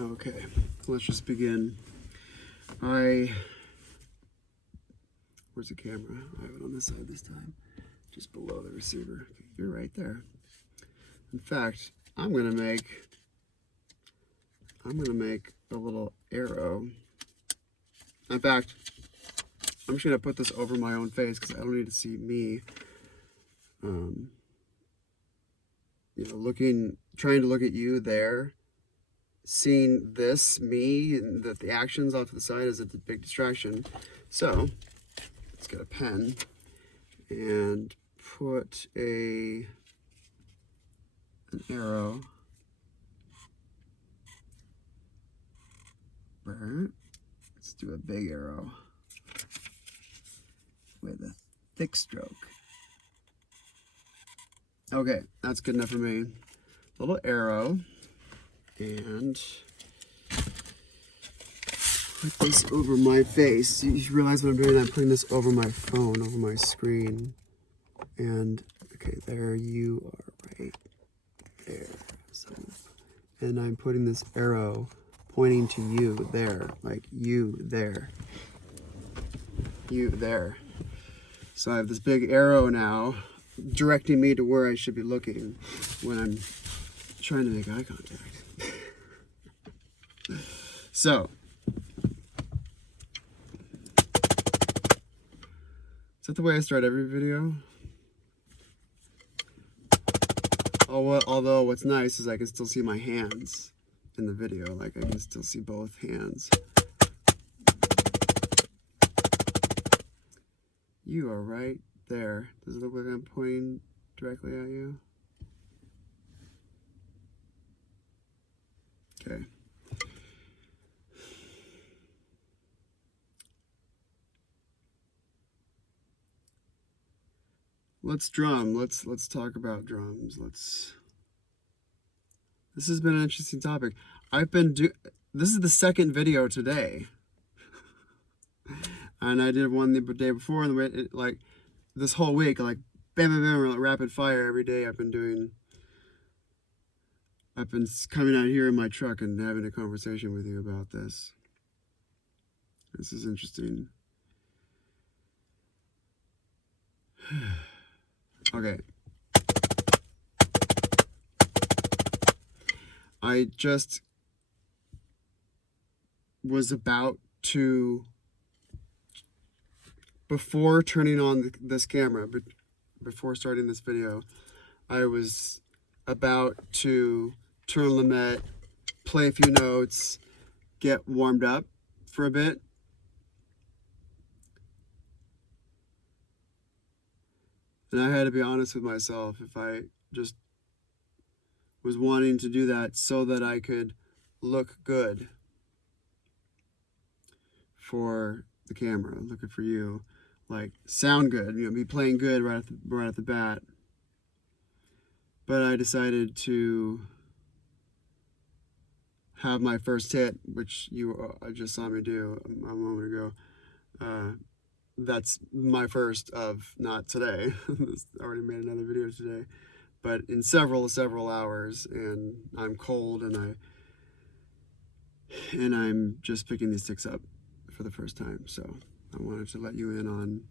Okay, let's just begin. Where's the camera? I have it on this side this time, just below the receiver. You're right there. In fact, I'm gonna make a little arrow. In fact, I'm just gonna put this over my own face because I don't need to see me. Trying to look at you there. Seeing this, me, and the actions off to the side is a big distraction. So, let's get a pen and put an arrow. Let's do a big arrow with a thick stroke. Okay, that's good enough for me. Little arrow. And put this over my face. You realize what I'm doing? I'm putting this over my phone, over my screen. And, okay, there you are, right there. So, and I'm putting this arrow pointing to you there, like you there. You there. So I have this big arrow now directing me to where I should be looking when I'm trying to make eye contact. So, is that the way I start every video? Although what's nice is I can still see my hands in the video. Like I can still see both hands. You are right there. Does it look like I'm pointing directly at you? Okay. Let's drum. Let's talk about drums. This has been an interesting topic. This is the second video today. And I did one the day before, and like this whole week, like bam, bam, bam, like rapid fire every day. I've been coming out here in my truck and having a conversation with you about this. This is interesting. Okay. I just was about to, before turning on this camera, but before starting this video, I was about to turn the Met, play a few notes, get warmed up for a bit. And I had to be honest with myself if I just was wanting to do that so that I could look good for the camera, looking for you, like sound good, be playing good right at the bat. But I decided to have my first hit, which you just saw me do a moment ago. That's my first of, not today. I already made another video today, but in several hours, and I'm cold, and I'm just picking these sticks up for the first time. So I wanted to let you in on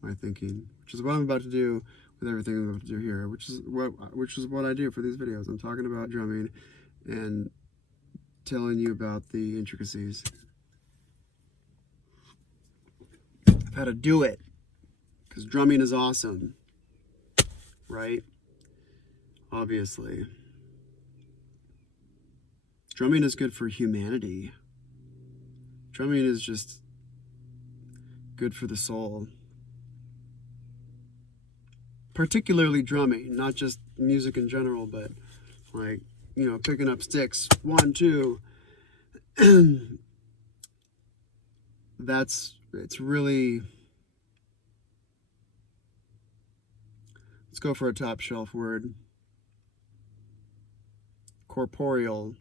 my thinking, which is what I'm about to do with everything I'm about to do here, which is what I do for these videos. I'm talking about drumming and telling you about the intricacies of how to do it, because drumming is awesome, right? Obviously. Drumming is good for humanity. Drumming is just good for the soul. Particularly drumming, not just music in general, but like, picking up sticks, 1, 2. It's really, let's go for a top shelf word. Corporeal.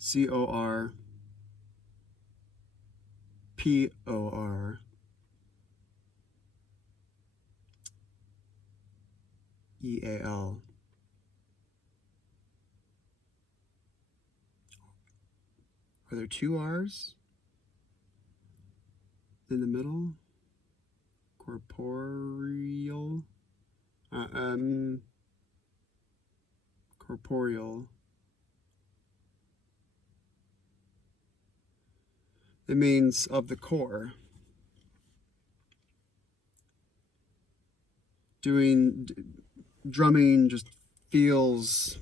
CORPOREAL. Are there two R's in the middle? Corporeal. Corporeal. It means of the core. Drumming just feels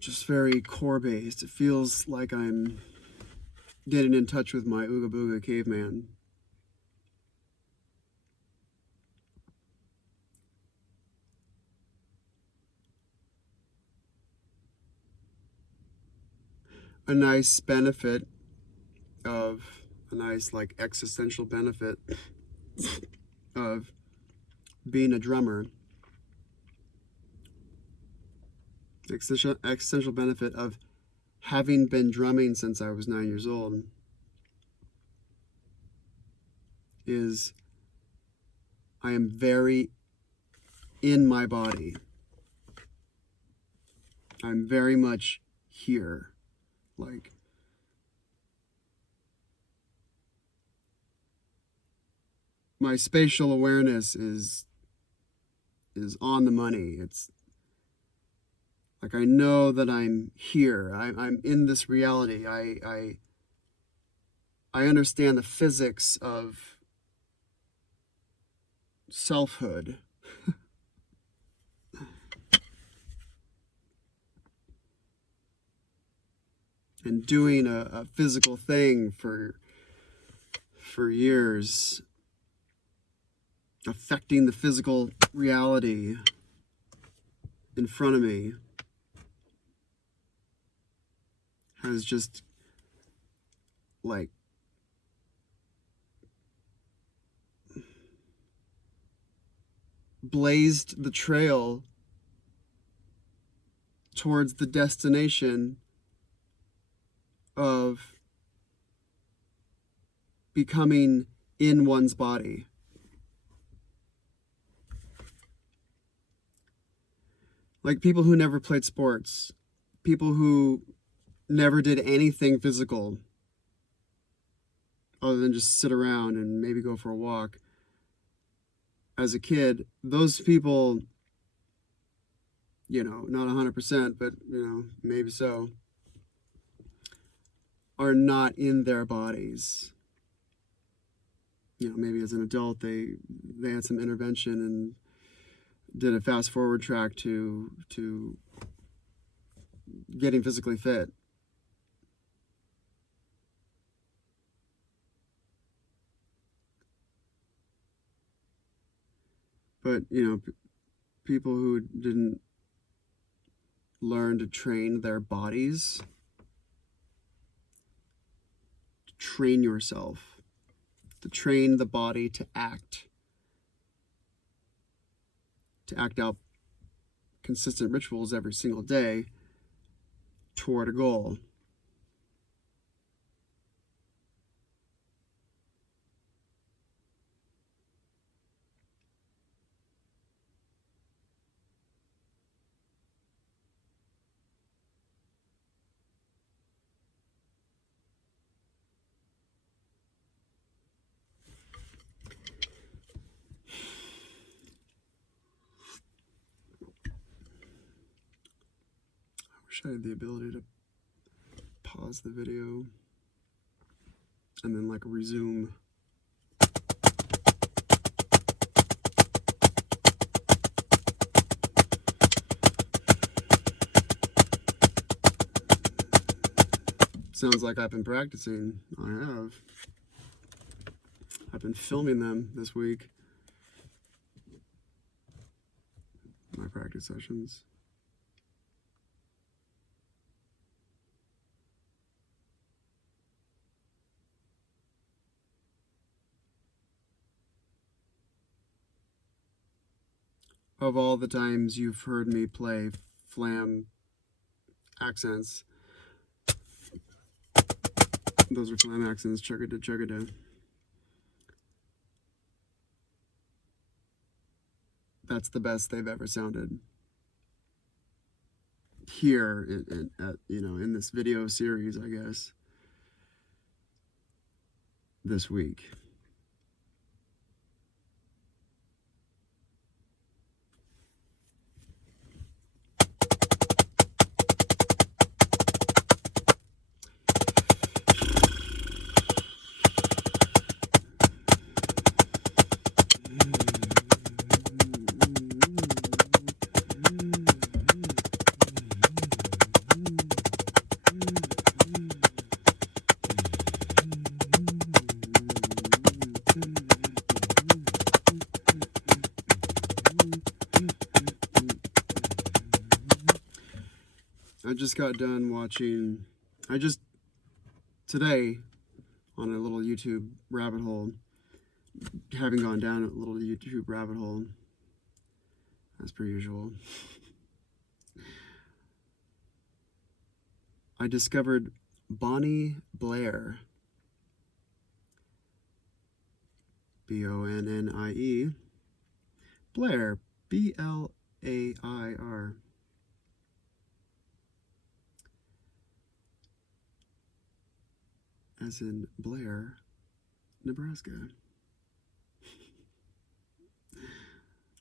just very core based. It feels like I'm getting in touch with my Ooga Booga caveman. A nice benefit of, a nice like existential benefit of being a drummer. Existential benefit of having been drumming since I was 9 years old is I am very in my body. I'm very much here. Like, my spatial awareness is on the money. It's like I know that I'm here. I'm in this reality. I understand the physics of selfhood. And doing a physical thing for years, affecting the physical reality in front of me, has just like blazed the trail towards the destination of becoming in one's body. Like people who never played sports, people who never did anything physical other than just sit around and maybe go for a walk. As a kid, those people, not 100%, but, maybe so, are not in their bodies. Maybe as an adult, they had some intervention and did a fast forward track to getting physically fit. But, people who didn't learn to train their bodies, to train yourself, to train the body to act out consistent rituals every single day toward a goal. I wish I had the ability to pause the video and then resume. Sounds like I've been practicing. I have. I've been filming them this week. My practice sessions. Of all the times you've heard me play flam accents, those are flam accents, chugga-da, chugga-da. That's the best they've ever sounded. here in this video series, I guess, this week. I just got done watching, today, on a little YouTube rabbit hole, having gone down a little YouTube rabbit hole, as per usual, I discovered Bonnie Blair, Bonnie, Blair, Blair, as in Blair, Nebraska.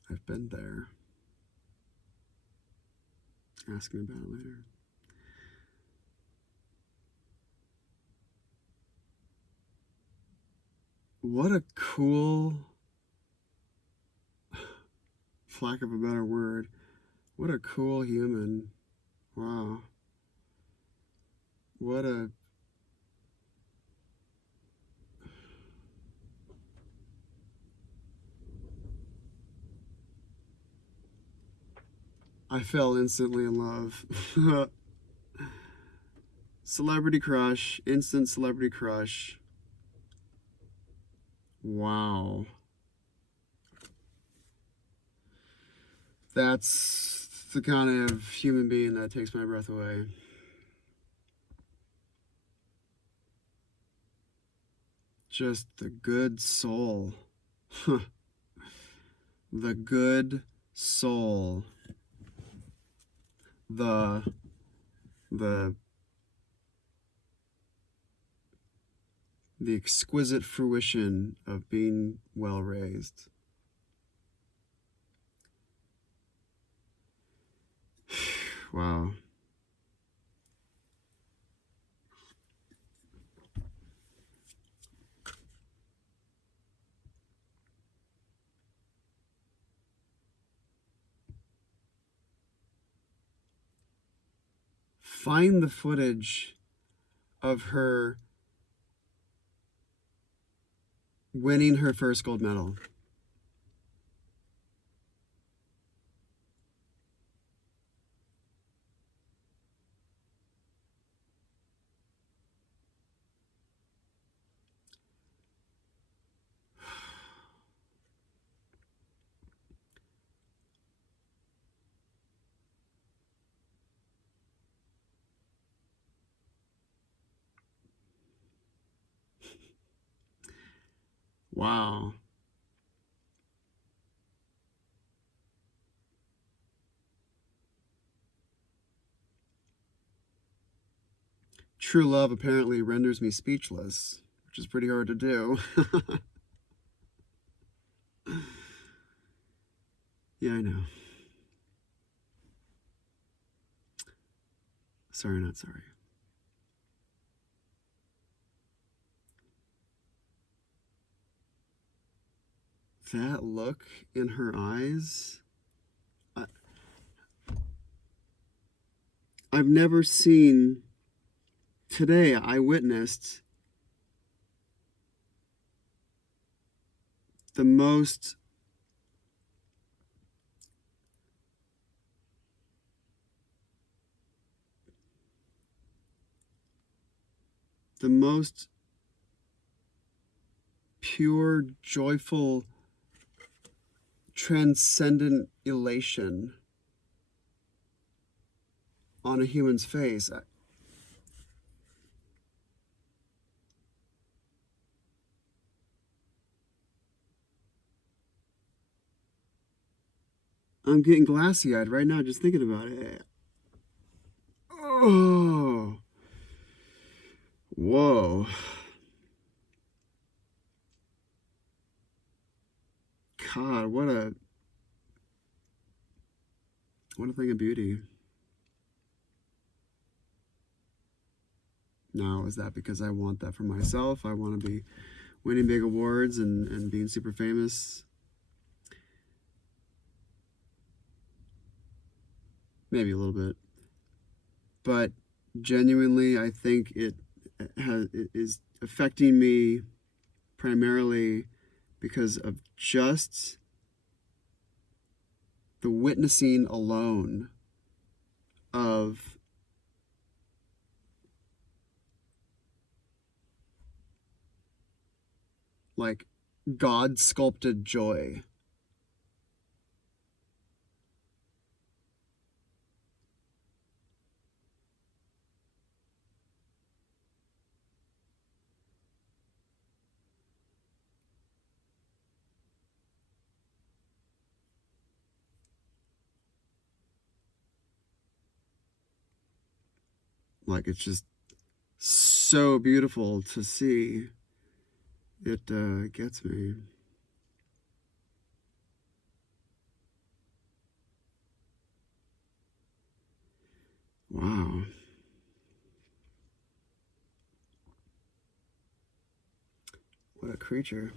I've been there. Ask me about it later. What a cool, for lack of a better word, what a cool human. Wow. What a... I fell instantly in love. Celebrity crush, instant celebrity crush. Wow. That's the kind of human being that takes my breath away. Just the good soul. The good soul. The exquisite fruition of being well raised. Wow. Find the footage of her winning her first gold medal. Wow. True love apparently renders me speechless, which is pretty hard to do. Yeah, I know. Sorry, not sorry. That look in her eyes, I've never seen. Today I witnessed the most pure, joyful, transcendent elation on a human's face. I'm getting glassy-eyed right now just thinking about it. Oh. Whoa. God, what a thing of beauty. Now, is that because I want that for myself? I want to be winning big awards and being super famous? Maybe a little bit. But genuinely, I think it is affecting me primarily because of just the witnessing alone of like God sculpted joy. Like, it's just so beautiful to see. It gets me. Wow. What a creature.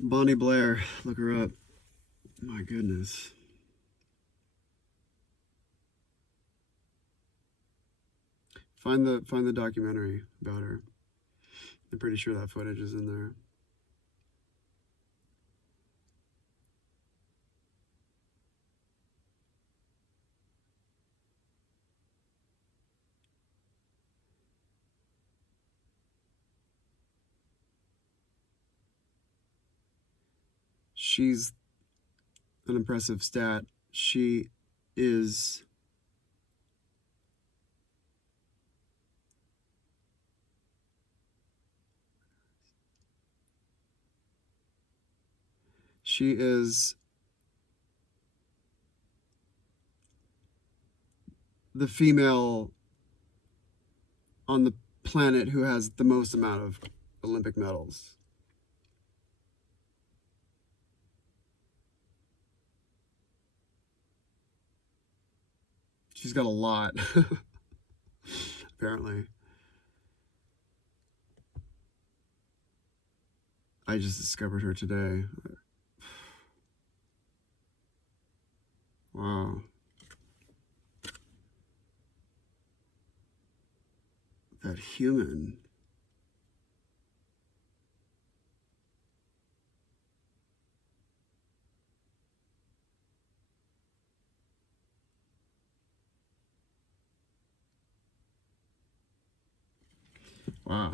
Bonnie Blair, look her up. My goodness. Find the documentary about her. I'm pretty sure that footage is in there. She's an impressive stat. She is the female on the planet who has the most amount of Olympic medals. She's got a lot, apparently. I just discovered her today. Wow. That human. Wow.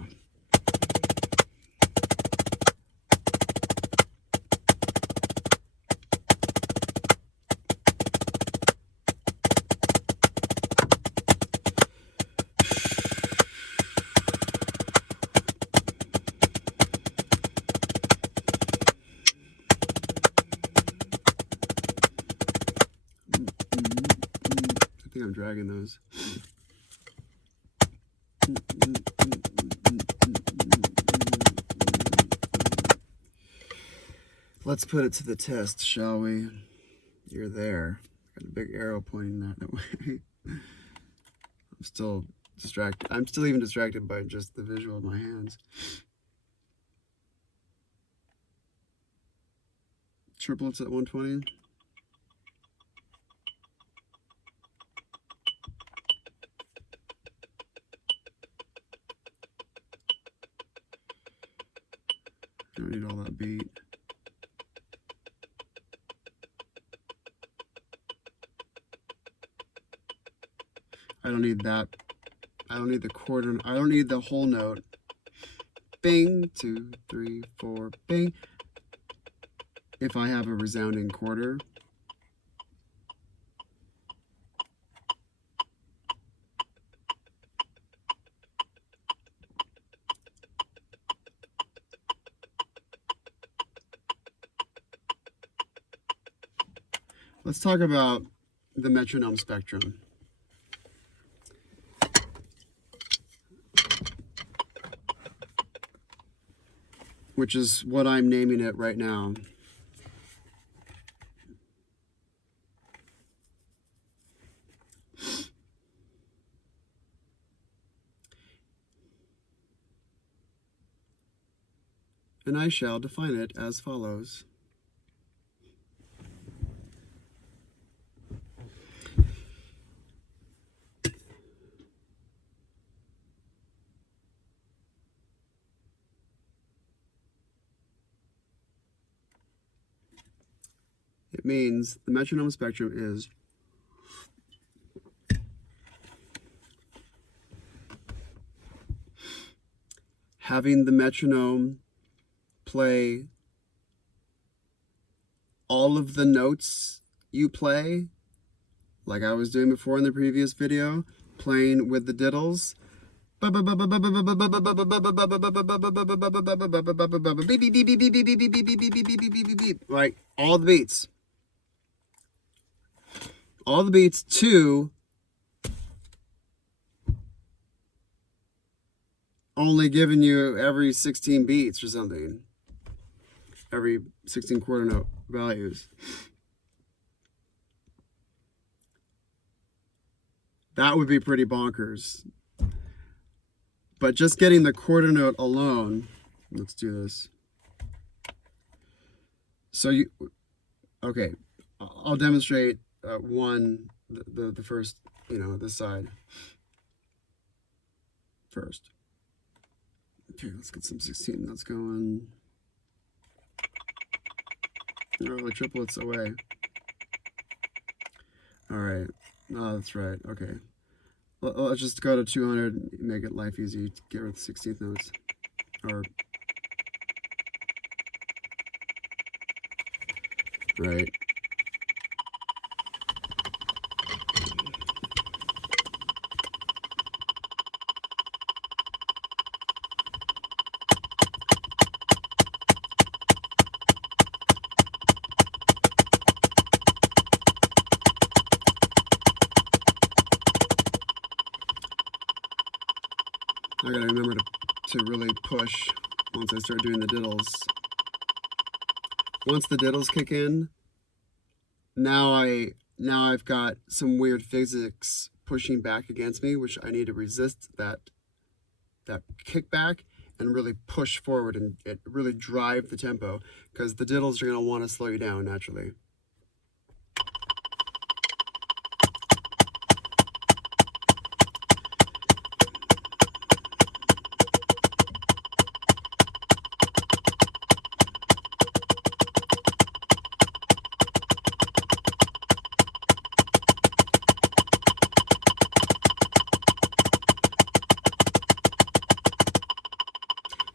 I think I'm dragging those. Let's put it to the test, shall we? You're there. Got a big arrow pointing that way. I'm still distracted. I'm still even distracted by just the visual of my hands. Triplets at 120. Don't need all that beat. I don't need that. I don't need the quarter. I don't need the whole note. Bing, 2, 3, 4, bing. If I have a resounding quarter. let's talk about the metronome spectrum. Which is what I'm naming it right now. And I shall define it as follows. It means the metronome spectrum is having the metronome play all of the notes you play, like I was doing before in the previous video, playing with the diddles. Like all the beats. All the beats to only giving you every 16 beats or something. Every 16 quarter note values. That would be pretty bonkers. But just getting the quarter note alone, let's do this. So you, okay, I'll demonstrate the first, this side first. Okay, let's get some 16 notes going. Oh, the triplets away. All right. Oh, that's right. Okay. Let's just go to 200, make it life easy. Get rid of the 16th notes. Or, right. I gotta remember to really push once I start doing the diddles. Once the diddles kick in, now I've got some weird physics pushing back against me, which I need to resist that kickback and really push forward and really drive the tempo, because the diddles are gonna want to slow you down naturally.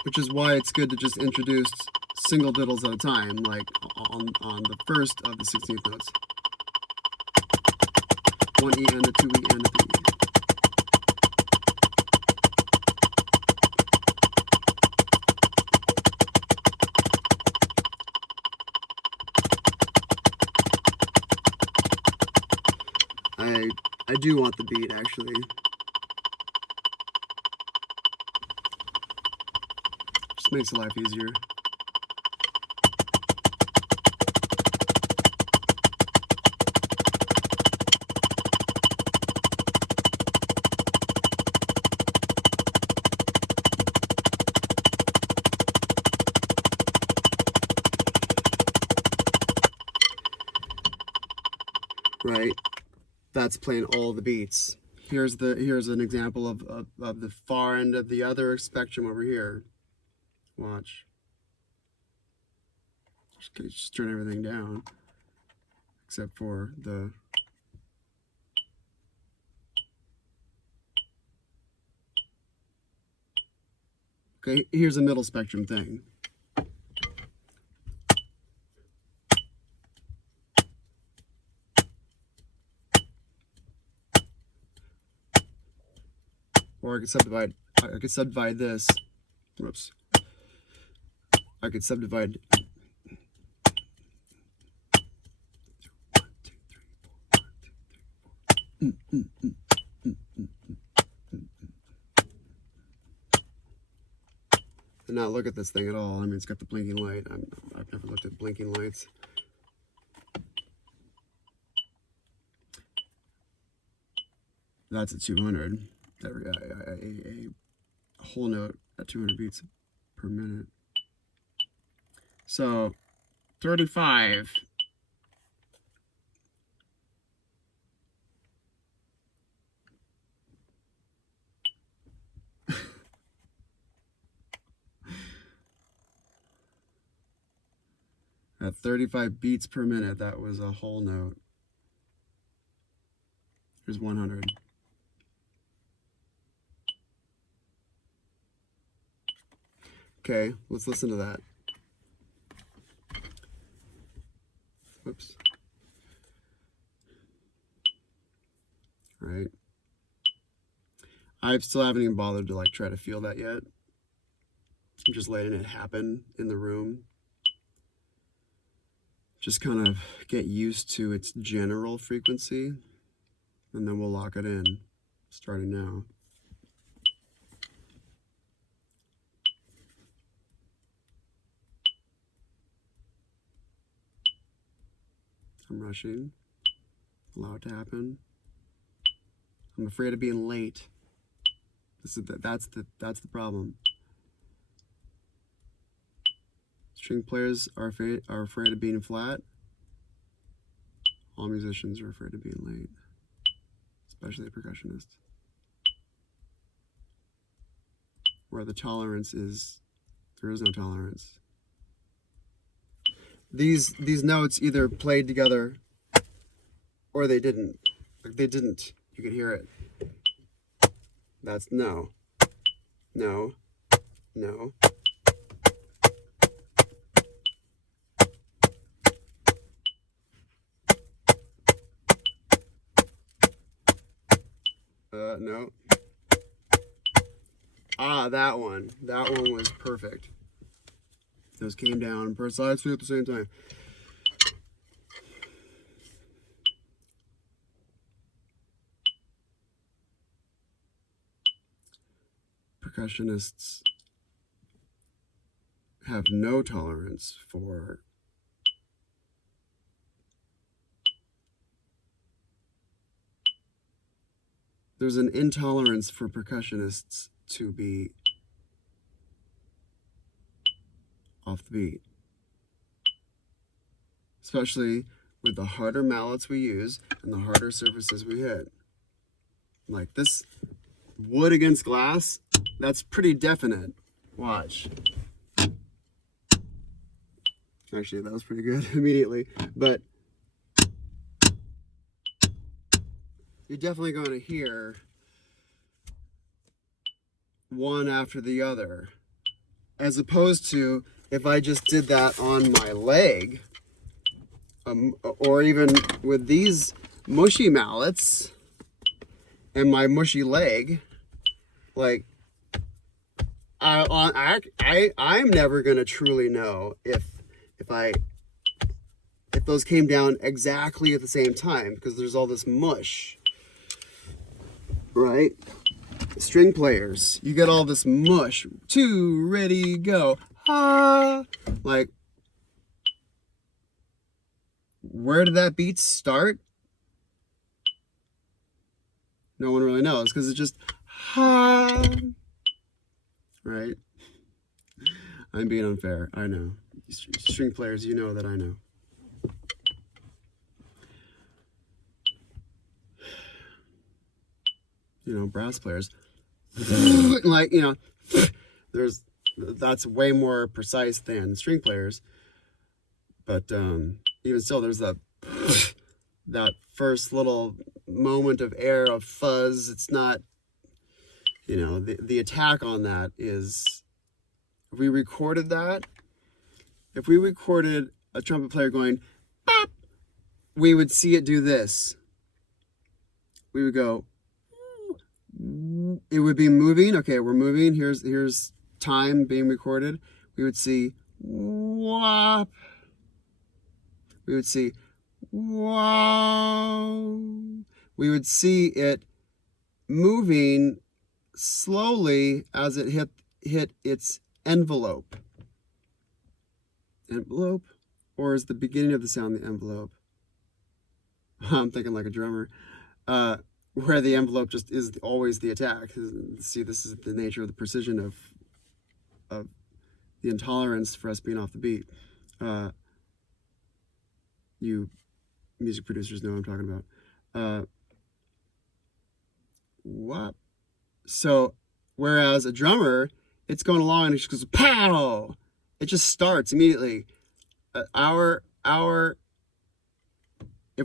Which is why it's good to just introduce single diddles at a time, like on the first of the 16th notes. 1 E and a 2 E and a 3 E. I do want the beat, actually. Just makes life easier. Right, that's playing all the beats. Here's an example of the far end of the other spectrum over here. Watch. Just turn everything down, except for the. Okay, here's a middle spectrum thing. Or I could subdivide this. Whoops. I could subdivide 1, 2, And not look at this thing at all. I mean, it's got the blinking light. I've never looked at blinking lights. That's at 200. A whole note at 200 beats per minute. So 35. At 35 beats per minute, that was a whole note. Here's 100. Okay, let's listen to that. Whoops. All right. I still haven't even bothered to like try to feel that yet. I'm just letting it happen in the room. Just kind of get used to its general frequency, and then we'll lock it in, starting now. I'm rushing. Allow it to happen. I'm afraid of being late. That's the problem. String players are afraid of being flat. All musicians are afraid of being late, especially percussionists. Where the tolerance is, there is no tolerance. These notes either played together or they didn't. Like they didn't. You could hear it. That's no. No. No. No. Ah, that one. That one was perfect. Those came down precisely at the same time. Percussionists have no tolerance for there's an intolerance for percussionists to be off the beat, especially with the harder mallets we use and the harder surfaces we hit. Like this wood against glass, that's pretty definite. Watch. Actually, that was pretty good immediately, but you're definitely going to hear one after the other, as opposed to if I just did that on my leg, or even with these mushy mallets and my mushy leg, like I'm never gonna truly know if those came down exactly at the same time, because there's all this mush, right? String players, you get all this mush. 2, ready, go. Ah, like, where did that beat start? No one really knows, because it's just ha, right? I'm being unfair, I know. String players, you know that I know. You know, brass players, like, you know, that's way more precise than string players. But even still, there's that first little moment of air of fuzz. It's not, you know, the attack on that is, if we recorded a trumpet player going, bop, we would see it do this. We would go, it would be moving. Okay, we're moving. Here's time being recorded. We would see whop. We would see wow. we would see it moving slowly as it hit its envelope. Envelope? Or is the beginning of the sound the envelope? I'm thinking like a drummer. Where the envelope just is always the attack. See, this is the nature of the precision of the intolerance for us being off the beat. You music producers know what I'm talking about. What? So, whereas a drummer, it's going along and it just goes pow. It just starts immediately. If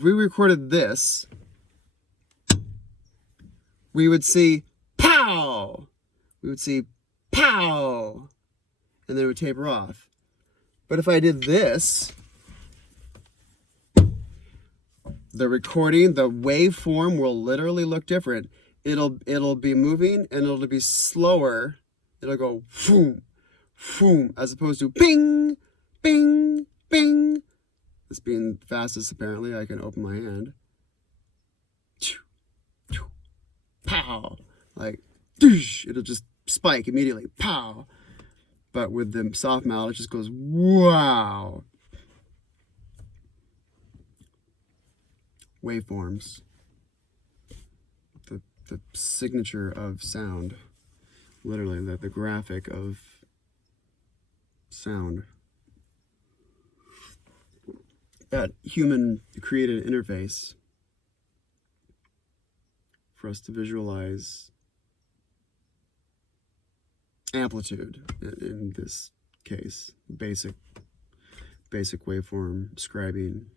we recorded this, we would see pow. We would see pow, and then it would taper off. But if I did this, the recording, the waveform will literally look different. It'll be moving and it'll be slower. It'll go boom, boom, as opposed to bing, bing, bing. This being fastest, apparently, I can open my hand. Pow, like it'll just spike immediately. Pow. But with the soft mallet, it just goes wow. Waveforms. The signature of sound. Literally, the graphic of sound. That human created interface for us to visualize amplitude in this case, basic waveform scribing.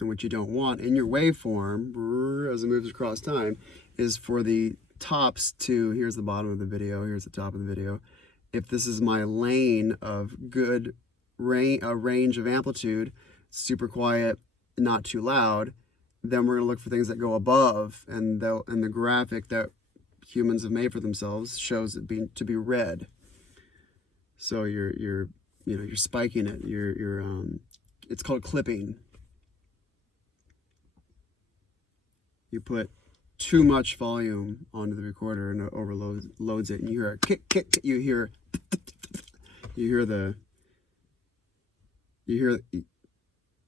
And what you don't want in your waveform as it moves across time is for the tops to, here's the bottom of the video, here's the top of the video. If this is my lane of good range of amplitude, super quiet, not too loud, then we're going to look for things that go above, and the graphic that humans have made for themselves shows it to be red. So you're spiking it. It's called clipping. You put too much volume onto the recorder and it overloads it, and you hear a kick, kick. You hear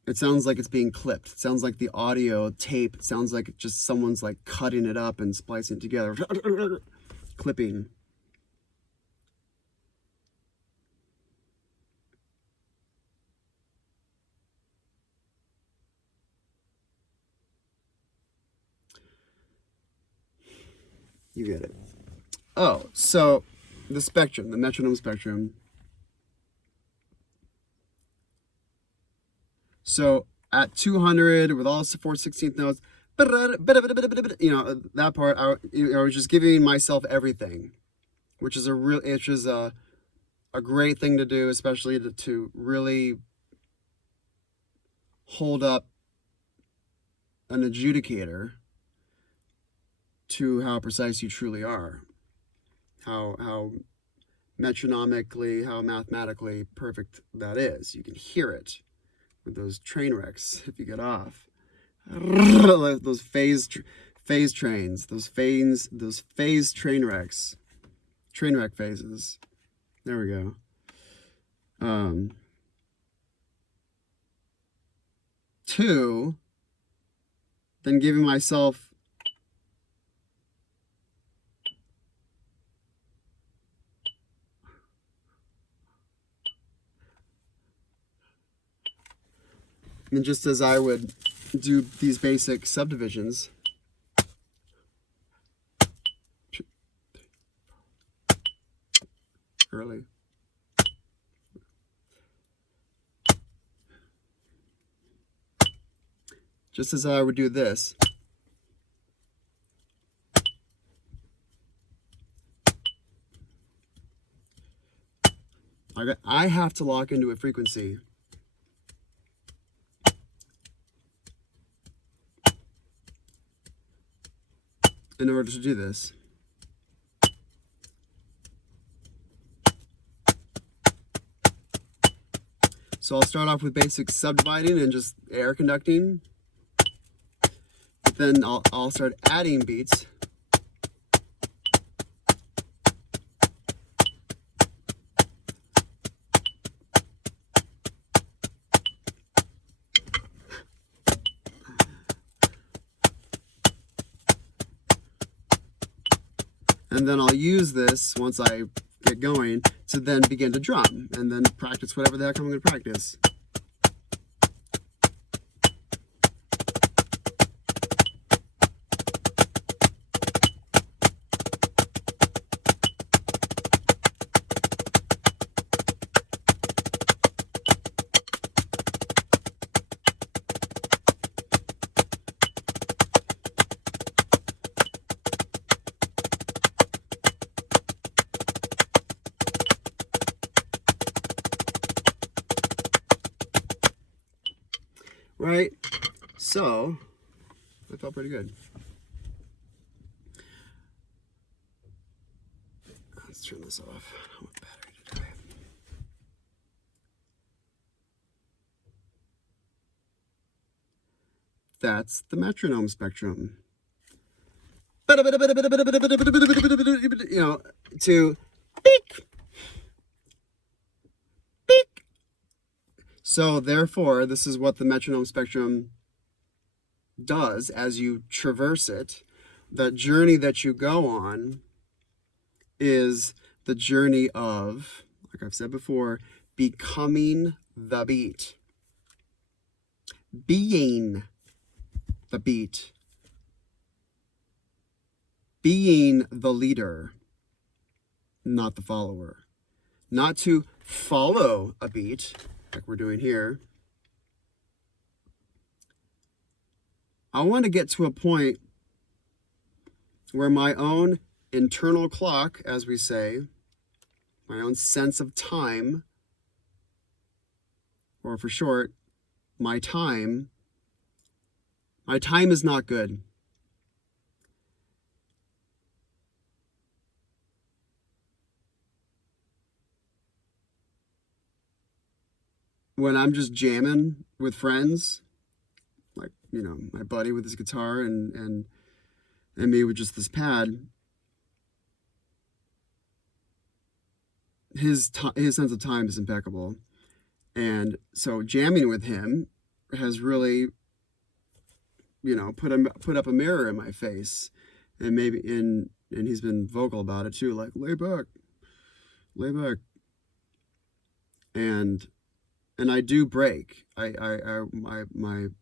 it sounds like it's being clipped. It sounds like the audio tape. It sounds like just someone's like cutting it up and splicing it together. Clipping. You get it. Oh, so the spectrum, the metronome spectrum. So at 200 with all 4/16 notes, that part, I was just giving myself everything, which is a great thing to do, especially to really hold up an adjudicator to how precise you truly are, how metronomically, how mathematically perfect that is. You can hear it with those train wrecks if you get off. Those phase trains, those phase train wrecks, train wreck phases. There we go. Two, then giving myself and just as I would do these basic subdivisions, early. Just as I would do this. I have to lock into a frequency. In order to do this. So I'll start off with basic subdividing and just air conducting. But then I'll start adding beats. And then I'll use this once I get going to then begin to drum and then practice whatever the heck I'm going to practice. Right? So, that felt pretty good. Let's turn this off. I want battery to die. That's the metronome spectrum. You know, to beep, beep. So therefore, this is what the metronome spectrum does as you traverse it. The journey that you go on is the journey of, like I've said before, becoming the beat. Being the beat. Being the leader, not the follower. Not to follow a beat, like we're doing here. I want to get to a point where my own internal clock, as we say, my own sense of time, or for short, my time is not good. When I'm just jamming with friends, like, you know, my buddy with his guitar and me with just this pad, his sense of time is impeccable. And so jamming with him has really, you know, put up a mirror in my face. And maybe and he's been vocal about it too, like lay back. And I do break. I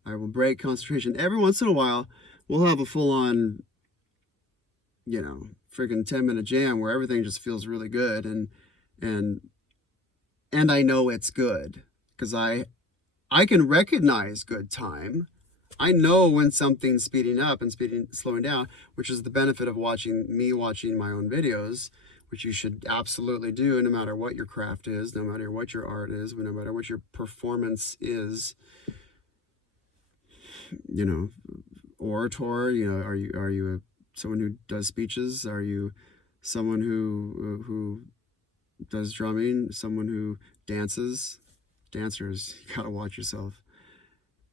will break concentration. Every once in a while, we'll have a full-on, you know, freaking 10-minute jam where everything just feels really good, and I know it's good because I can recognize good time. I know when something's speeding up and slowing down, which is the benefit of watching my own videos, which you should absolutely do no matter what your craft is, no matter what your art is, no matter what your performance is. You know, orator, you know, are you someone who does speeches? Are you someone who does drumming? Someone who dances? Dancers, you gotta watch yourself.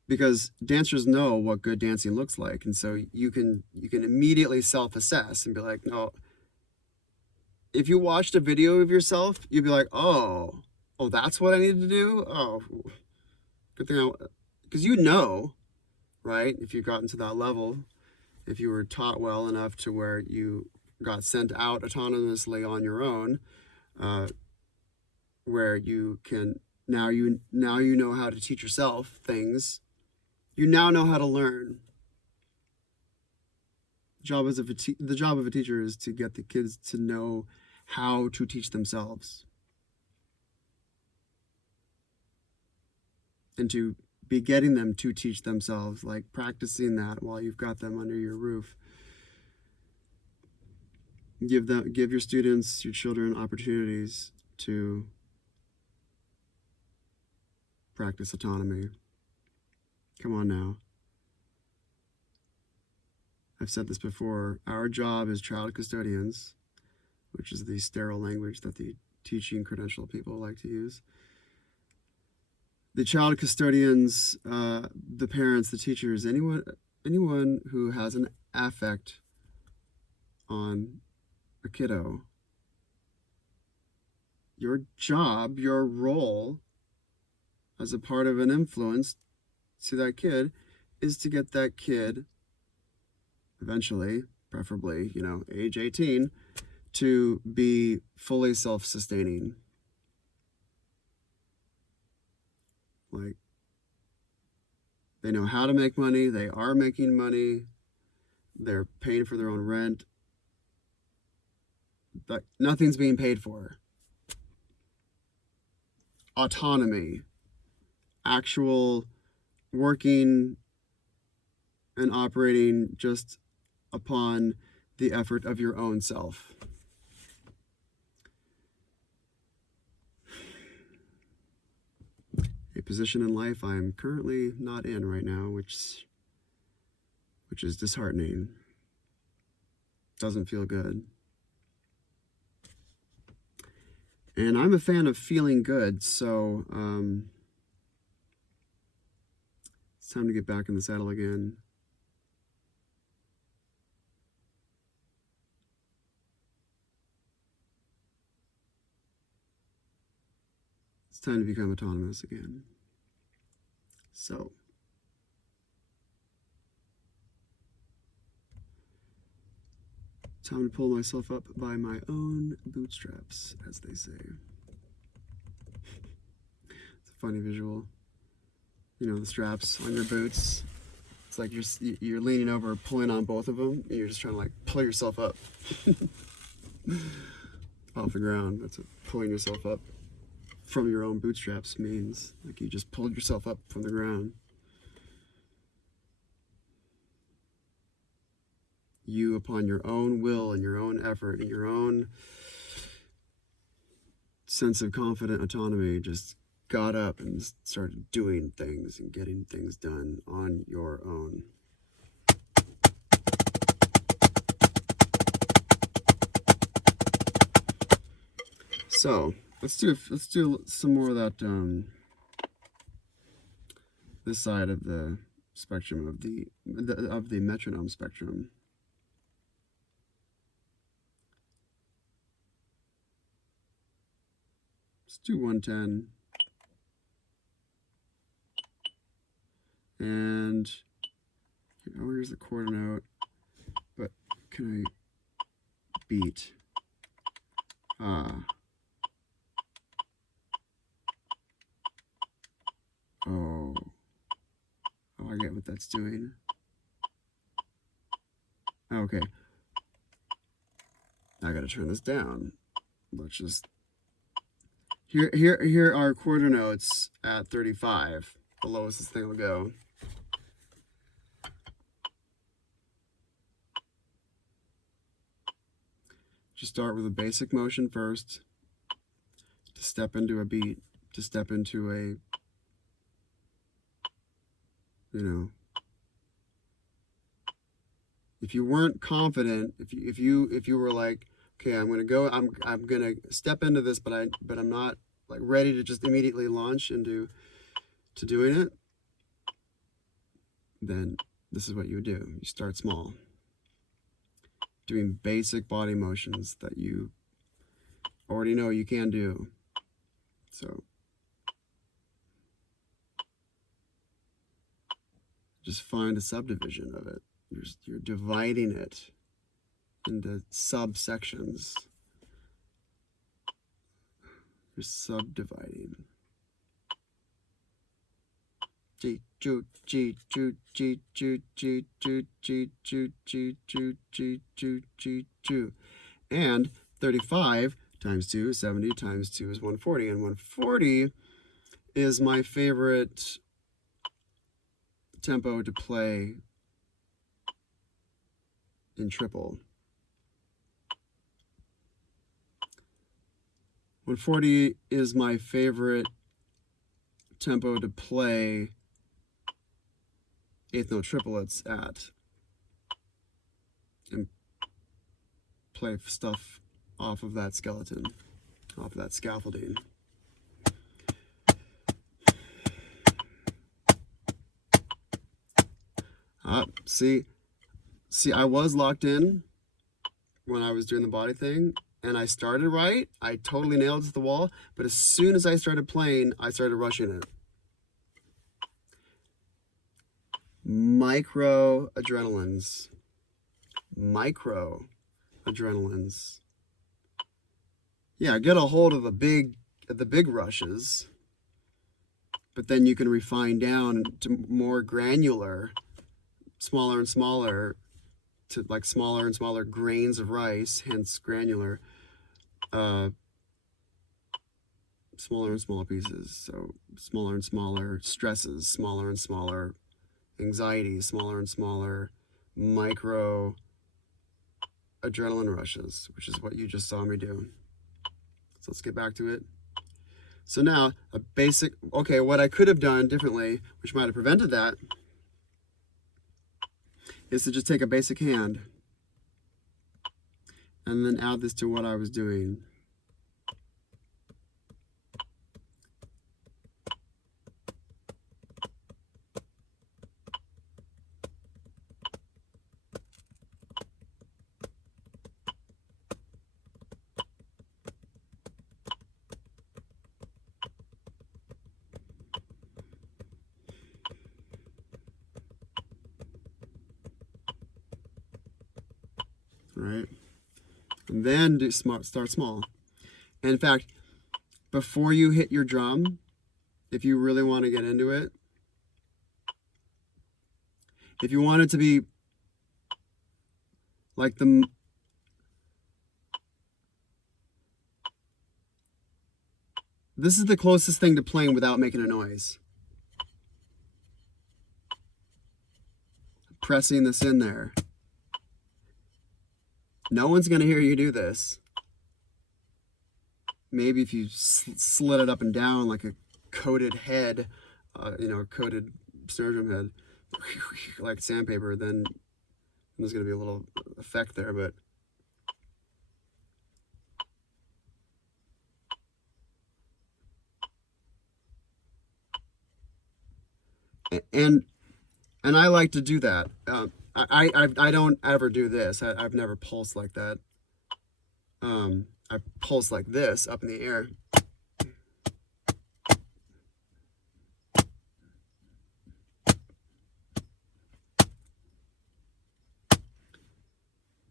Because dancers know what good dancing looks like, and so you can immediately self-assess and be like, no. If you watched a video of yourself, you'd be like, oh, that's what I need to do. Oh, good thing because you know, right? If you've gotten to that level, if you were taught well enough to where you got sent out autonomously on your own, where you can now you know how to teach yourself things. You now know how to learn. The job of a teacher is to get the kids to know how to teach themselves and to be getting them to teach themselves, like practicing that while you've got them under your roof. Give your students, your children, opportunities to practice autonomy. Come on now. I've said this before. Our job as child custodians, which is the sterile language that the teaching credential people like to use. the child custodians, the parents, the teachers, anyone who has an affect on a kiddo, your job, your role as a part of an influence to that kid is to get that kid eventually, preferably, age 18, to be fully self-sustaining. Like, they know how to make money, they are making money, they're paying for their own rent, but nothing's being paid for. Autonomy, actual working and operating just upon the effort of your own self. A position in life I'm currently not in right now, which is disheartening. Doesn't feel good. And I'm a fan of feeling good, so it's time to get back in the saddle again. It's time to become autonomous again. So, time to pull myself up by my own bootstraps, as they say. It's a funny visual. The straps on your boots. It's like you're leaning over, pulling on both of them, and you're just trying to like pull yourself up off the ground. That's what pulling yourself up from your own bootstraps means. Like you just pulled yourself up from the ground. You, upon your own will and your own effort and your own sense of confident autonomy, just got up and started doing things and getting things done on your own. So let's do some more of that. This side of the spectrum of the metronome spectrum. Let's do 110. And here's the quarter note, but can I beat? Oh, I get what that's doing. Okay. I gotta turn this down. Let's just here are quarter notes at 35. The lowest this thing will go. Just start with a basic motion first, to step into a beat, to step into a, if you weren't confident, if you were like, okay, I'm gonna step into this, but I'm not like ready to just immediately launch into doing it, then this is what you would do. You start small, doing basic body motions that you already know you can do. So just find a subdivision of it. You're dividing it into subsections. You're subdividing. G G G G G G G G G G G G G G G G, and 35 times 2 is 70, times 2 is 140, and 140 is my favorite tempo to play in triple. 140 is my favorite tempo to play eighth note triplets at, and play stuff off of that skeleton, off of that scaffolding. See, I was locked in when I was doing the body thing, and I started right. I totally nailed it to the wall, but as soon as I started playing, I started rushing it. Micro adrenalines. Yeah, get a hold of the big rushes, but then you can refine down to more granular, smaller and smaller, to like smaller and smaller grains of rice, hence granular, smaller and smaller pieces. So smaller and smaller stresses, smaller and smaller anxieties, smaller and smaller micro adrenaline rushes, which is what you just saw me do. So let's get back to it. So now a basic, okay, what I could have done differently, which might have prevented that, is to just take a basic hand and then add this to what I was doing. Right? And then start small. And in fact, before you hit your drum, if you really want to get into it, if you want it to be like this is the closest thing to playing without making a noise. Pressing this in there. No one's going to hear you do this. Maybe if you slid it up and down like a coated head, coated snare drum head, like sandpaper, then there's going to be a little effect there, but and I like to do that. I don't ever do this. I've never pulsed like that. I pulse like this up in the air.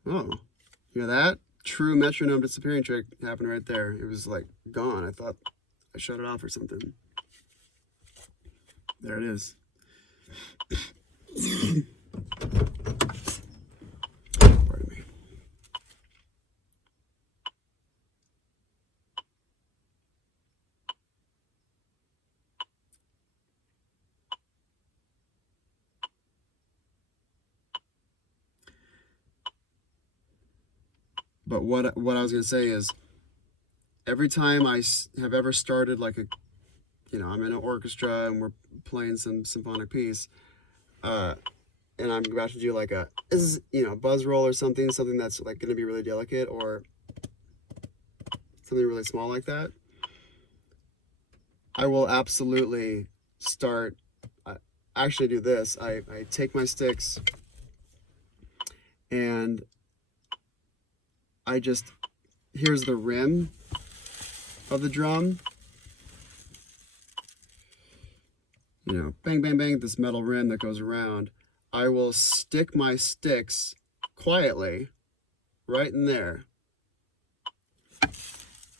Oh, hear that? True metronome disappearing trick happened right there. It was like gone. I thought I shut it off or something. There it is. Pardon me. But what I was going to say is, every time I have ever started like I'm in an orchestra and we're playing some symphonic piece, and I'm about to do like a buzz roll or something that's like going to be really delicate or something really small like that, I will absolutely start. I actually do this. I take my sticks and here's the rim of the drum. Bang, bang, bang, this metal rim that goes around. I will stick my sticks quietly right in there.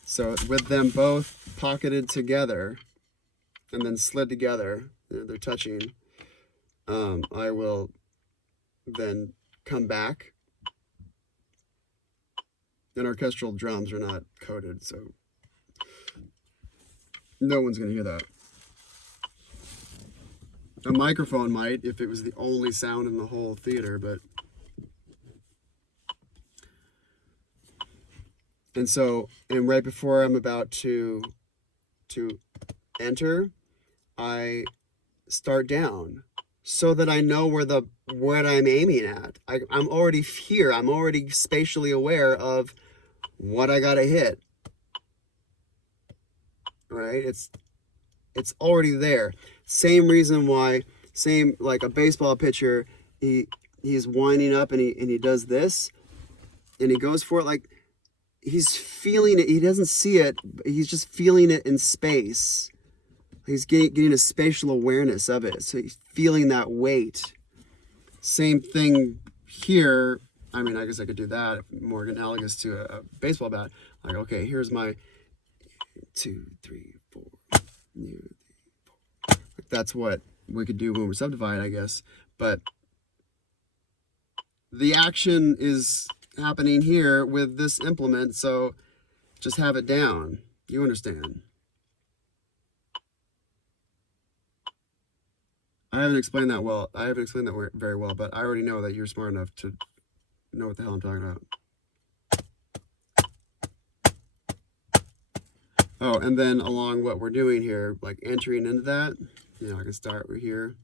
So with them both pocketed together and then slid together, they're touching, I will then come back. And orchestral drums are not coated, so no one's going to hear that. A microphone might if it was the only sound in the whole theater, but... And right before I'm about to enter, I start down so that I know what I'm aiming at. I'm already here. I'm already spatially aware of what I gotta hit. Right? It's already there. Same reason why, like a baseball pitcher, he's winding up and he does this and he goes for it like he's feeling it. He doesn't see it, but he's just feeling it in space. He's getting a spatial awareness of it. So he's feeling that weight. Same thing here. I mean, I guess I could do that, more analogous to a baseball bat. Like, okay, here's my 2, 3, 4. Like, that's what we could do when we subdivide, I guess. But the action is happening here with this implement, so just have it down. You understand? I haven't explained that well. I haven't explained that very well, but I already know that you're smart enough to know what the hell I'm talking about. Oh, and then along what we're doing here, like entering into that, you know, I can start right here.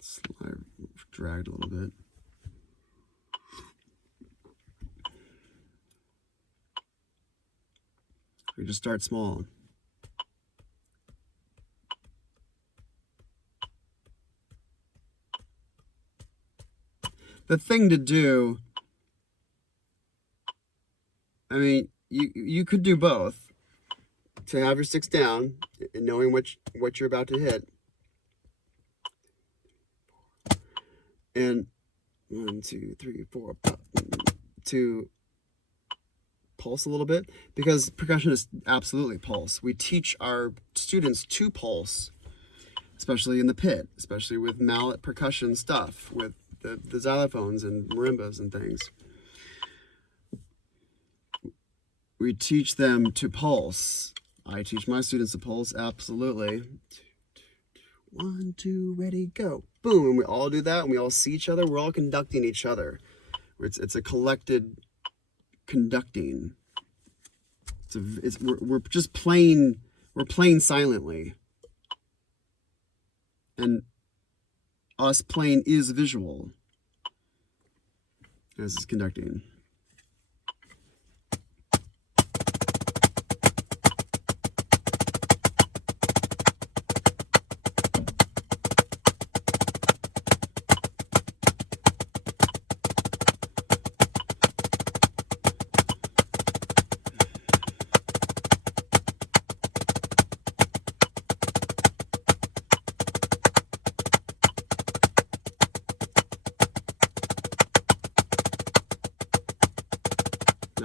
Slide, dragged a little bit. We just start small. The thing to do, I mean, you could do both. To have your sticks down and knowing what you're about to hit. And 1, 2, 3, 4, to pulse a little bit, because percussion is absolutely pulse. We teach our students to pulse, especially in the pit, especially with mallet percussion stuff, with the xylophones and marimbas and things. We teach them to pulse. I teach my students to pulse, absolutely. 1, 2, ready, go. Boom, and we all do that, and we all see each other. We're all conducting each other. It's a collected conducting. We're just playing. We're playing silently, and us playing is visual as it's conducting.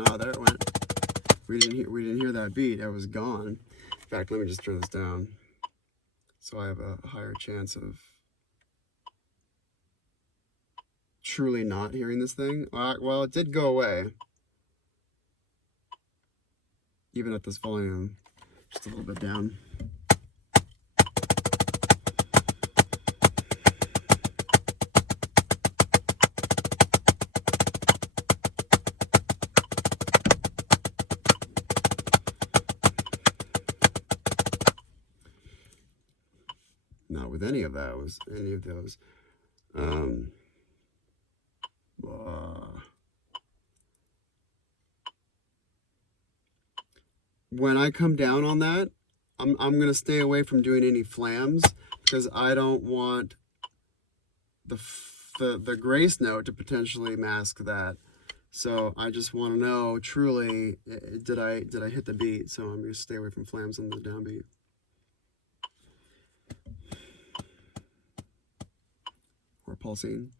Oh, there it went. We didn't hear that beat. I was gone. In fact, let me just turn this down so I have a higher chance of truly not hearing this thing. Well, it did go away, even at this volume. Just a little bit down. Not with any of those. When I come down on that, I'm gonna stay away from doing any flams, because I don't want the grace note to potentially mask that. So I just want to know truly, did I hit the beat? So I'm gonna stay away from flams on the downbeat. Or pulsing.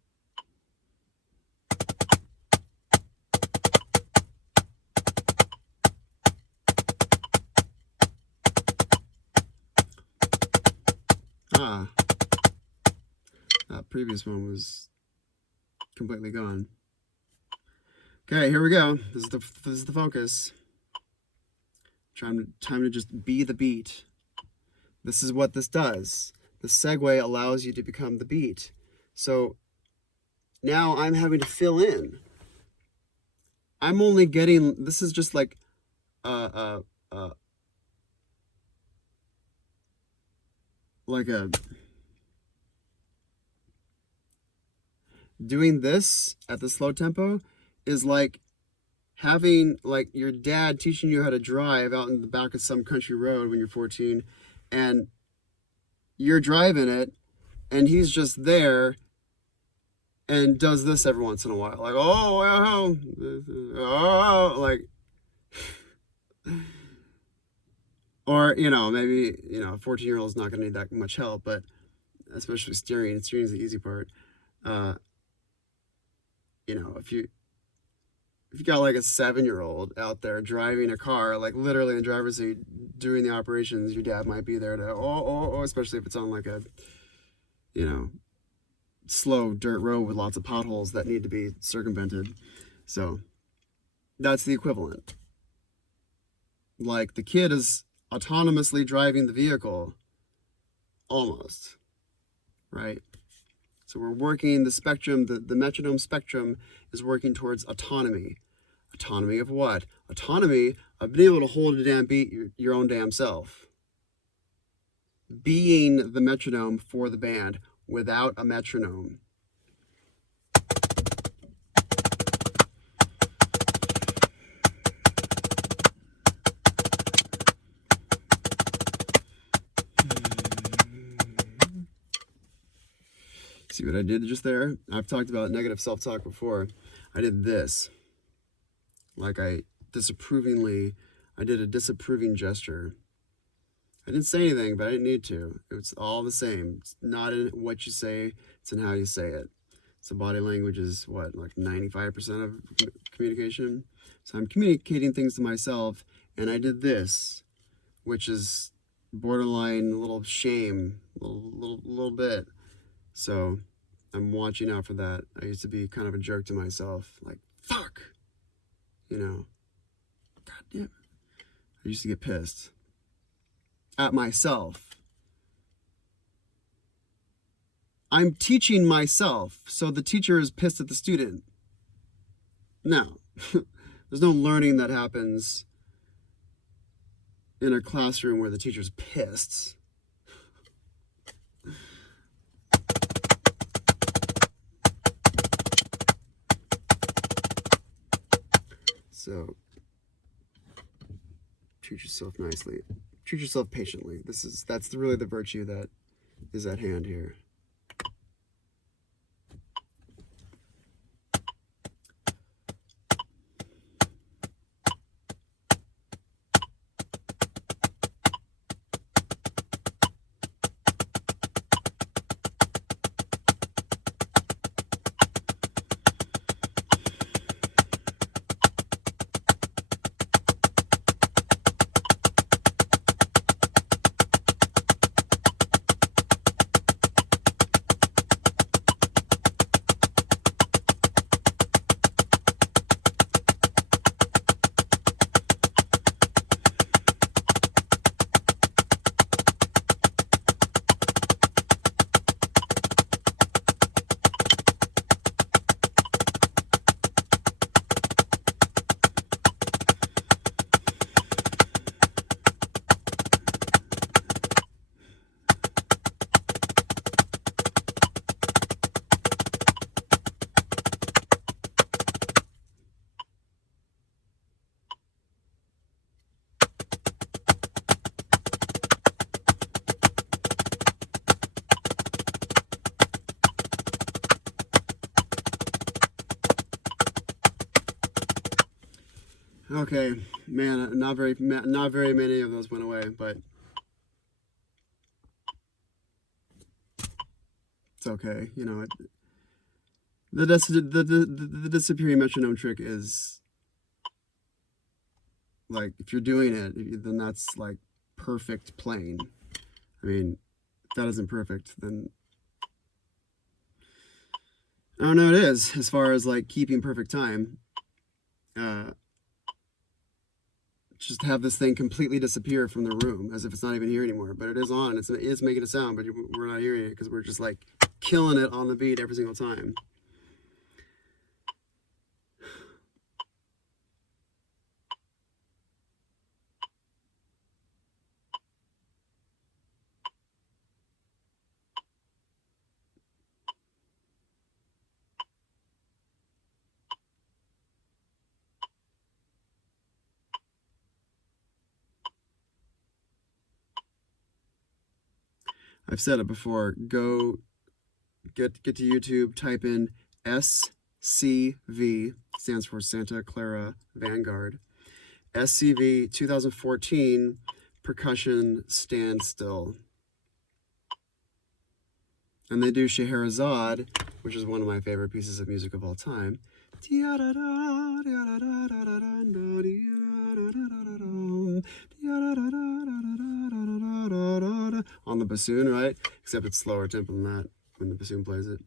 That previous one was completely gone. Okay, here we go. This is the focus. Time to just be the beat. This is what this does. The segue allows you to become the beat. So now I'm having to fill in. I'm only getting, this is just like like a Doing this at the slow tempo is like having like your dad teaching you how to drive out in the back of some country road when you're 14, and you're driving it, and he's just there and does this every once in a while, like like, or maybe a 14-year-old is not going to need that much help, but especially steering is the easy part. If you got like a 7-year-old out there driving a car, like literally in the driver's seat doing the operations, your dad might be there to especially if it's on like a slow dirt road with lots of potholes that need to be circumvented. So that's the equivalent. Like the kid is autonomously driving the vehicle, almost, right? So we're working the spectrum, the metronome spectrum is working towards autonomy. Autonomy of what? Autonomy of being able to hold a damn beat your own damn self. Being the metronome for the band without a metronome. See what I did just there? I've talked about negative self-talk before. I did this. Like I did a disapproving gesture. I didn't say anything, but I didn't need to. It's all the same. It's not in what you say, it's in how you say it. So body language is what, like 95% of communication? So I'm communicating things to myself, and I did this, which is borderline a little shame, a little bit. So I'm watching out for that. I used to be kind of a jerk to myself, like, fuck, God damn it. I used to get pissed at myself. I'm teaching myself, so the teacher is pissed at the student. No, there's no learning that happens in a classroom where the teacher's pissed. So treat yourself nicely. Treat yourself patiently. That's really the virtue that is at hand here. Okay, man, not very many of those went away, but it's okay. The disappearing metronome trick is like, if you're doing it, then that's like perfect playing. I mean, if that isn't perfect, then I don't know what it is as far as like keeping perfect time. Just have this thing completely disappear from the room as if it's not even here anymore, but it is on. It's making a sound, but we're not hearing it because we're just like killing it on the beat every single time. I've said it before. Go get to YouTube, type in SCV, stands for Santa Clara Vanguard. SCV 2014 percussion standstill. And they do Scheherazade, which is one of my favorite pieces of music of all time. On the bassoon, right? Except it's slower tempo than that when the bassoon plays it.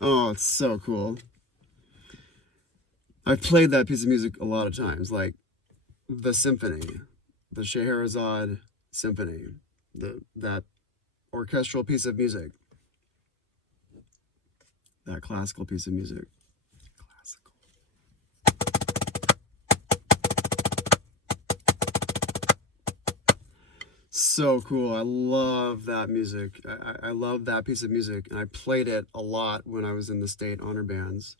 Oh, it's so cool. I've played that piece of music a lot of times, like the symphony, the Scheherazade symphony, that orchestral piece of music, that classical piece of music. Classical. So cool. I love that music. I love that piece of music, and I played it a lot when I was in the state honor bands,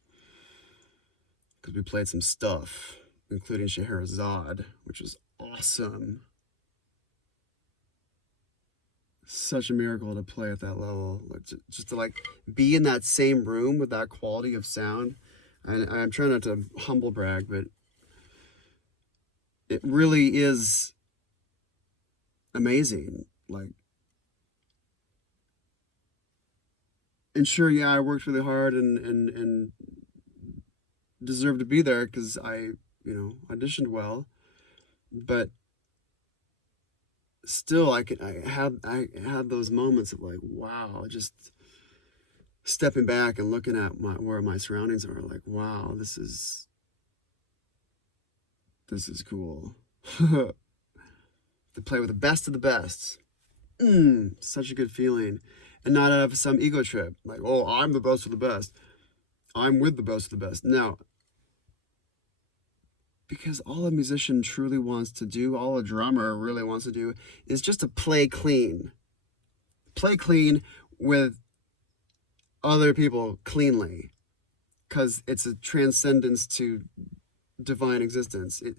because we played some stuff, including Scheherazade, which was awesome. Such a miracle to play at that level, just to like be in that same room with that quality of sound. And I'm trying not to humble brag, but it really is amazing. Like, and sure, yeah, I worked really hard and deserved to be there because I, auditioned well, but still, I had those moments of like, wow, just stepping back and looking at where my surroundings are, like, wow, this is cool. To play with the best of the best. Such a good feeling. And not have some ego trip, like, oh, I'm the best of the best. I'm with the best of the best. No. Because all a musician truly wants to do, all a drummer really wants to do, is just to play clean. Play clean with other people cleanly. Because it's a transcendence to divine existence. I'm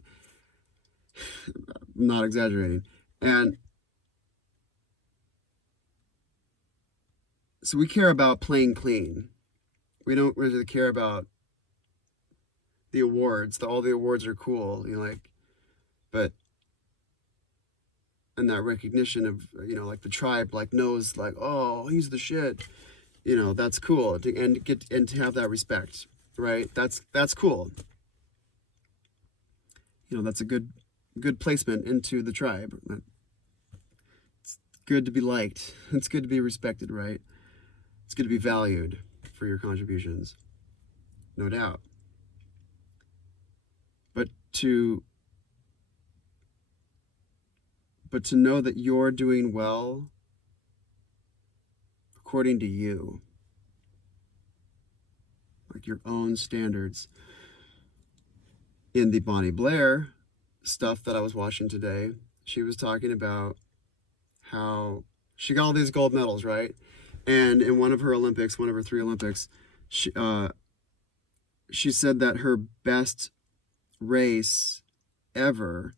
not exaggerating. And so we care about playing clean. We don't really care about the awards. All the awards are cool, but and that recognition of, like the tribe, like knows, like, oh, he's the shit. That's cool. And to have that respect, right? That's cool. That's a good placement into the tribe. It's good to be liked. It's good to be respected, right? It's good to be valued for your contributions. No doubt. But to know that you're doing well according to you, like your own standards. In the Bonnie Blair stuff that I was watching today, she was talking about how she got all these gold medals, right? And in one of her 3 Olympics, she said that her best race ever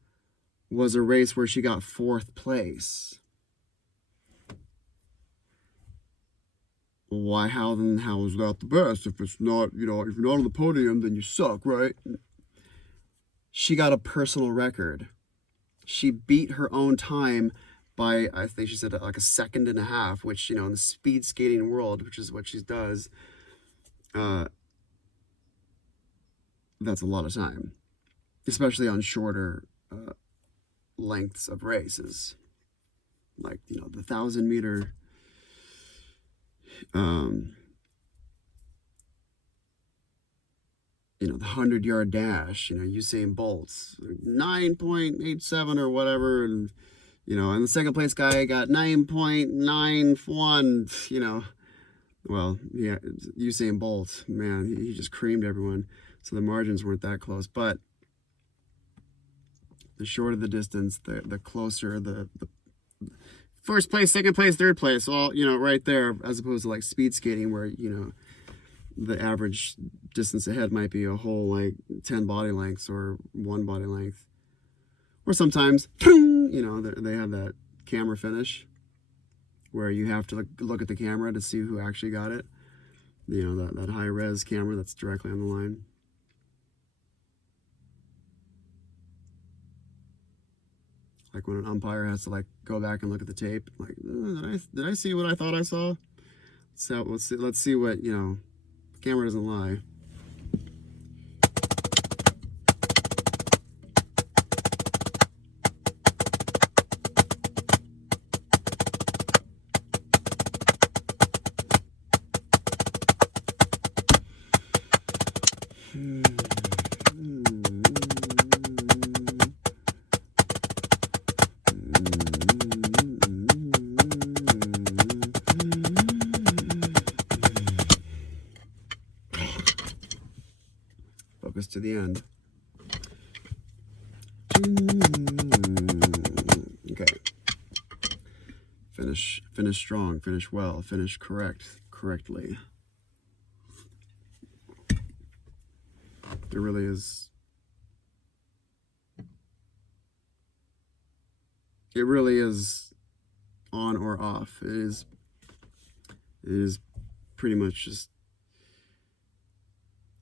was a race where she got 4th place. Why? How is that the best? If it's not, if you're not on the podium, then you suck, right? She got a personal record. She beat her own time by, I think she said, like a 1.5 seconds, which, in the speed skating world, which is what she does, that's a lot of time, especially on shorter lengths of races, like, the 1,000-meter the 100-yard dash, Usain Bolt's 9.87 or whatever, and You know, and the second place guy got 9.91, you know. Well, yeah, Usain Bolt, man, he just creamed everyone. So the margins weren't that close. But the shorter the distance, the closer the first place, second place, third place, all, you know, right there, as opposed to like speed skating where, you know, the average distance ahead might be a whole like 10 body lengths or 1 body length. Or sometimes, you know, they have that camera finish where you have to look at the camera to see who actually got it. You know, that high res camera that's directly on the line. Like when an umpire has to like go back and look at the tape, like, did I see what I thought I saw? So let's see what, you know, the camera doesn't lie. Focus to the end. Okay. Finish strong, finish well, finish correctly. It really is. It really is on or off. It is pretty much just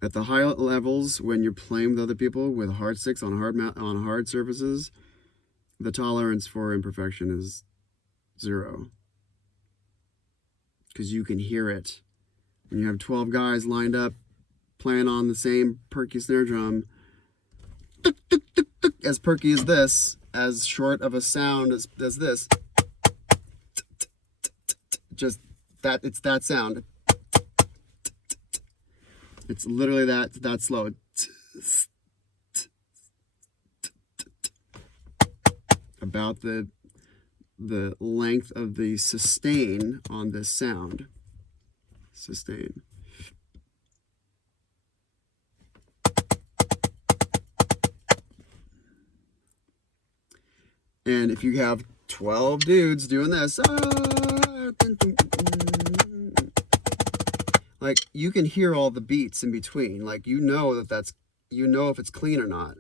at the high levels when you're playing with other people with hard sticks on hard surfaces. The tolerance for imperfection is 0 because you can hear it when you have 12 guys lined up playing on the same perky snare drum. As perky as this, as short of a sound as this. Just that, it's that sound. It's literally that slow. About the length of the sustain on this sound. Sustain. And if you have 12 dudes doing this, like you can hear all the beats in between. Like you know if it's clean or not.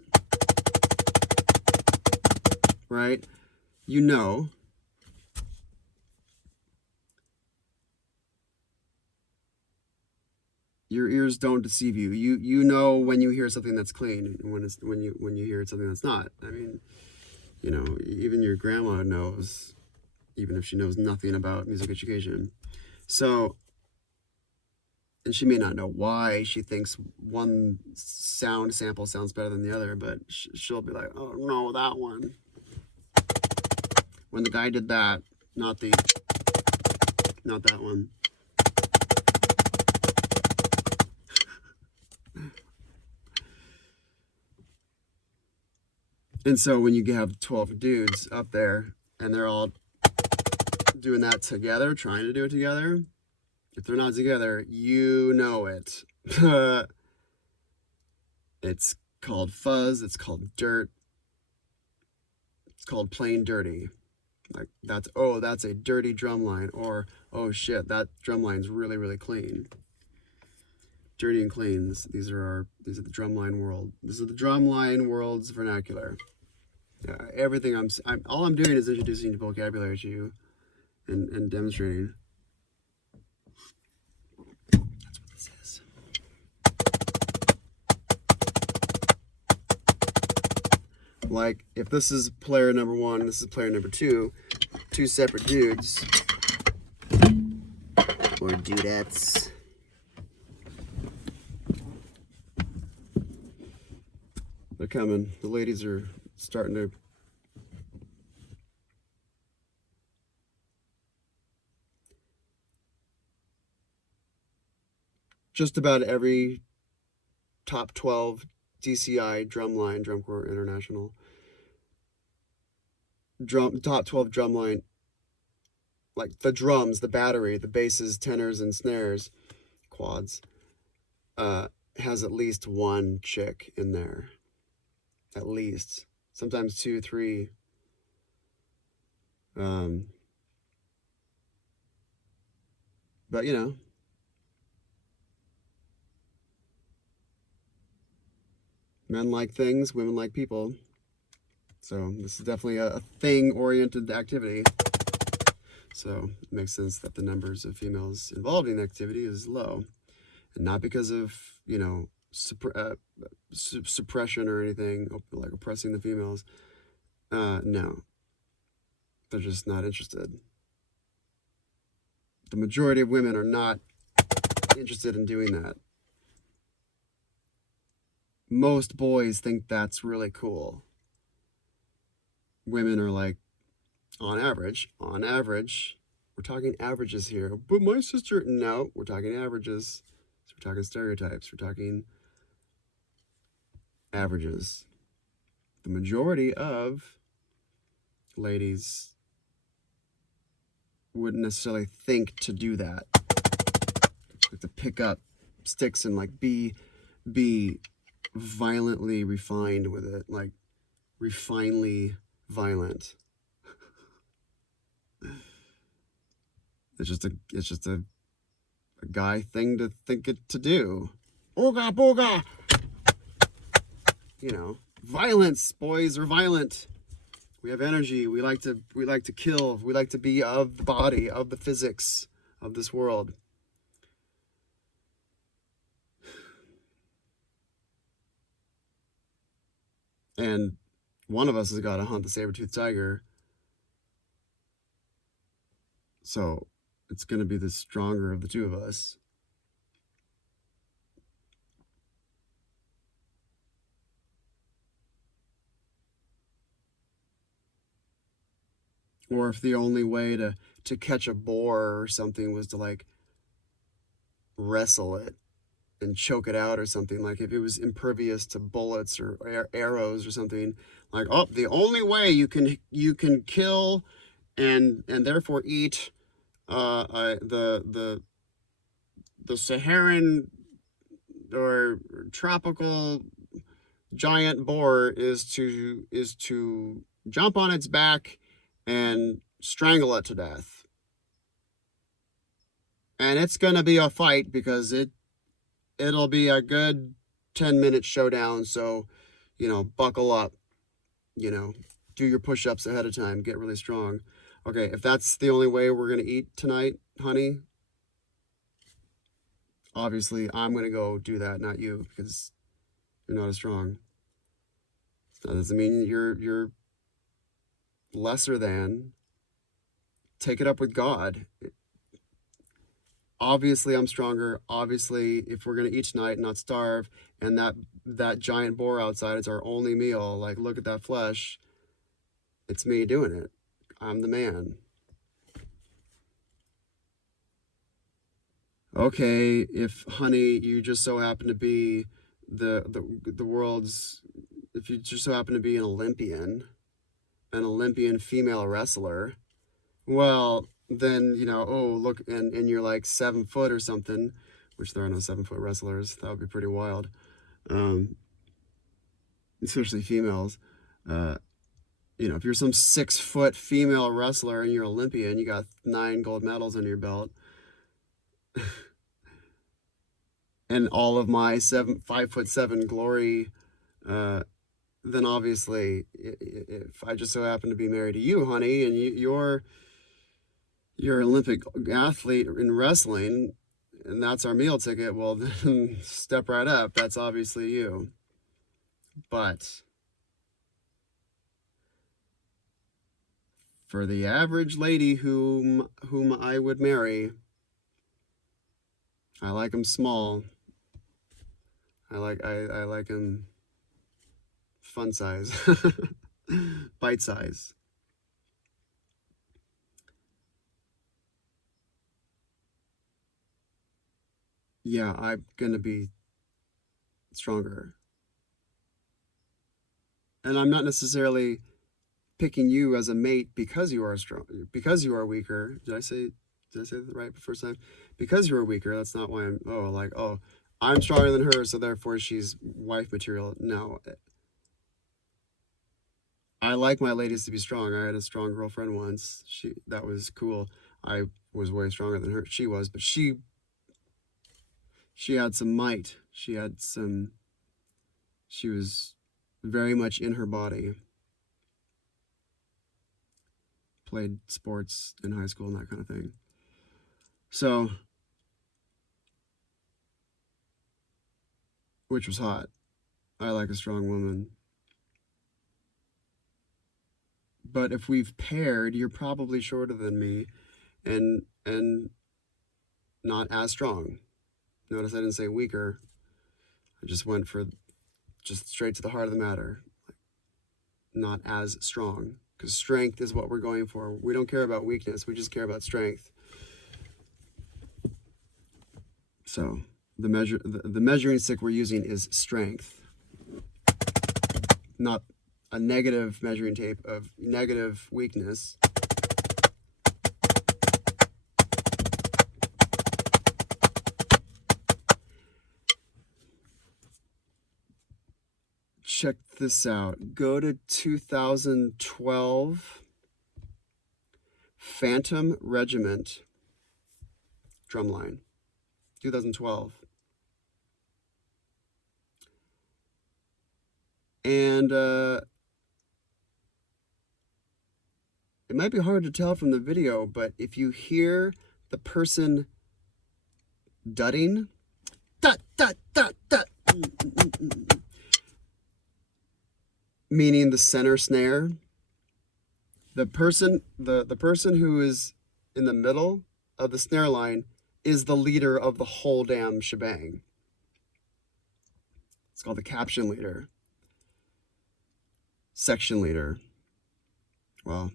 Right? You know. Your ears don't deceive you. You know when you hear something that's clean and when you hear something that's not. I mean, you know, even your grandma knows, even if she knows nothing about music education. So, and she may not know why she thinks one sound sample sounds better than the other, but she'll be like, oh no, that one. When the guy did that, not that one. And so when you have 12 dudes up there and they're all doing that together, trying to do it together, if they're not together, you know it. It's called fuzz. It's called dirt. It's called plain dirty. Like that's a dirty drum line, or oh shit, that drum line's really, really clean. Dirty and clean. These are the drumline world. This is the drumline world's vernacular. Everything all I'm doing is introducing vocabulary to you and demonstrating. That's what this is. Like if this is player number 1, this is player number 2, two separate dudes or dudettes. They're coming. The ladies are starting to just about every top 12 DCI Drumline Drum Corps International top 12 drum line, like the drums, the battery, the basses, tenors, and snares, quads, has at least one chick in there. At least. Sometimes two, three. But you know, men like things, women like people. So this is definitely a thing-oriented activity. So it makes sense that the numbers of females involved in the activity is low. And not because of, you know, suppression or anything, like oppressing the females. No. They're just not interested. The majority of women are not interested in doing that. Most boys think that's really cool. Women are like, on average, we're talking averages here. But my sister, no, we're talking averages. So we're talking stereotypes. We're talking averages. The majority of ladies wouldn't necessarily think to do that. Like to pick up sticks and like be violently refined with it, like refinedly violent. It's just a guy thing to think it to do. Booga booga. You know, violence. Boys are violent. We have energy. We like to kill. We like to be of the body, of the physics of this world. And one of us has got to hunt the saber-toothed tiger. So it's going to be the stronger of the two of us. Or if the only way to catch a boar or something was to like wrestle it and choke it out or something, like if it was impervious to bullets or arrows or something, like, oh, the only way you can kill and therefore eat the Saharan or tropical giant boar is to jump on its back and strangle it to death. And it's gonna be a fight because it'll be a good 10-minute showdown. So, you know, buckle up, you know, do your push-ups ahead of time, get really strong. Okay, if that's the only way we're gonna eat tonight, honey, obviously I'm gonna go do that, not you, because you're not as strong. That doesn't mean you're lesser than. Take it up with God. Obviously I'm stronger. Obviously, if we're gonna eat tonight and not starve, and that giant boar outside is our only meal, like, look at that flesh. It's me doing it. I'm the man. Okay, if, honey, you just so happen to be the world's, if you just so happen to be an Olympian female wrestler, well, then, you know, oh, look, and you're like 7 foot or something, which there are no 7 foot wrestlers. That would be pretty wild. Especially females. You know, if you're some 6 foot female wrestler and you're Olympian, you got 9 gold medals under your belt, and all of my 5'7" glory, then obviously, if I just so happen to be married to you, honey, and you're an Olympic athlete in wrestling, and that's our meal ticket, well, then step right up. That's obviously you. But for the average lady whom I would marry, I like them small. I like them fun size, bite size. Yeah, I'm gonna be stronger, and I'm not necessarily picking you as a mate because you are strong, because you are weaker. Did I say that right the first time? Because you are weaker, that's not why I'm stronger than her, so therefore she's wife material. No. I like my ladies to be strong. I had a strong girlfriend once. That was cool. I was way stronger than her. She was, but she had some might. She was very much in her body. Played sports in high school and that kind of thing. So, which was hot. I like a strong woman. But if we've paired, you're probably shorter than me and not as strong. Notice I didn't say weaker. I just went for just straight to the heart of the matter. Not as strong. Because strength is what we're going for. We don't care about weakness. We just care about strength. So the measuring stick we're using is strength. Not a negative measuring tape of negative weakness. Check this out. Go to 2012 Phantom Regiment drumline. 2012. And it might be hard to tell from the video, but if you hear the person dudding, dut, dut, dut, dut, meaning the center snare, the person who is in the middle of the snare line is the leader of the whole damn shebang. It's called the caption leader. Section leader. Well,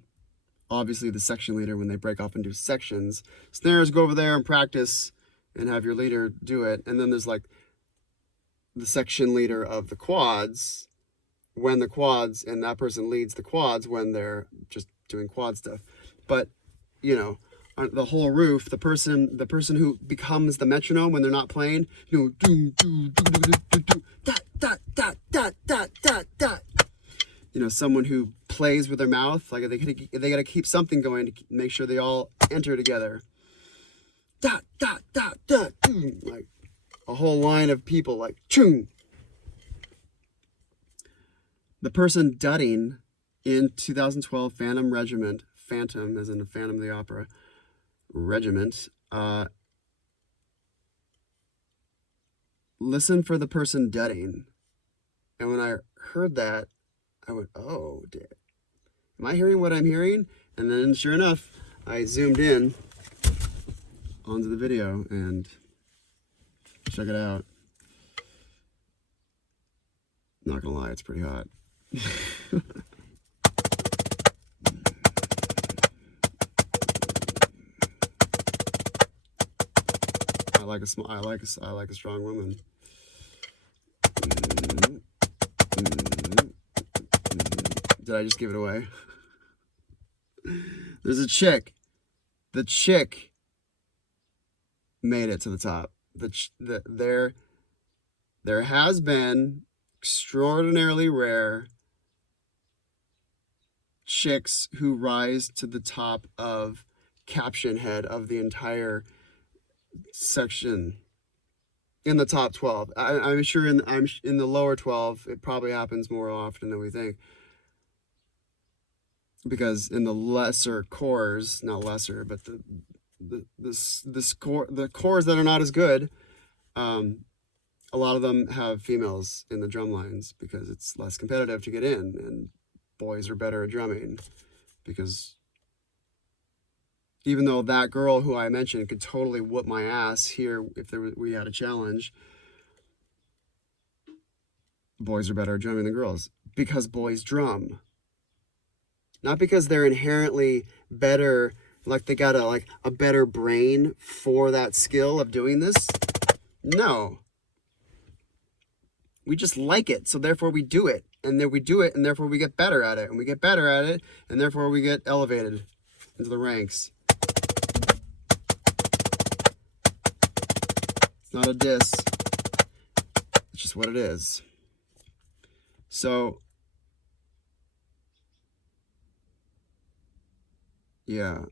obviously the section leader, when they break off into sections, snares go over there and practice and have your leader do it. And then there's like the section leader of the quads, when the quads, and that person leads the quads when they're just doing quad stuff. But, you know, on the whole roof, the person who becomes the metronome when they're not playing, you know, do do do do do do do dot dot dot dot dot dot dot. You know, someone who plays with their mouth, like they gotta keep something going to make sure they all enter together. Dot dot dot dot, like a whole line of people, like chung. The person dudding in 2012 Phantom Regiment, Phantom as in the Phantom of the Opera Regiment, listen for the person dudding. And when I heard that, I went, oh, am I hearing what I'm hearing? And then sure enough, I zoomed in onto the video and check it out. Not gonna lie, it's pretty hot. I like a strong woman. Did I just give it away? There's a chick. The chick made it to the top. There has been extraordinarily rare chicks who rise to the top of caption head of the entire section in the top 12. I'm sure in the lower 12 it probably happens more often than we think, because in the lesser cores, not lesser, but the cores that are not as good, a lot of them have females in the drum lines because it's less competitive to get in, and boys are better at drumming. Because even though that girl who I mentioned could totally whoop my ass here if we had a challenge, boys are better at drumming than girls because boys drum. Not because they're inherently better, like they got a better brain for that skill of doing this. No. We just like it, so therefore we do it. and then we do it, and therefore we get better at it, and we get better at it, and therefore we get elevated into the ranks. It's not a diss. It's just what it is. So, yeah,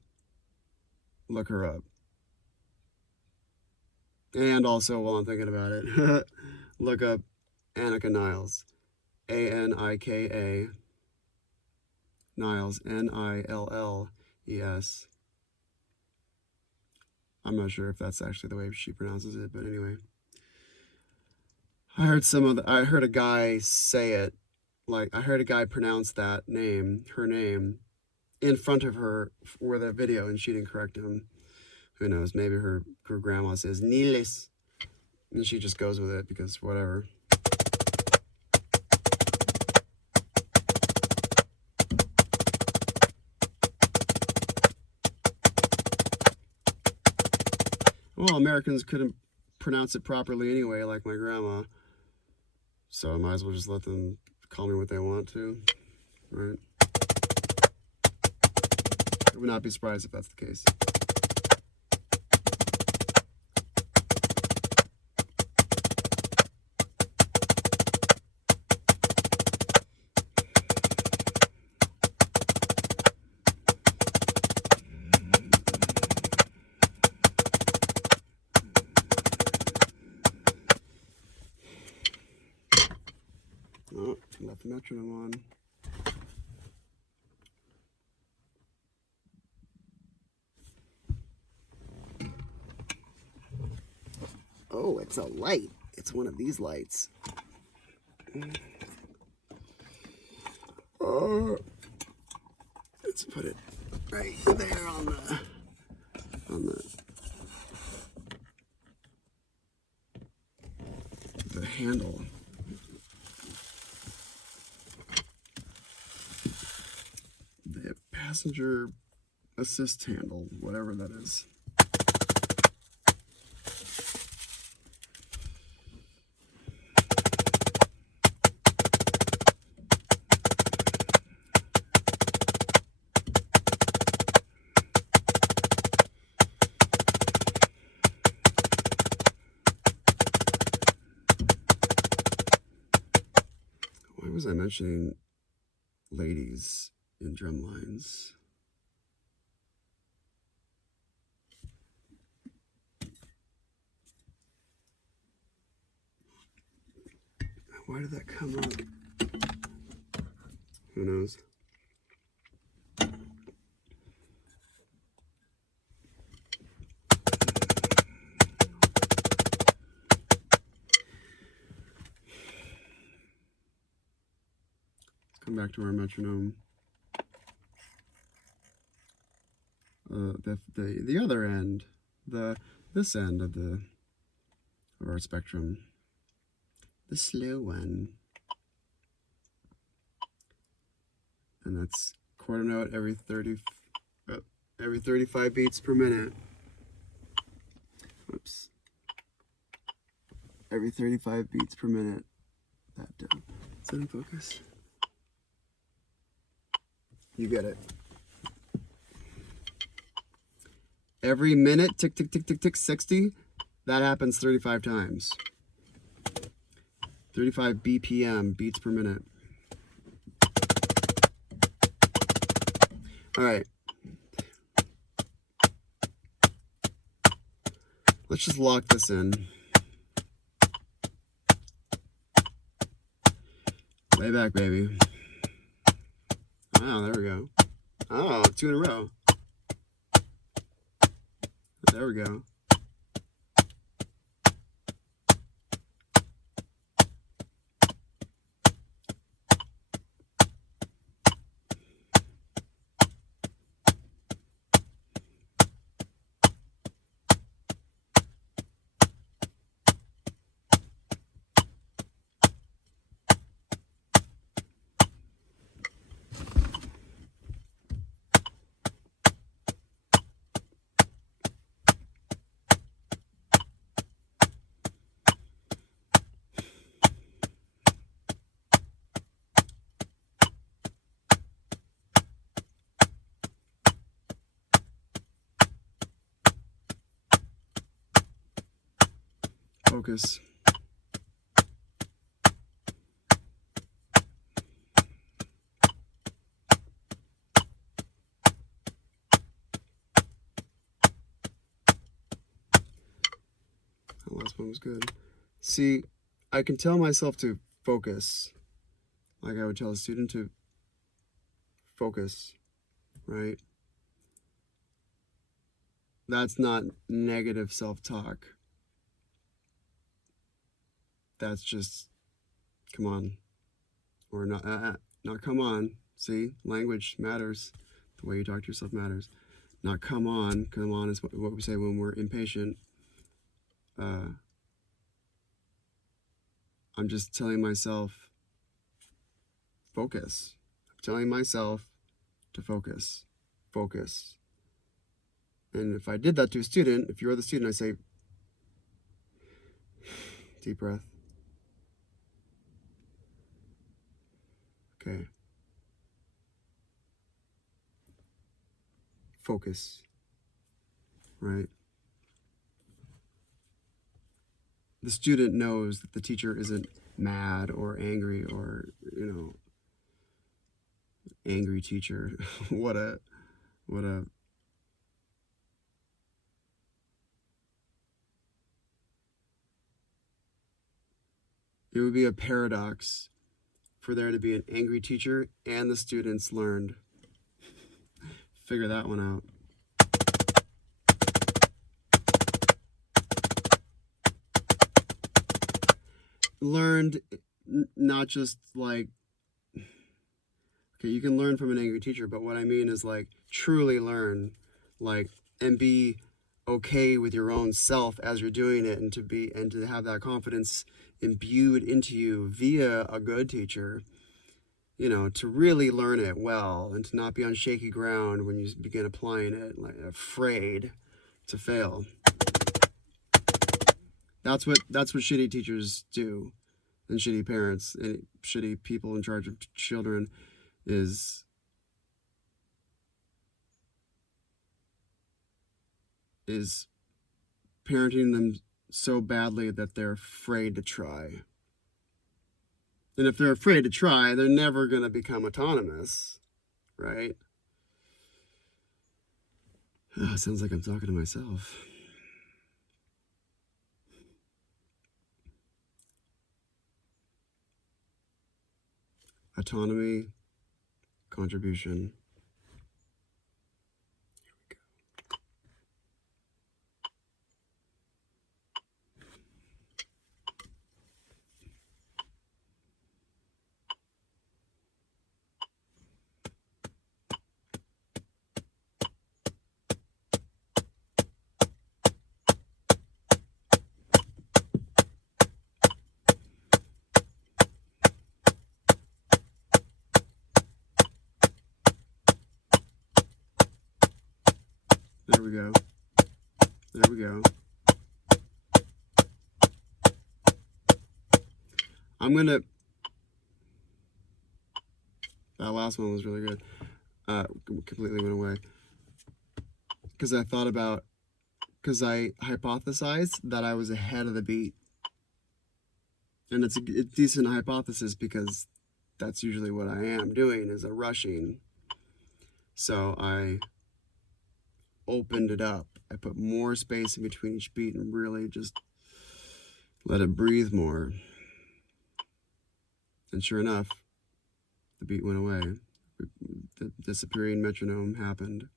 look her up. And also, while I'm thinking about it, look up Annika Niles. A-N-I-K-A. Niles. N-I-L-L-E-S. I'm not sure if that's actually the way she pronounces it, but anyway. I heard a guy say it, like, I heard a guy pronounce that name, her name, in front of her for the video, and she didn't correct him. Who knows, maybe her grandma says, Niles, and she just goes with it, because whatever. Well, Americans couldn't pronounce it properly anyway, like my grandma. So I might as well just let them call me what they want to, right? I would not be surprised if that's the case. Oh, left the metronome on. Oh, it's a light. It's one of these lights. Oh, let's put it right there on the handle. The passenger assist handle, whatever that is. Why was I mentioning ladies in drum lines? Why did that come up? Who knows? Let's come back to our metronome. The other end, this end of our spectrum, the slow one, and that's quarter note every 35 beats per minute. Whoops. Every 35 beats per minute. Is that in focus? You get it. Every minute, tick, tick, tick, tick, tick, 60. That happens 35 times. 35 BPM, beats per minute. All right. Let's just lock this in. Lay back, baby. Oh, there we go. Oh, 2 in a row. There we go. focus. That last one was good. See, I can tell myself to focus. Like I would tell a student to focus, right? That's not negative self-talk. That's just, come on. Or not, not come on. See, language matters. The way you talk to yourself matters. Not come on. Come on is what we say when we're impatient. I'm just telling myself, focus. I'm telling myself to focus. Focus. And if I did that to a student, if you're the student, I say, deep breath. Okay. Focus. Right? The student knows that the teacher isn't mad or angry or, angry teacher. what a it would be a paradox for there to be an angry teacher and the students learned. Figure that one out. Learned, not just like, okay, you can learn from an angry teacher, but what I mean is like truly learn, like, and be okay with your own self as you're doing it, and to have that confidence imbued into you via a good teacher, to really learn it well and to not be on shaky ground when you begin applying it, like afraid to fail. That's what shitty teachers do, and shitty parents and shitty people in charge of children is parenting them so badly that they're afraid to try. And if they're afraid to try, they're never going to become autonomous, right? Oh, sounds like I'm talking to myself. Autonomy, contribution. There we go. There we go. That last one was really good. Completely went away. Because I hypothesized that I was ahead of the beat. And it's a decent hypothesis because that's usually what I am doing, is a rushing. So I opened it up. I put more space in between each beat and really just let it breathe more. And sure enough, the beat went away. The disappearing metronome happened.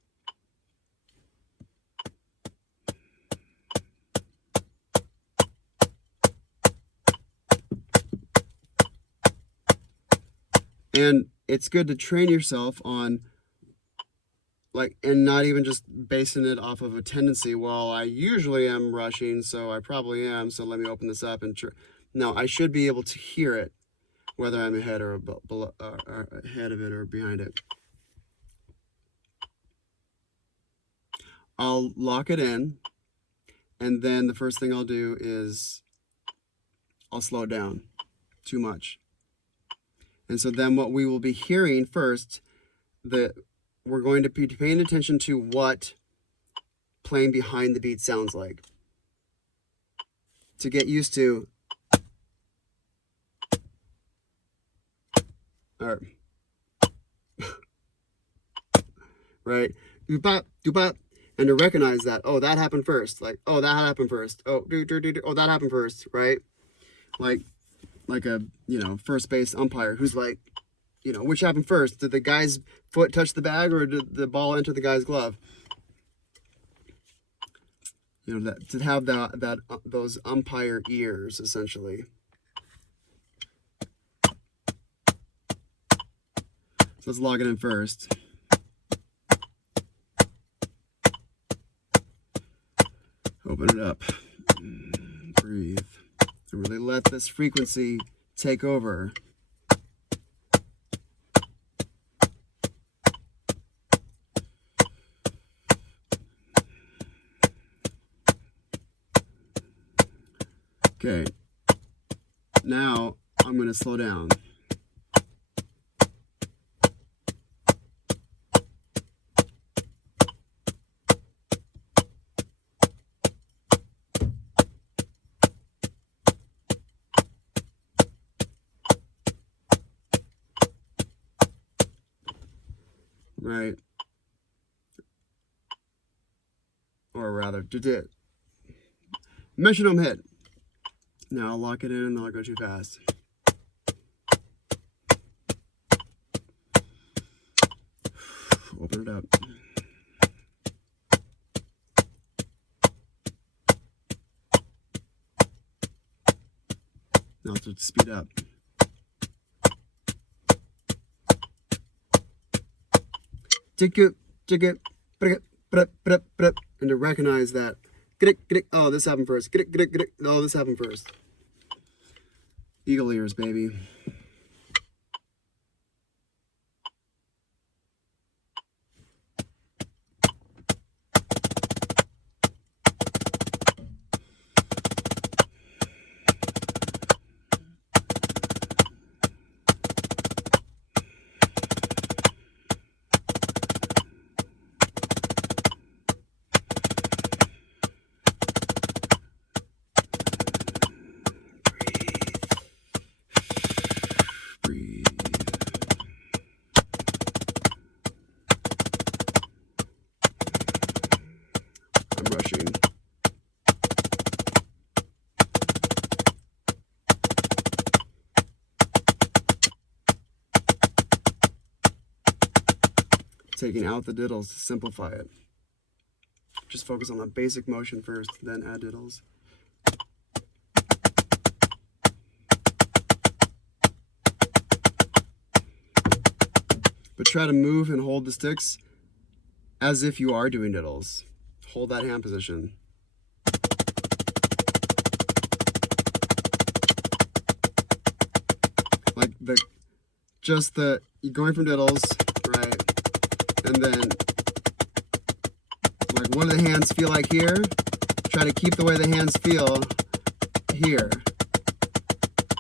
And it's good to train yourself on, like, and not even just basing it off of a tendency. Well, I usually am rushing, so I probably am, so let me open this up and no, I should be able to hear it, whether I'm ahead or below, or ahead of it or behind it. I'll lock it in, and then the first thing I'll do is I'll slow it down too much. And so then what we will be hearing first, we're going to be paying attention to what playing behind the beat sounds like. to get used to. Right? Doop-bop, doop-bop. And to recognize that, oh, that happened first. Like, oh, that happened first. Oh, oh, that happened first, right? Like a, first base umpire who's like, which happened first? Did the guy's foot touch the bag or did the ball enter the guy's glove? That to have those umpire ears, essentially. So let's log it in first. Open it up. Breathe. And really let this frequency take over. Okay. Now I'm going to slow down. Right. Or rather, did it. Metronome hit. Now I'll lock it in and then I'll go too fast. Open it up. Now let's speed up. Ticket, ticket, and to recognize that. Oh, this happened first. Oh, this happened first. Eagle ears, baby. Taking out the diddles to simplify it. Just focus on the basic motion first, then add diddles. But try to move and hold the sticks as if you are doing diddles. Hold that hand position. Like you're going from diddles, right? And then, like, what do the hands feel like here? Try to keep the way the hands feel here.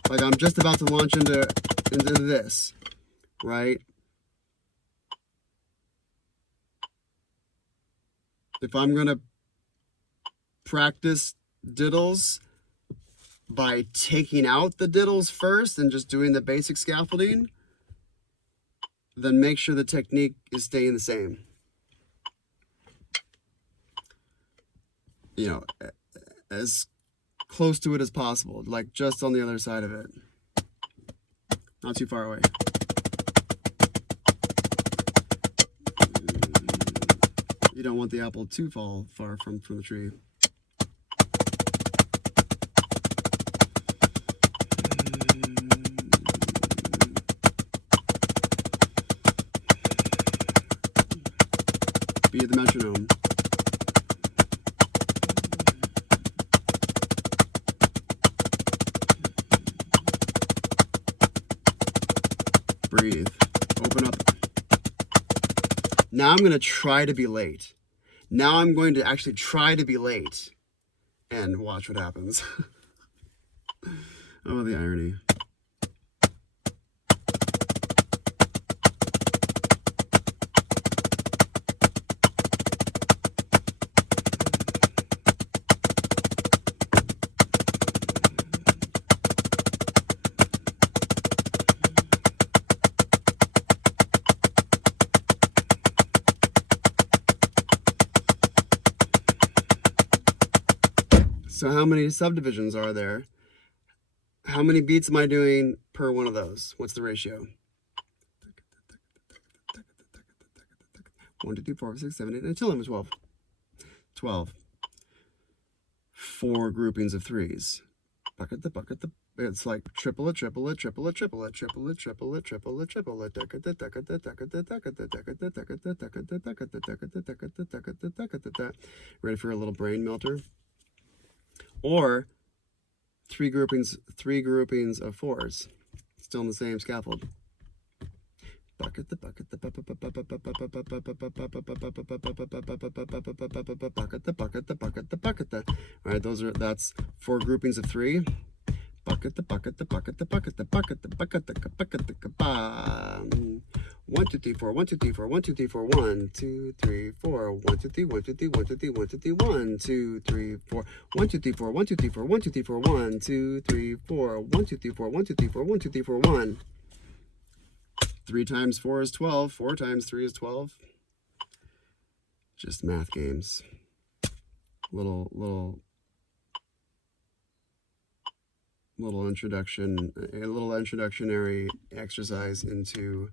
Like I'm just about to launch into this, right? If I'm going to practice diddles by taking out the diddles first and just doing the basic scaffolding, then make sure the technique is staying the same. As close to it as possible, like just on the other side of it. Not too far away. You don't want the apple too far from the tree. Be the metronome. Breathe. Open up. Now I'm going to try to be late. Now I'm going to actually try to be late. And watch what happens. Oh, the irony. So how many subdivisions are there? How many beats am I doing per one of those? What's the ratio? 1, 2, 3, 4, 5, 6, 7, 8, until I'm 12. 12. 4 groupings of 3s. Bucket the. It's like triplet. Ready for a little brain melter? Or 3 groupings of 4s, still in the same scaffold. Bucket the bucket the bucket the bucket the. All right, that's 4 groupings of 3. Bucket the bucket the bucket the bucket the bucket the bucket the bucket the 1 2 3 4 1 2 3 4 1 2 3 4 1 2 3 4 1 2 3 1 2 3 1 2 3 1 2 3 1 2 3 4 1 2 3 4 1 2 3 4 1 2 3 4 1 2 3 4 1 2 3 4 1 2 3 4 1 2 3 4 1. 3 times 4 is 12. 4 times 3 is 12. Just math games. Little introduction, a little introductionary exercise into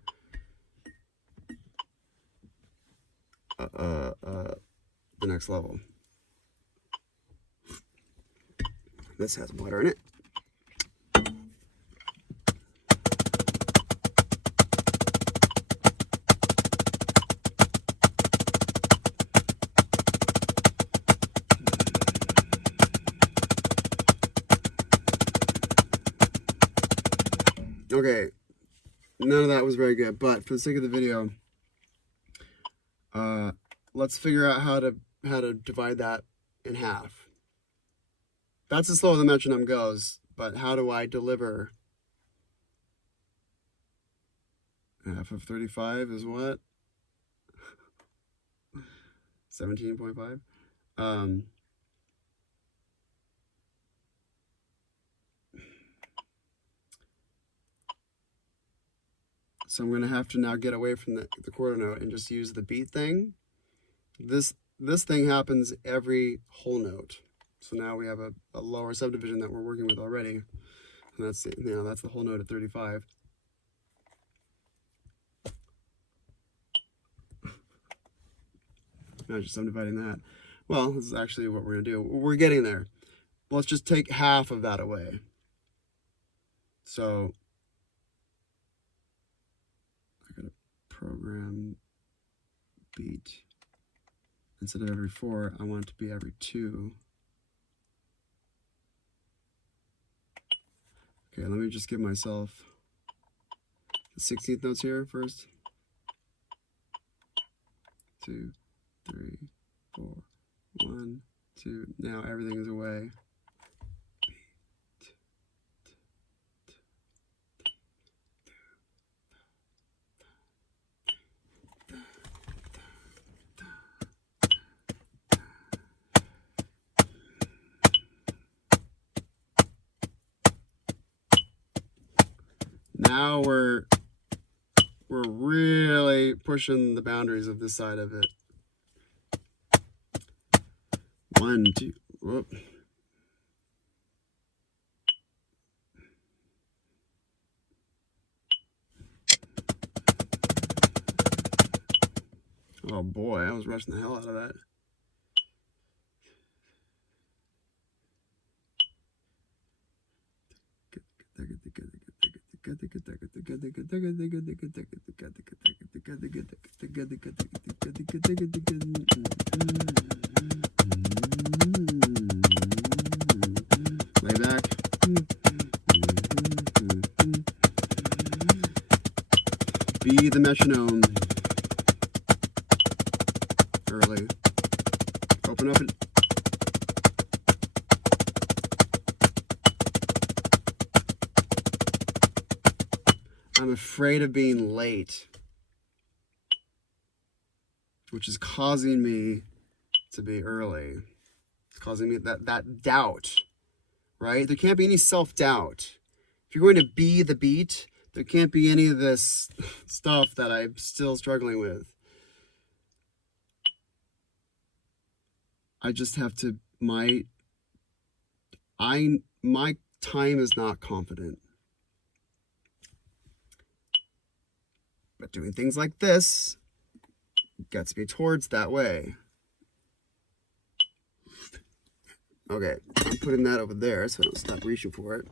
the next level. This has butter in it. Okay, none of that was very good, but for the sake of the video, let's figure out how to divide that in half. That's as slow as the metronome goes, but how do I deliver? Half of 35 is what? 17.5. So I'm going to have to now get away from the quarter note and just use the beat thing. This thing happens every whole note. So now we have a lower subdivision that we're working with already. And that's the whole note at 35. Now just subdividing that. Well, this is actually what we're going to do. We're getting there. Let's just take half of that away. So I got to program beat. Instead of every 4, I want it to be every 2. Okay, let me just give myself the 16th notes here first. 2, 3, 4, 1, 2. Now everything is away. Now we're really pushing the boundaries of this side of it. 1, 2, whoop. Oh boy, I was rushing the hell out of that. Lay back. Be the metronome. Early. Open up it. I'm afraid of being late, which is causing me to be early. It's causing me that doubt, right? There can't be any self-doubt. If you're going to be the beat, there can't be any of this stuff that I'm still struggling with. I just have to, my my time is not confident. But doing things like this gets me towards that way. Okay, I'm putting that over there so I don't stop reaching for it.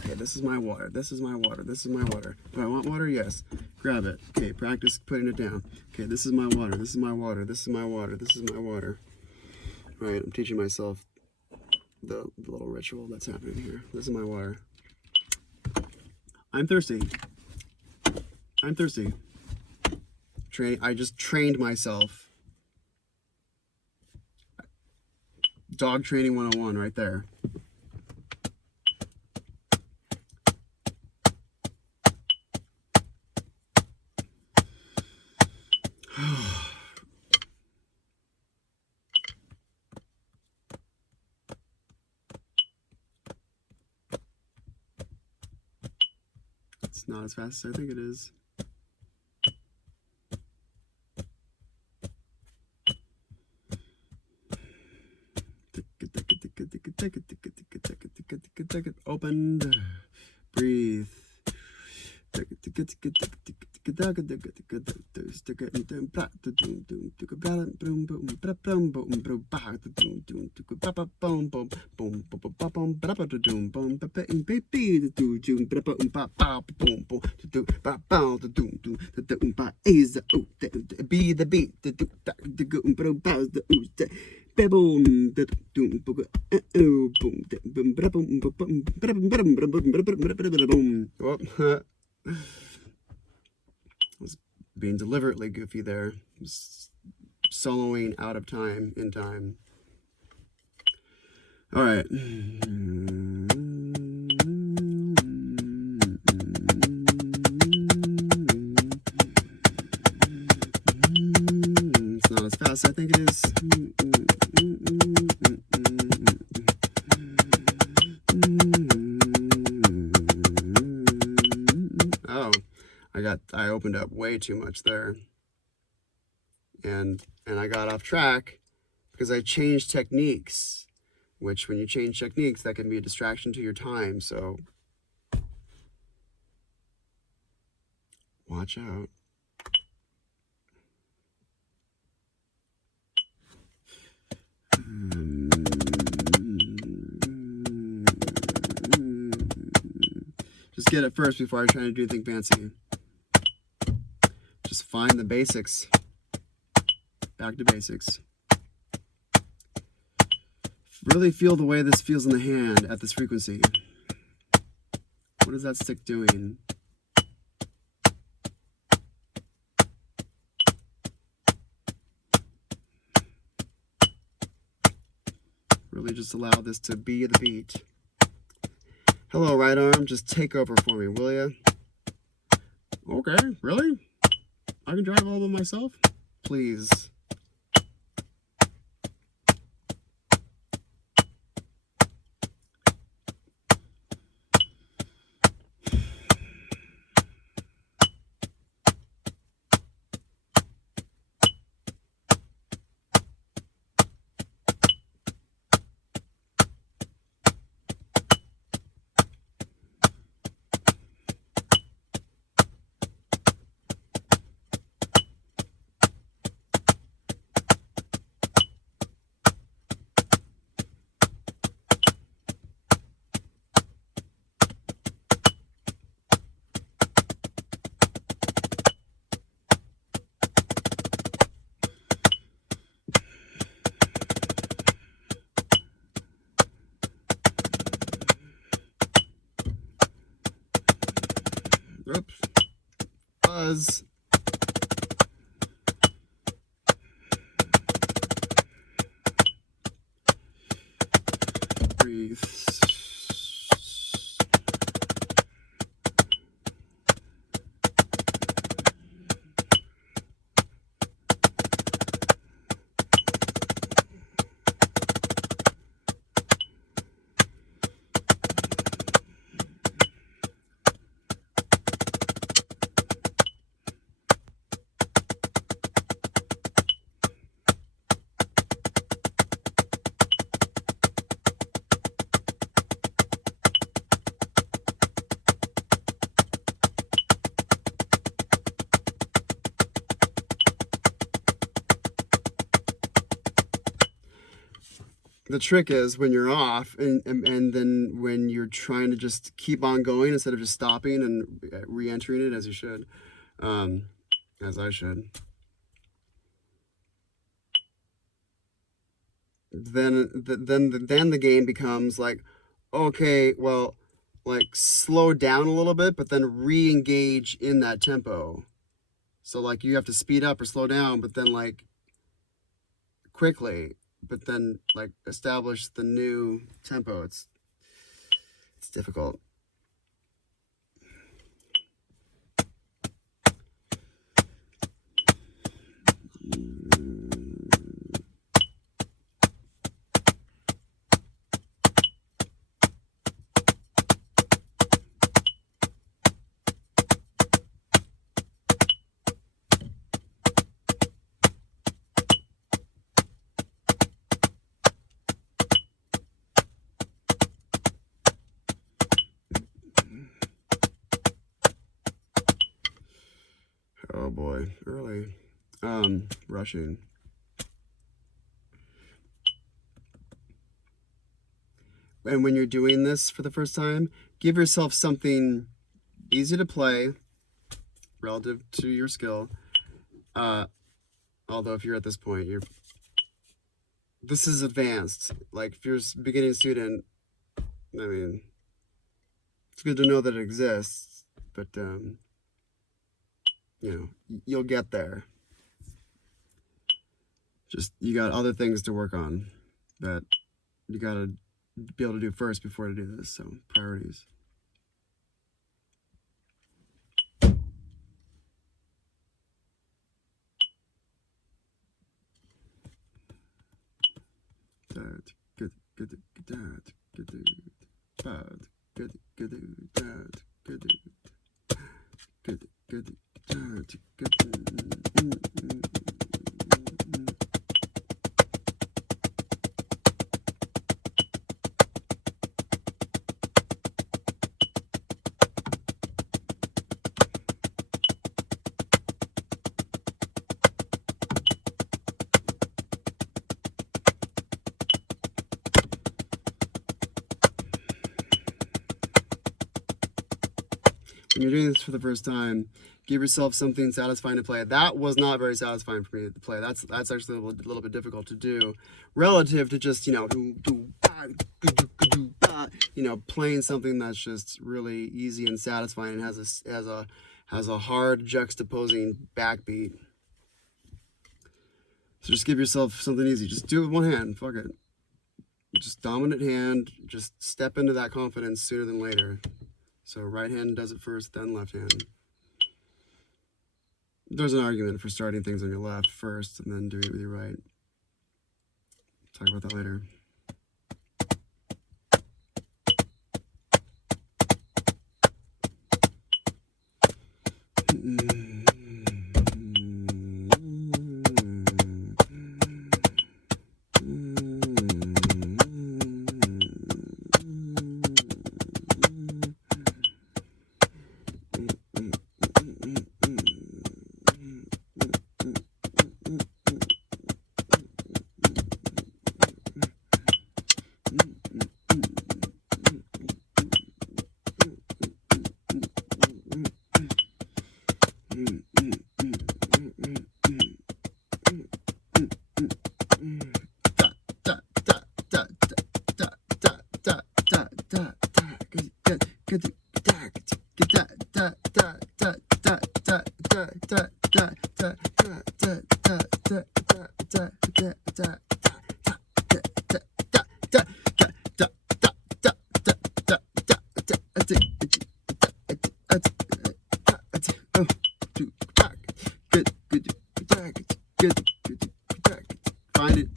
Okay, this is my water. This is my water. This is my water. Do I want water? Yes. Grab it. Okay, practice putting it down. Okay, this is my water. This is my water. This is my water. This is my water. All right, I'm teaching myself the little ritual that's happening here. This is my water. I'm thirsty. I'm thirsty. I just trained myself. Dog training 101 right there. It's not as fast as I think it is. Opened. Breathe. Be the beat. I was being deliberately goofy there. Soloing out of time, in time. All right. It's not as fast as I think it is. Oh, I opened up way too much there. And I got off track because I changed techniques, which when you change techniques, that can be a distraction to your time. So watch out. Just get it first before I try to do anything fancy. Just find the basics. Back to basics. Really feel the way this feels in the hand at this frequency. What is that stick doing? Really just allow this to be the beat. Hello, right arm, just take over for me, will ya? Okay, really? I can drive all by myself? Please. Oops. Buzz. Breathe. the trick is when you're off, and then when you're trying to just keep on going instead of just stopping and re-entering it as you should, as I should. Then the game becomes like, okay, well, like slow down a little bit, but then re-engage in that tempo. So like you have to speed up or slow down, but then like quickly, but then like establish the new tempo. It's difficult. Oh boy, early. Rushing. And when you're doing this for the first time, give yourself something easy to play relative to your skill. Although if you're at this point, this is advanced. Like if you're a beginning student, I mean, it's good to know that it exists, but you'll get there. Just you got other things to work on that you gotta be able to do first before to do this. So priorities. When you're doing this for the first time, give yourself something satisfying to play. That was not very satisfying for me to play. That's actually a little bit difficult to do, relative to just playing something that's just really easy and satisfying and has a hard juxtaposing backbeat. So just give yourself something easy. Just do it with one hand. Fuck it. Just dominant hand. Just step into that confidence sooner than later. So right hand does it first, then left hand. There's an argument for starting things on your left first and then doing it with your right. Talk about that later. Find it.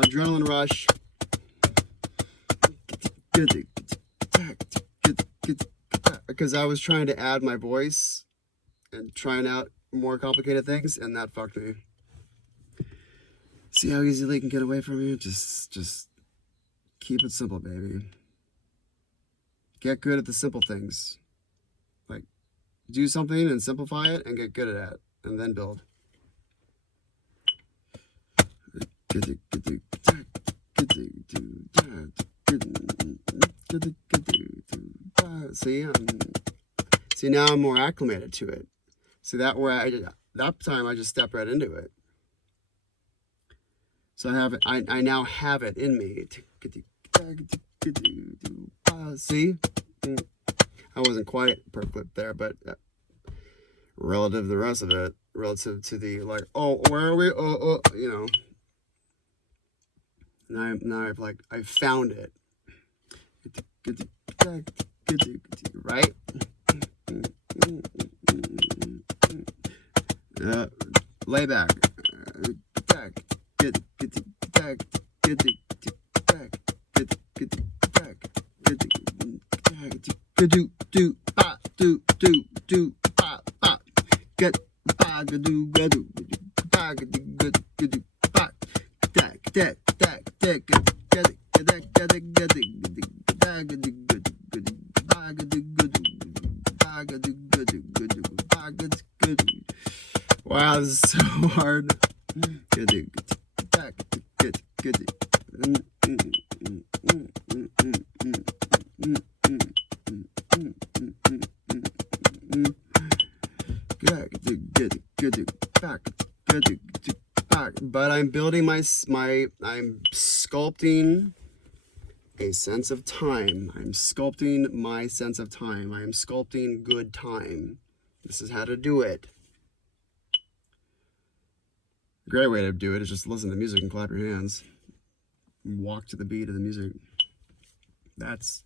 Adrenaline rush. Because I was trying to add my voice and trying out more complicated things, and that fucked me. See how easily it can get away from you? Just keep it simple, baby. Get good at the simple things. Like, do something and simplify it and get good at it, and then build. See, now I'm more acclimated to it. See, that time I just stepped right into it. So I have it. I now have it in me. See, I wasn't quite perfect there, but relative to the rest of it, relative to the like, oh, where are we? Oh, you know. Now I've found it. Right? Lay back. Wow, this is so hard. But I'm building I'm sculpting a sense of time. I'm sculpting my sense of time. I am sculpting good time. This is how to do it. A great way to do it is just listen to music and clap your hands. And walk to the beat of the music. That's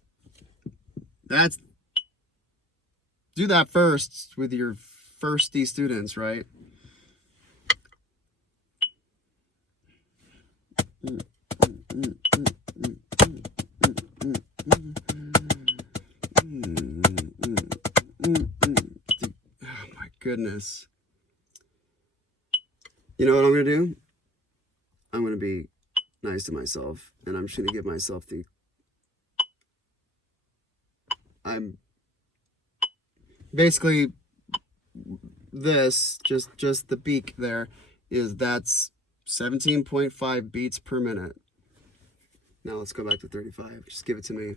do that first with your firsty students, right? Oh my goodness. You know what I'm going to do? I'm going to be nice to myself, and I'm just going to give myself I'm basically this, just the beak there, that's 17.5 beats per minute. Now let's go back to 35. Just give it to me.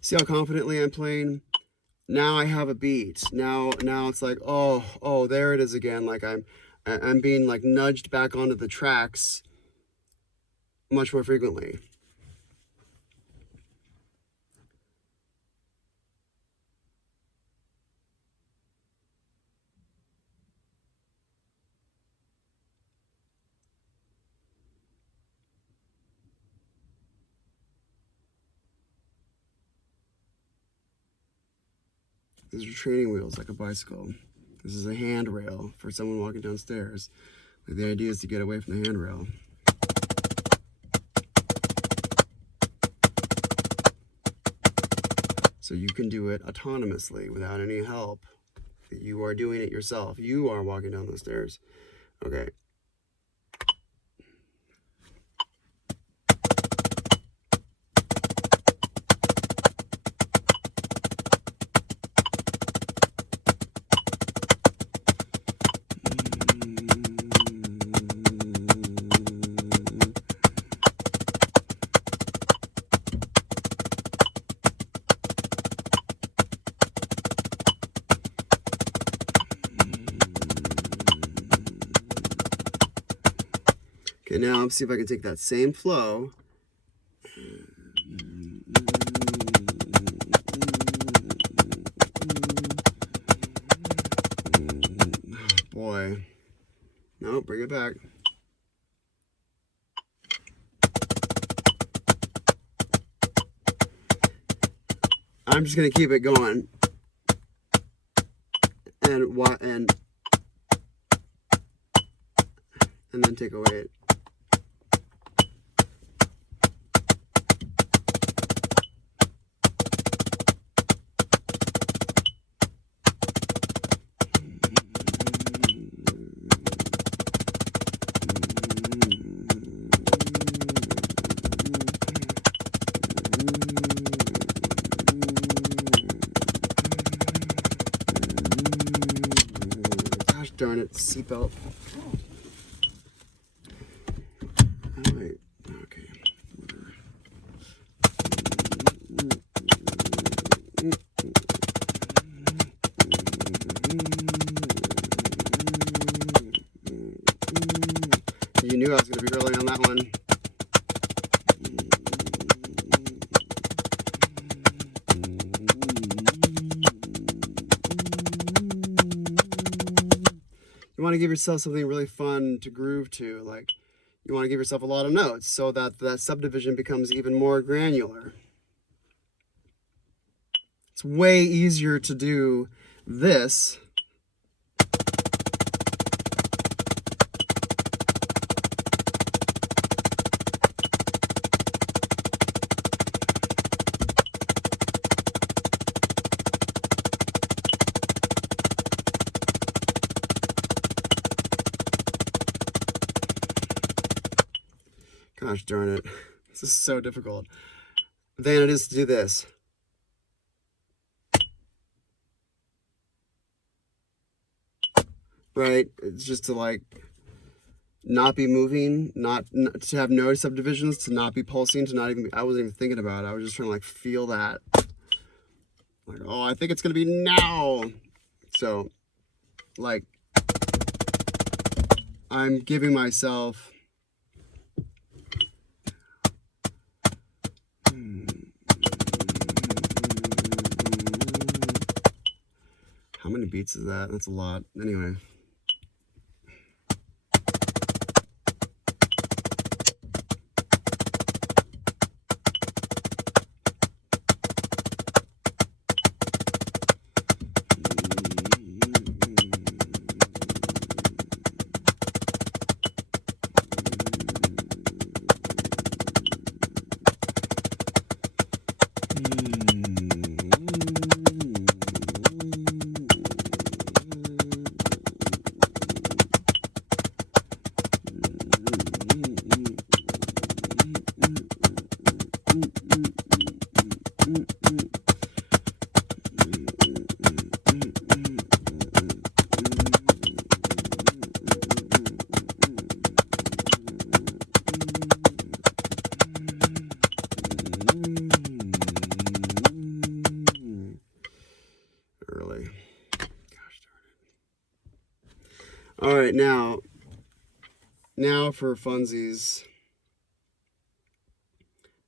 See how confidently I'm playing? Now I have a beat. Now it's like, oh, there it is again. Like I'm being like nudged back onto the tracks much more frequently. These are training wheels, like a bicycle. This is a handrail for someone walking downstairs. Like the idea is to get away from the handrail. So you can do it autonomously without any help. Exactly. You are doing it yourself. You are walking down those stairs. Okay. Okay, now let's see if I can take that same flow. Boy. No, bring it back. I'm just gonna keep it going. And then take away it. Gosh darn it, seatbelt. Wait, okay. You knew I was going to be early on that one. You want to give yourself something really fun to groove to, like you want to give yourself a lot of notes so that that subdivision becomes even more granular. It's way easier to do this gosh darn it, this is so difficult, than it is to do this. Right? It's just to like not be moving, not to have no subdivisions, to not be pulsing, to not even be, I wasn't even thinking about it. I was just trying to like feel that. Like, oh, I think it's gonna be now. So like I'm giving myself how many beats is that? That's a lot. Anyway. All right, now for funsies.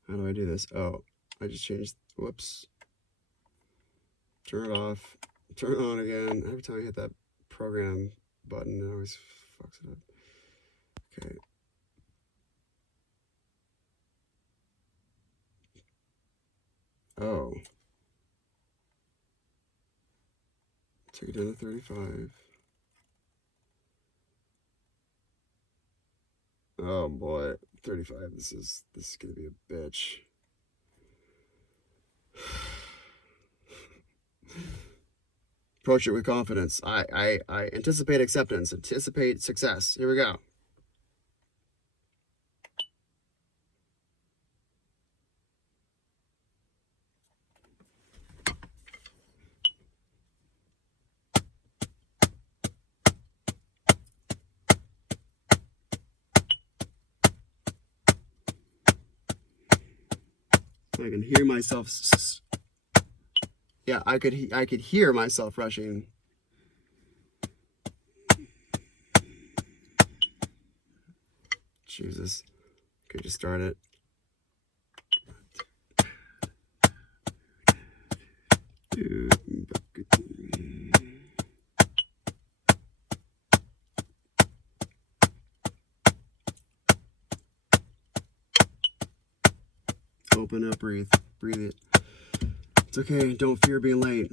How do I do this? Oh, I just changed, whoops. Turn it off, turn it on again. Every time I hit that program button, it always fucks it up. Okay. Oh. Take it down to 35. Oh boy, 35. This is gonna be a bitch. Approach it with confidence. I anticipate acceptance, anticipate success. Here we go. I can hear myself. Yeah, I could hear myself rushing. Jesus. Okay, just start it. Open up, breathe. Breathe it. It's okay, don't fear being late.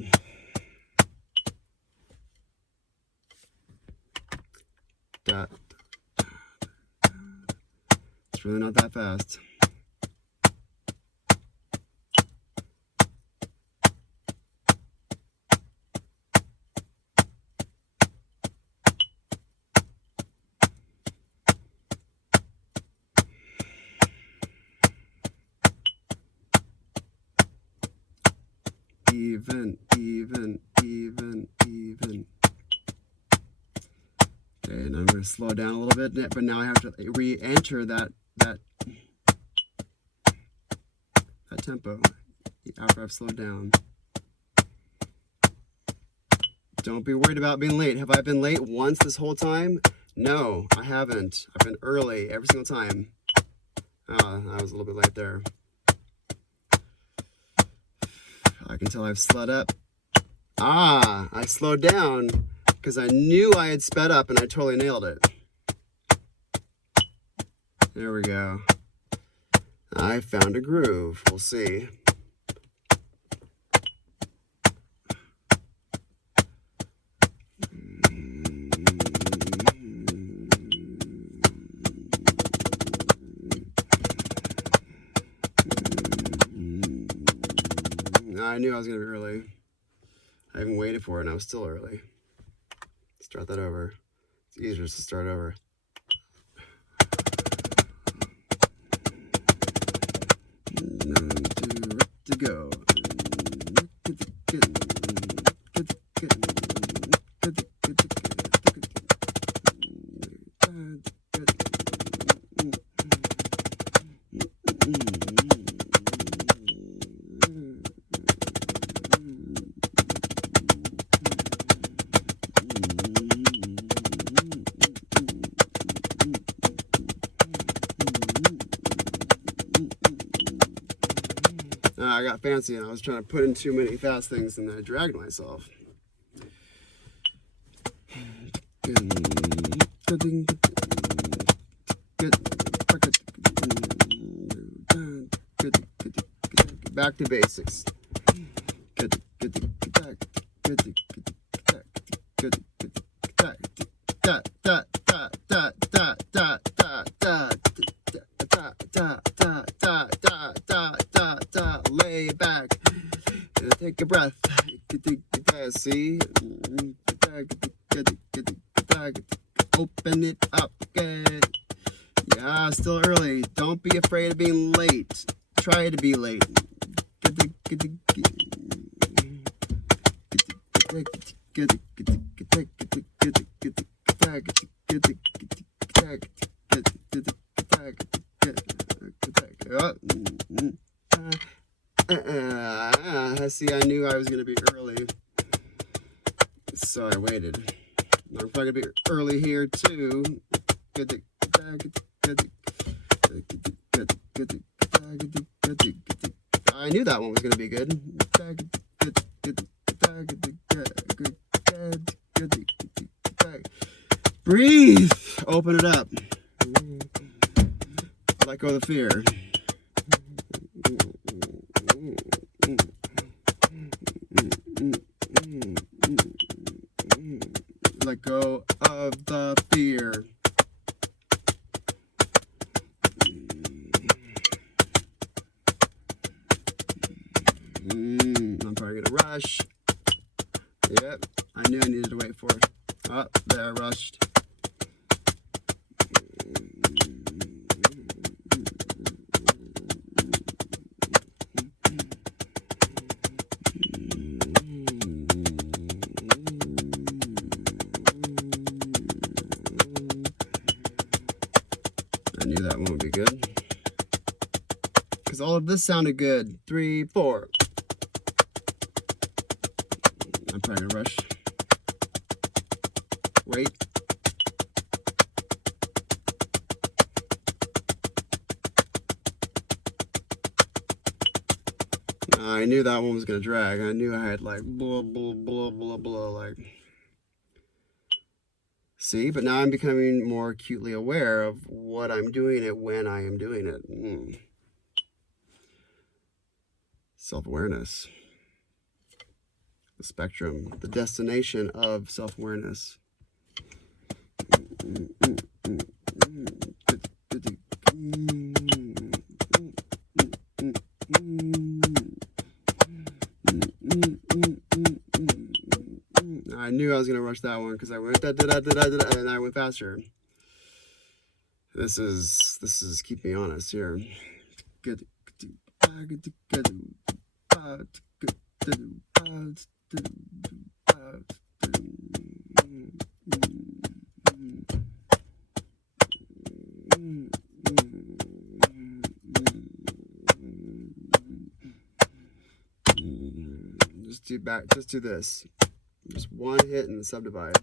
It's really not that fast. Even. Okay, and I'm going to slow down a little bit, but now I have to re-enter that tempo after I've slowed down. Don't be worried about being late. Have I been late once this whole time? No, I haven't. I've been early every single time. Oh, I was a little bit late there. I can tell I've slowed up. I slowed down because I knew I had sped up and I totally nailed it. There we go. I found a groove. We'll see. I knew I was going to be early. I even waited for it and I was still early. Start that over. It's easier just to start over. To go. I got fancy and I was trying to put in too many fast things and then I dragged myself. Back to basics. Lay back, take a breath. See, open it up. Yeah, still early. Don't be afraid of being late. Try to be late. See, I knew I was going to be early, so I waited. I'm probably going to be early here too. I knew that one was going to be good. Breathe. Open it up. Let go of the fear. Let go of the fear. I'm probably gonna rush. Yep. rushed. I knew that one would be good. Because all of this sounded good. 3, 4. I'm probably gonna rush. Wait. I knew that one was gonna drag. I knew I had like blah, blah, blah, blah, blah, like. See, but now I'm becoming more acutely aware of what I'm doing it when I am doing it. Self-awareness. The spectrum, the destination of self-awareness. I knew I was gonna rush that one because I went da da da da da da, and I went faster. This is keep me honest here. Just do this. Just one hit and subdivide.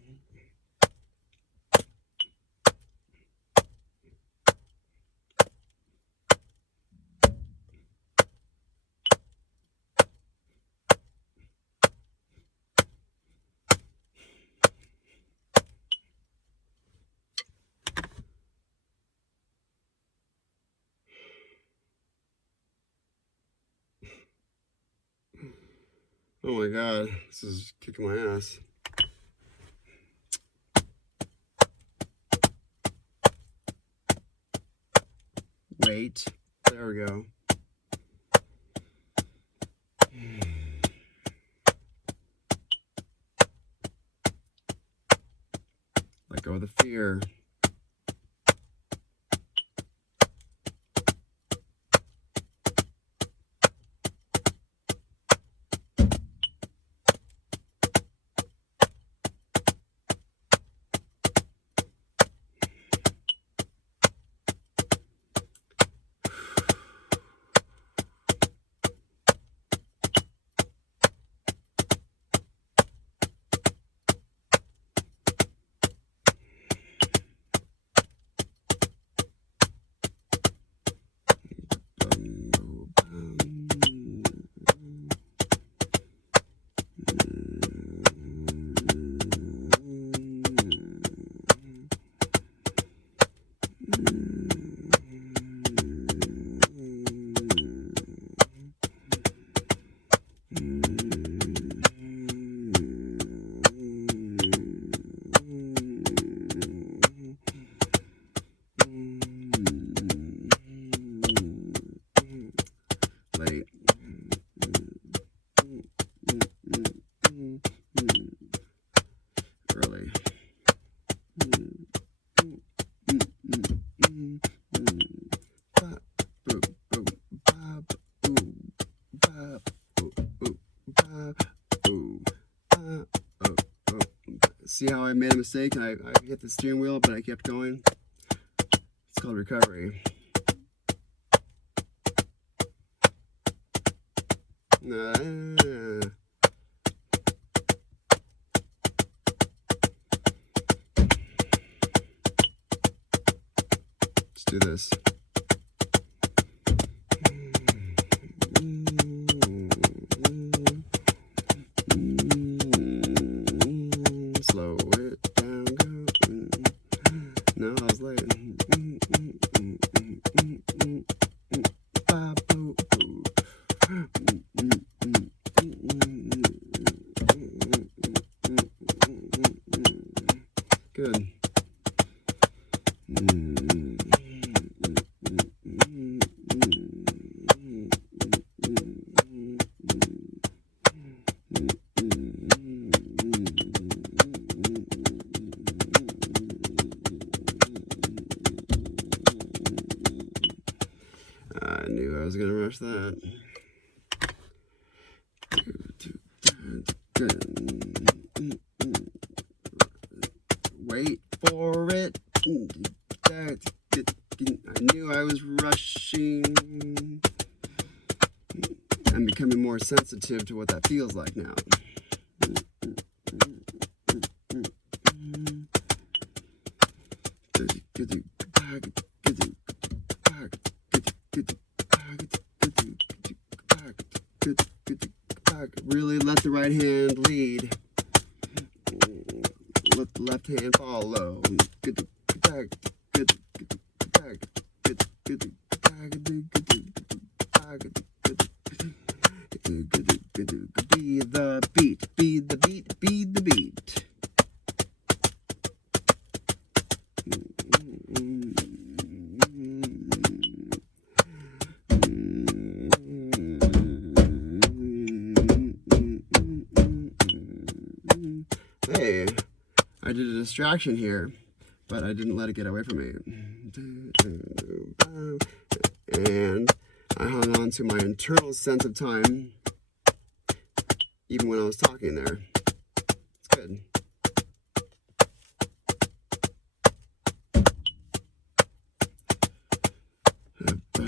Oh my God, this is kicking my ass. Wait, there we go. Let go of the fear. See how I made a mistake and I hit the steering wheel, but I kept going? It's called recovery. Let's do this. Slow it down, go. No, I was late. Good. knew I was gonna rush that. Wait for it. I knew I was rushing. I'm becoming more sensitive to what that feels like now. Really let the right hand lead. Let the left hand follow. Be the beat, be the beat, be the beat. Hey, I did a distraction here, but I didn't let it get away from me. And I hung on to my internal sense of time, even when I was talking there. It's good.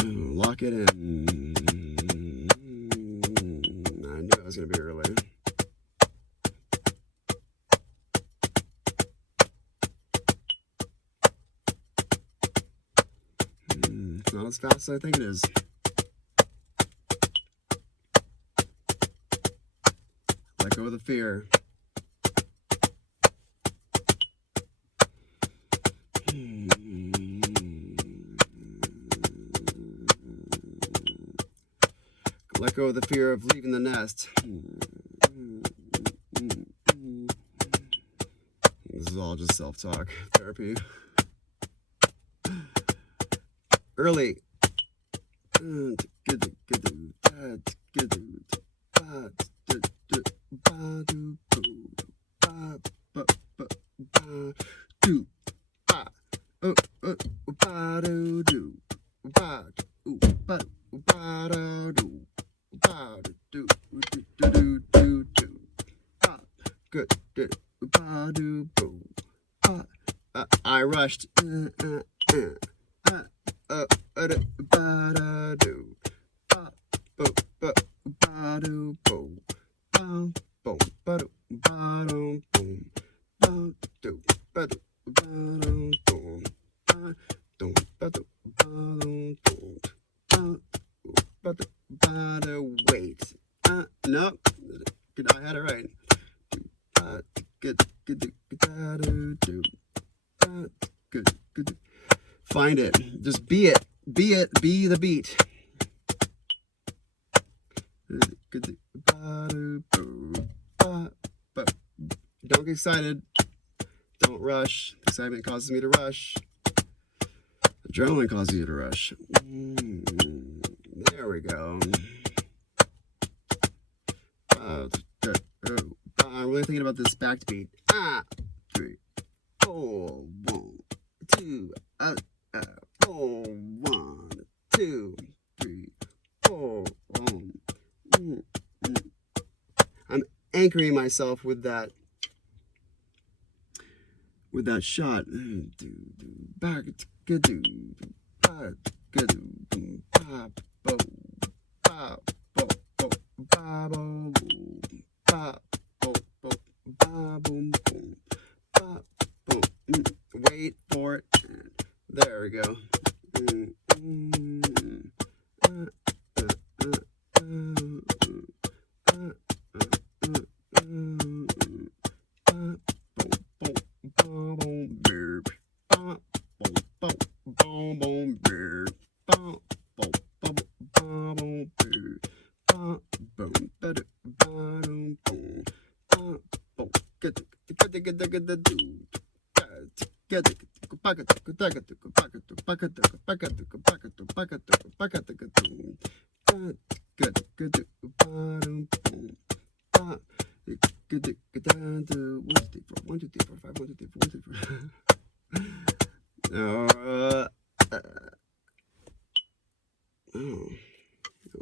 Lock it in. I knew I was going to be early. It's not as fast as I think it is. Let go of the fear. Let go of the fear of leaving the nest. This is all just self-talk therapy. Early. I rushed. Wait. No, I had it right. Find it. Just be it. Be it. Be the beat. Don't get excited. Don't rush. Excitement causes me to rush. Adrenaline causes you to rush. There we go. I'm really thinking about this backbeat. 3, 4, 1, 2, 4, 1, 2, 3, 4, 1. I'm anchoring myself with that shot. Back wait for it. There we go.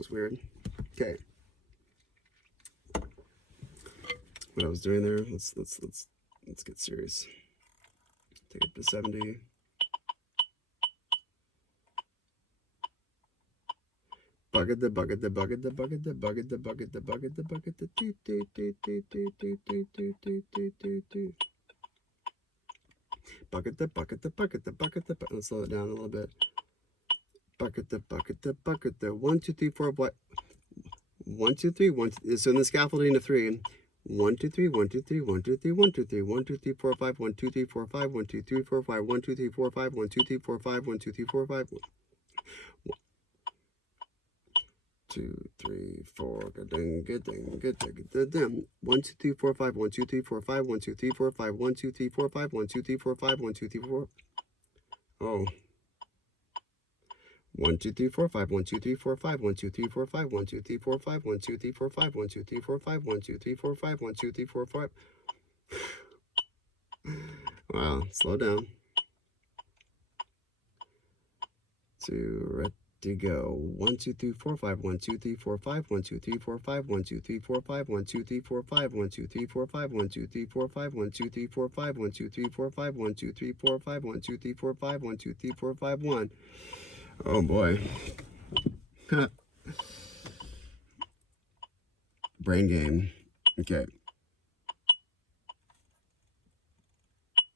was weird. Okay. What I was doing there, let's get serious. Take it to 70. Bucket the bucket the bucket the bucket the bucket the bucket the bucket the bucket the do do do do do do do do do do do do. Bucket the bucket the bucket the bucket the bucket. Let's slow it down a little bit. Bucket the bucket the bucket the 1 2 3 4 what? 1 2 3 1. So in the scaffolding to 3. 1 2 3 1 2 3 1 2 3 1 2 3 1 2 3 4 5 1 2 3 4 5 1 2 3 4 5 1 2 3 4 5 1 2 3 4 5 1 2 3 4 5 2 3 4 ding ding ding 1 2 3 4 5 1 2 3 4 5 1 2 3 4 5 1 2 3 4 5 1 2 3 4 5 1 2 3 4. Oh. 1 2 3 4 5 1 2 3 4 5 1 2 3 4 5 1 2 3 4 5 1 2 3 4 5 1 2 3 4 5 1 2 3 4 5 1 2 3 4 5. Wow, slow down. To go. 1 2 3 4 5 1 2 3 4 5 1 2 3 4 5 1 2 3 4 5 1 2 3 4 5 1 2 3 4 5 1 2 3 4 5 1 2 3 4 5 1 2 3 4 5 1 2 3 4 5 1 2 3 4 5 1 2 3 4 5 1. Oh boy. Brain game. Okay.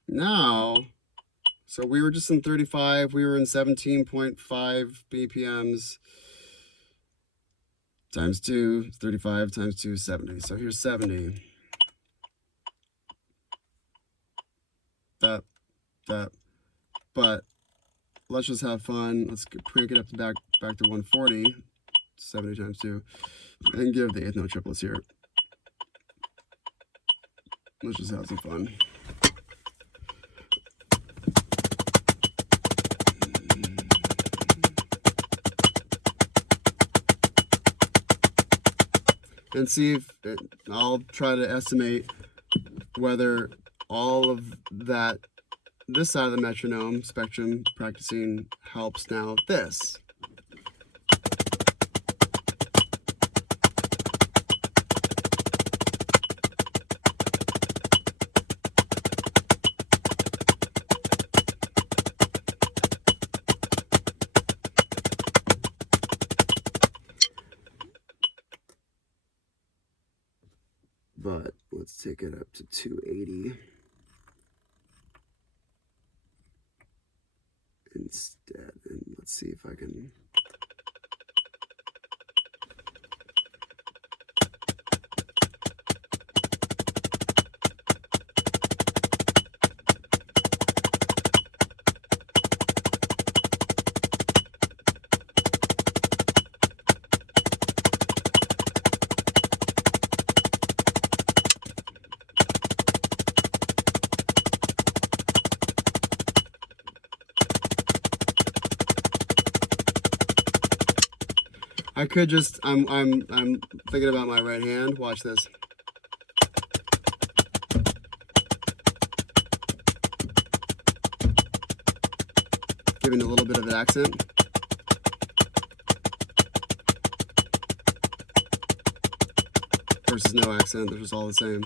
Now, so we were just in 35. We were in 17.5 BPMs. Times 2, 35 times 2, 70. So here's 70. That. But let's just have fun. Let's crank it up to back to 140. 70 times 2. And give the 8th note triplets here. Let's just have some fun. And see if I'll try to estimate whether all of that, this side of the metronome spectrum practicing helps now this. But let's take it up to 280 instead, and let's see if I can. I could just, I'm thinking about my right hand. Watch this. Giving a little bit of an accent. Versus no accent, they're just all the same.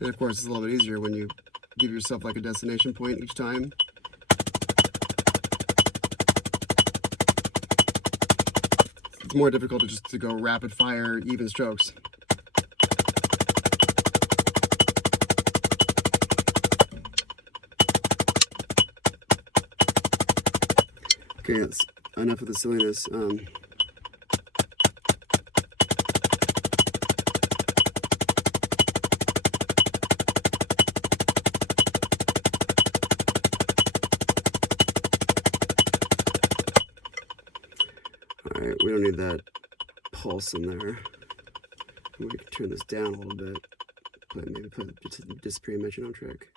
And of course, it's a little bit easier when you give yourself like a destination point each time. It's more difficult to just to go rapid fire, even strokes. Okay, that's enough of the silliness. Alright, we don't need that pulse in there. We can turn this down a little bit. Maybe put a disappearing metronome trick.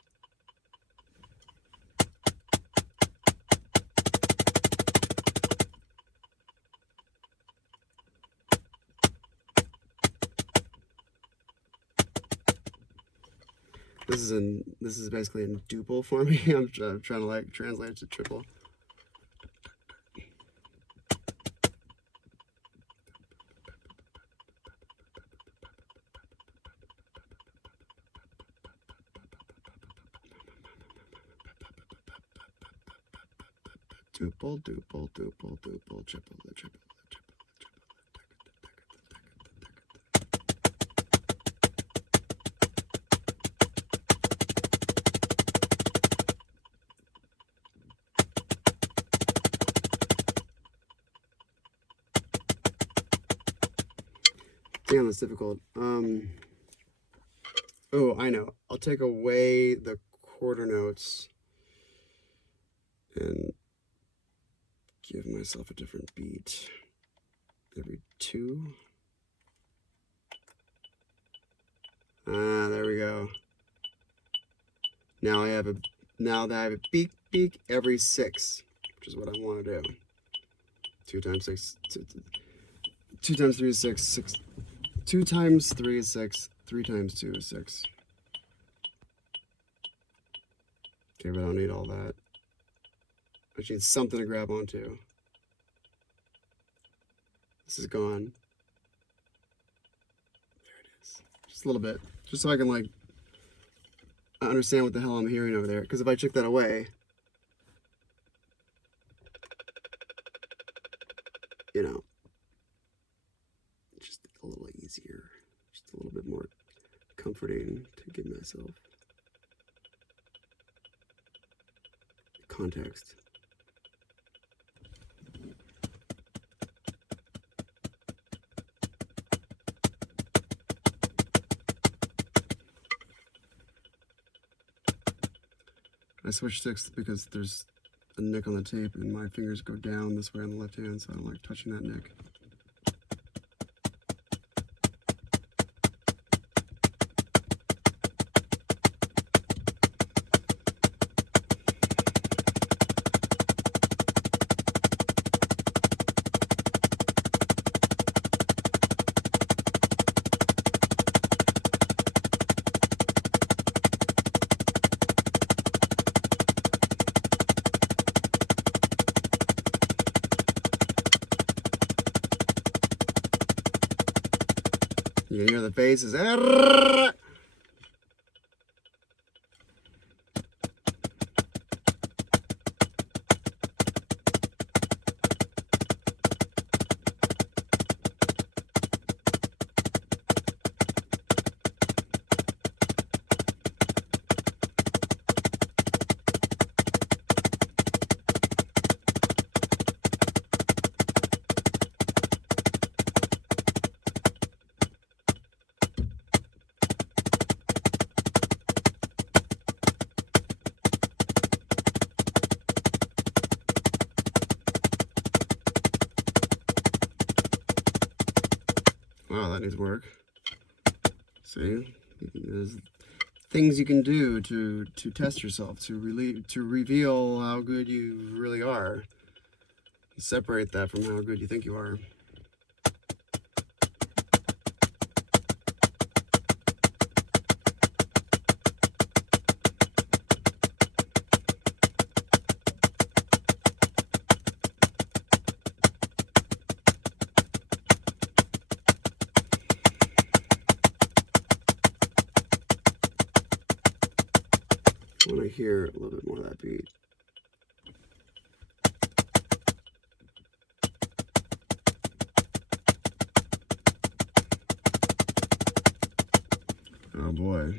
This is basically in duple for me. I'm trying to like translate it to triple. Duple, duple, duple, duple, triple, triple. Damn, that's difficult. Oh, I know. I'll take away the quarter notes and give myself a different beat every 2. Ah, there we go. Now that I have a beat every 6, which is what I want to do. 2 times 6. 2 times 3 is 6. 6. 2 times 3 is 6. 3 times 2 is 6. Okay, but I don't need all that. I just need something to grab onto. This is gone. There it is. Just a little bit. Just so I can like understand what the hell I'm hearing over there. Because if I took that away, you know, just a little easier. Just a little bit more comforting to give myself context. I switch sticks because there's a nick on the tape and my fingers go down this way on the left hand, so I don't like touching that nick. You can hear the bass is. Wow, that needs work. See, there's things you can do to test yourself, to reveal how good you really are. Separate that from how good you think you are. I want to hear a little bit more of that beat. Oh boy.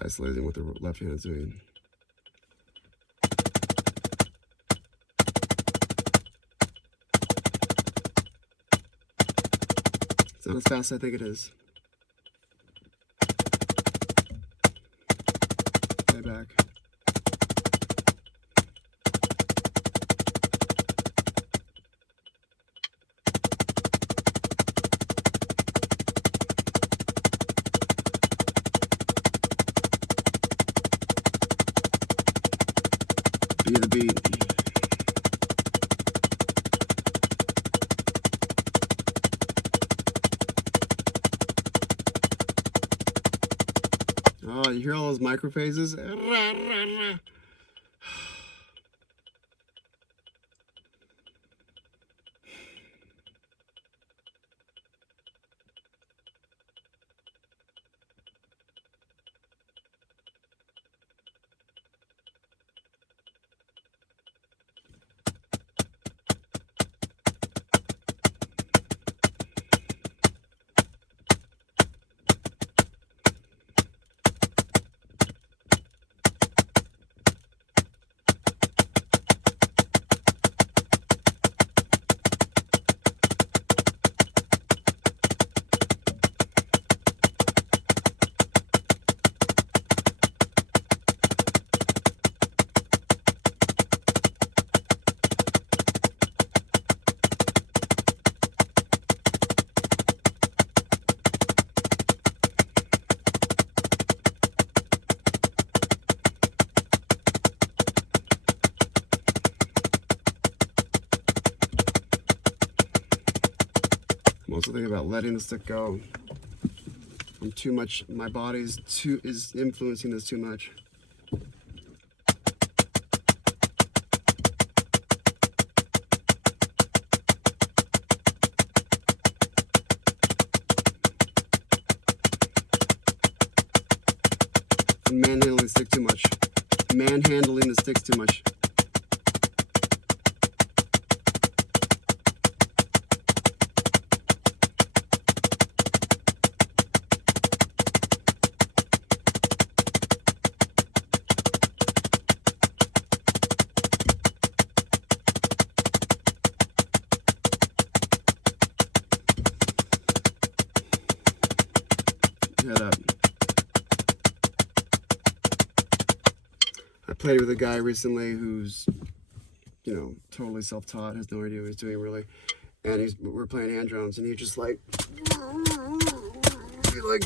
Isolating what the left hand is doing. It's not as fast as I think it is. back. Be the beat. Oh, you hear all those microphases? I'm also thinking about letting the stick go. I'm too much. My body is influencing this too much. I'm manhandling the stick too much. Manhandling the sticks too much. Head up. I played with a guy recently who's, you know, totally self-taught, has no idea what he's doing really, and we're playing hand drums, and he just like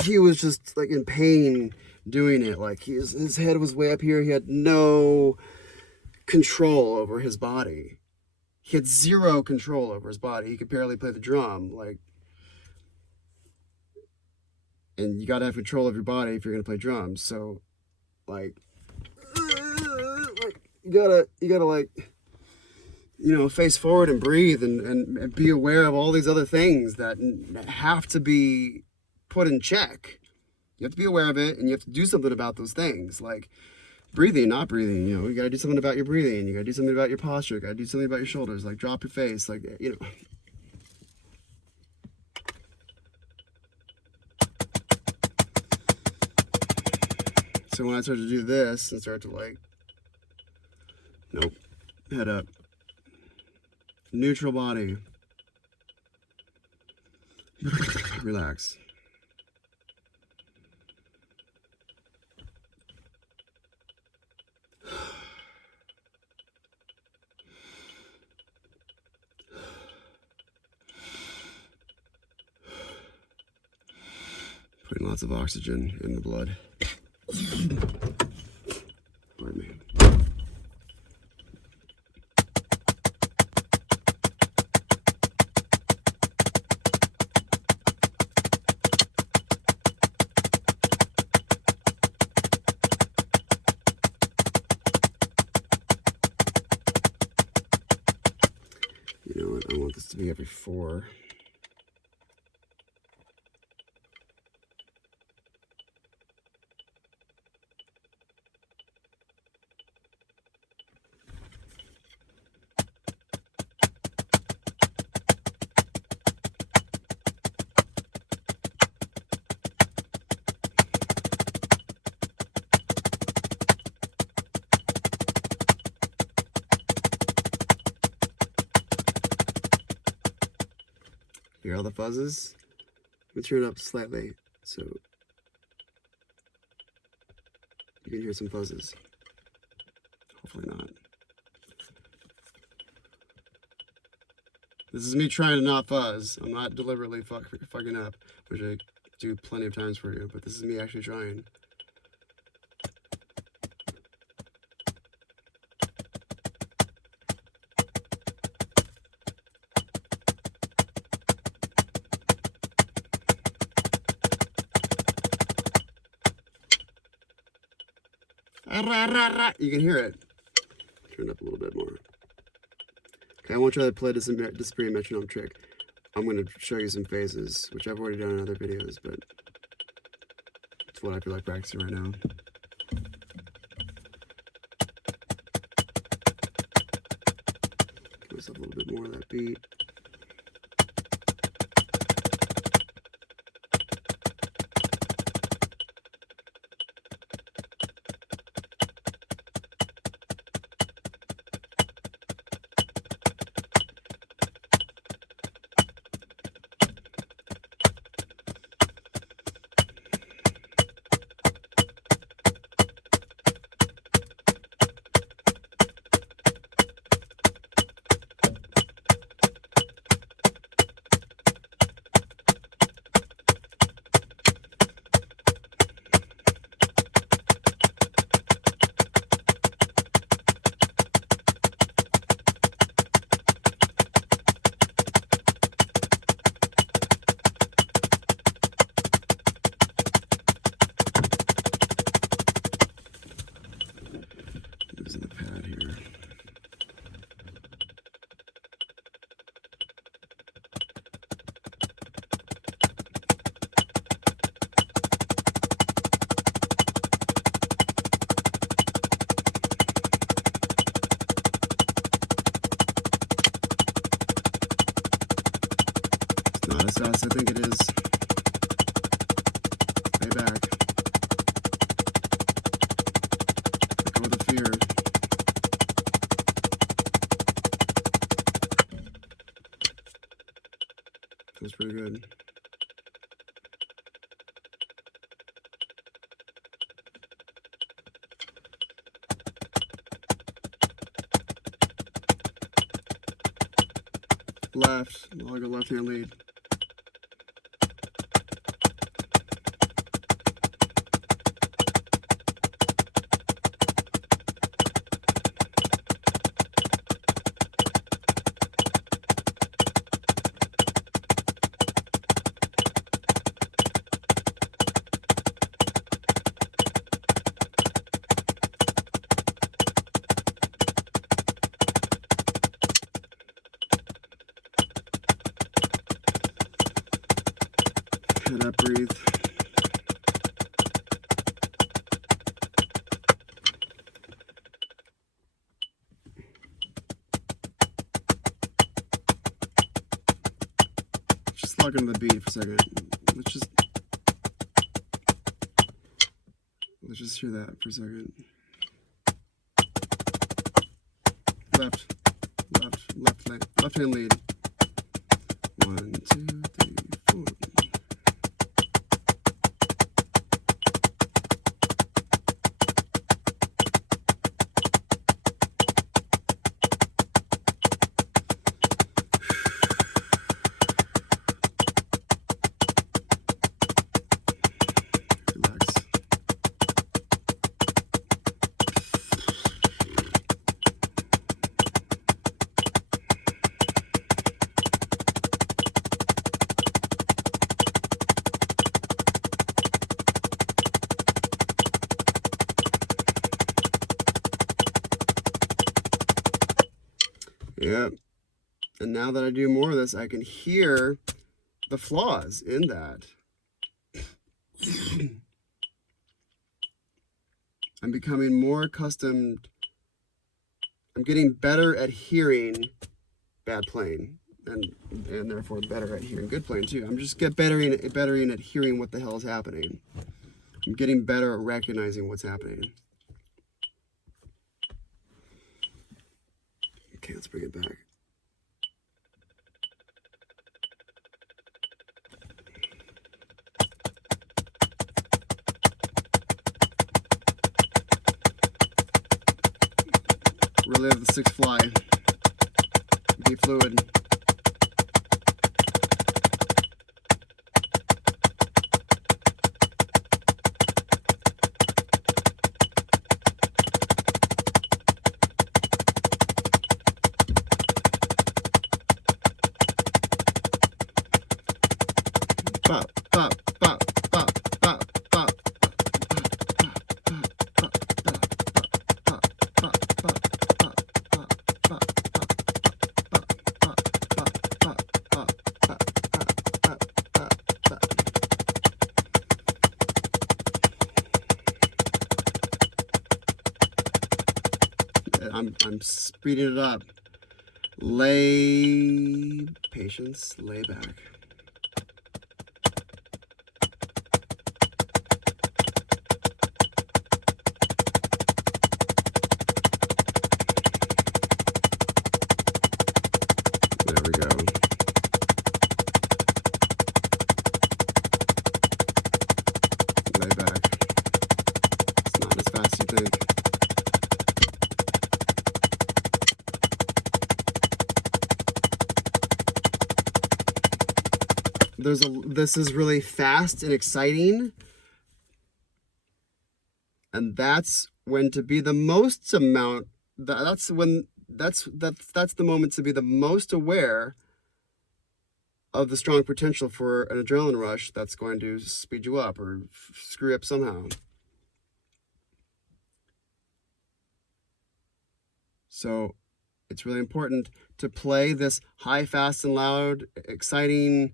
he was just like in pain doing it. Like his head was way up here. He had no control over his body. He had zero control over his body. He could barely play the drum. Like, and you gotta have control of your body if you're gonna play drums. So, like you gotta like, you know, face forward and breathe and be aware of all these other things that have to be put in check. You have to be aware of it, and you have to do something about those things, like breathing, not breathing. You know, you gotta do something about your breathing. You gotta do something about your posture. You gotta do something about your shoulders. Like drop your face. Like, you know. So when I start to do this and start to like, nope, head up, neutral body, relax. Putting lots of oxygen in the blood. Pardon me. You know what? I want this to be every 4. Hear all the fuzzes? Let me turn it up slightly so you can hear some fuzzes. Hopefully not. This is me trying to not fuzz. I'm not deliberately fucking up, which I do plenty of times for you, but this is me actually trying. You can hear it. Turn it up a little bit more. Okay, I want to try to play this disappearing metronome trick. I'm going to show you some phases, which I've already done in other videos, but it's what I feel like practicing right now. Give myself a little bit more of that beat. Using the pad here. It's not as fast as I think it is. Way back. Let go of the fear. Feels pretty good. Left. I'll go left hand lead. Head up, breathe. Just log into the beat for a second. Let's just hear that for a second. Left hand lead. 1, 2, 3, 4. Yep. And now that I do more of this, I can hear the flaws in that. I'm becoming more accustomed. I'm getting better at hearing bad playing, and therefore better at hearing good playing too. I'm just better at hearing what the hell is happening. I'm getting better at recognizing what's happening. Okay, let's bring it back. Relive the sixth fly. Be fluid. Bop, bop, bop, bop, bop, bop. I'm speeding it up. Lay, patience, lay back. There we go. Lay back. It's not as fast as you think. This is really fast and exciting, and that's when to be the most amount. That's the moment to be the most aware of the strong potential for an adrenaline rush that's going to speed you up or screw you up somehow. So it's really important to play this high, fast, and loud, exciting,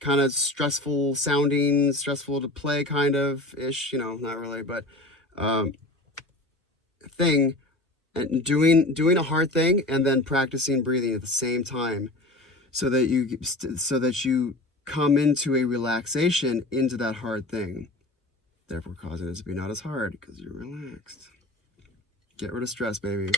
kind of stressful sounding, stressful to play kind of ish, you know, not really, but thing, and doing a hard thing and then practicing breathing at the same time, so that you come into a relaxation into that hard thing, therefore causing it to be not as hard because you're relaxed. Get rid of stress, baby.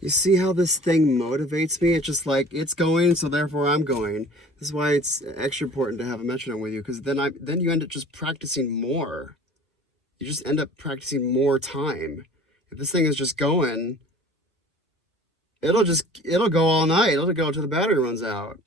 You see how this thing motivates me? It's just like, it's going, so therefore I'm going. This is why it's extra important to have a metronome with you, because then you end up just practicing more. You just end up practicing more time. If this thing is just going, it'll go all night. It'll go until the battery runs out.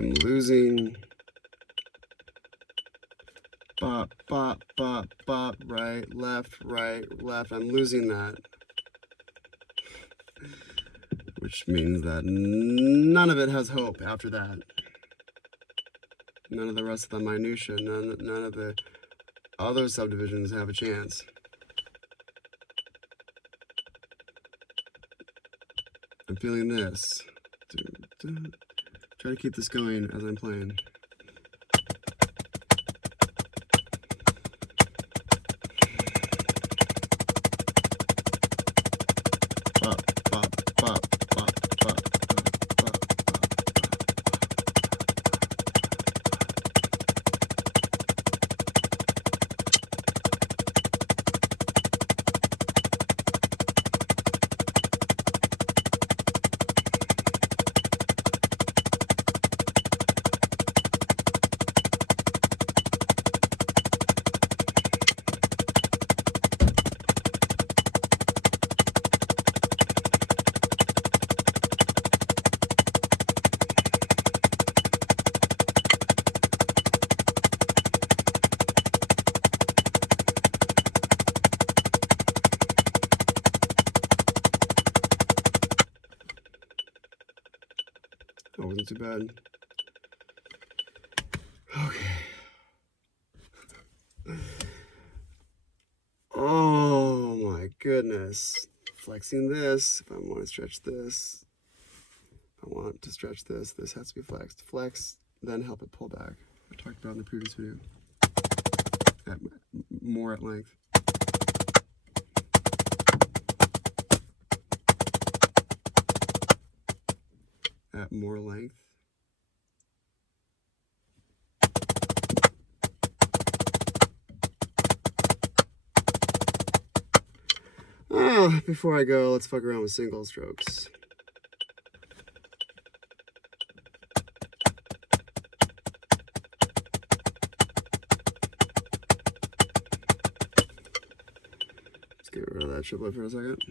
I'm losing. Bop, bop, bop, bop, right, left, I'm losing that. Which means that none of it has hope after that. None of the rest of the minutia, none of the other subdivisions have a chance. I'm feeling this. Try to keep this going as I'm playing. That wasn't too bad. Okay. Oh my goodness. Flexing this. If I want to stretch this, I want to stretch this. This has to be flexed. Flex, then help it pull back. I talked about in the previous video. More at length. At more length. Before I go, let's fuck around with single strokes. Let's get rid of that triplet for a second.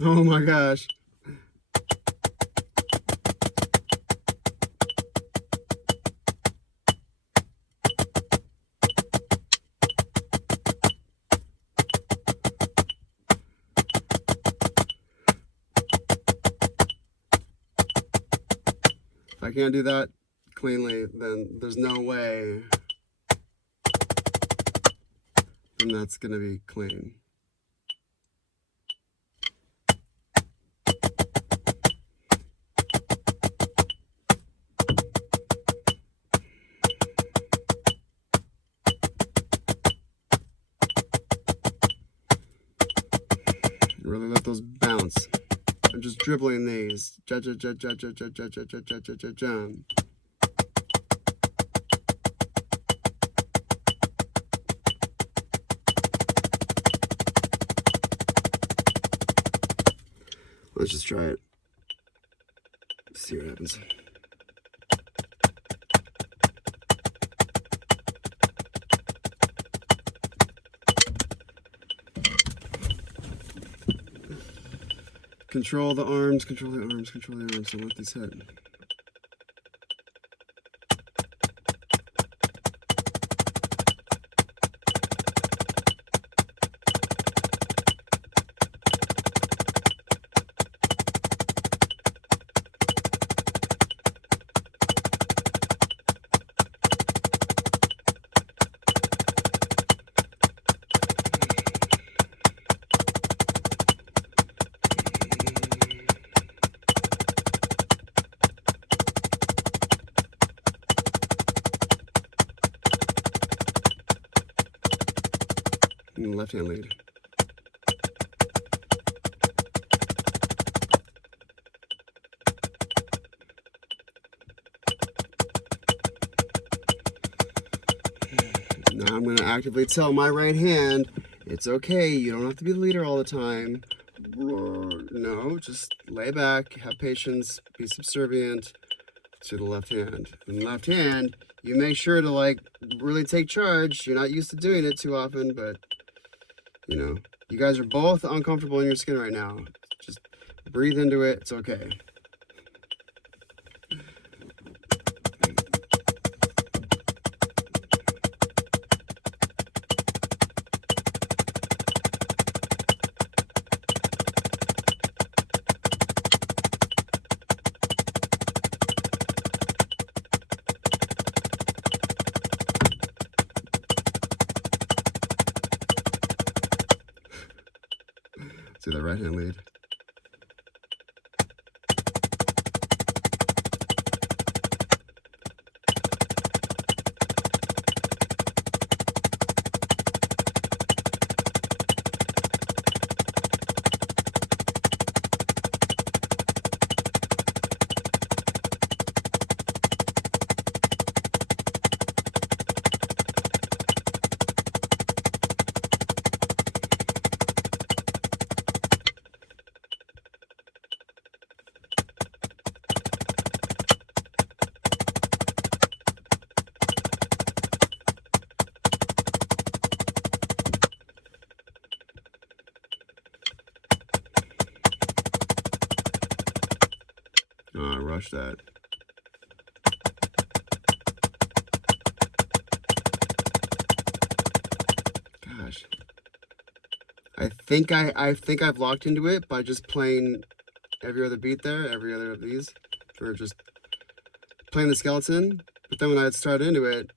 Oh my gosh. If I can't do that cleanly, then there's no way then that's gonna be clean. Really let those bounce. I'm just dribbling these. Let's just try it. See what happens. Control the arms, control the arms, control the arms. Don't let these hit. Left hand lead. Now I'm gonna actively tell my right hand, it's okay, you don't have to be the leader all the time. No, just lay back, have patience, be subservient to the left hand. In the left hand, you make sure to like really take charge. You're not used to doing it too often, but you know, you guys are both uncomfortable in your skin right now. Just breathe into it, it's okay. Do the right hand lead. Oh, I rushed that. Gosh. I think I've locked into it by just playing every other beat there, every other of these, or just playing the skeleton. But then when I start into it,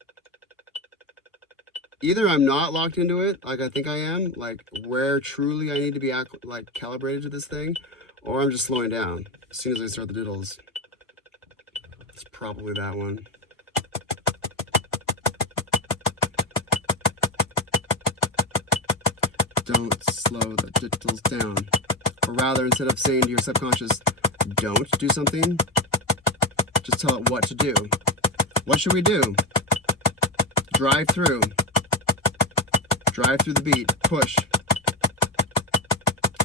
either I'm not locked into it, like I think I am, like where truly I need to be like calibrated to this thing, or I'm just slowing down as soon as I start the diddles. It's probably that one. Don't slow the diddles down. Or rather, instead of saying to your subconscious, don't do something, just tell it what to do. What should we do? Drive through. Drive through the beat. Push.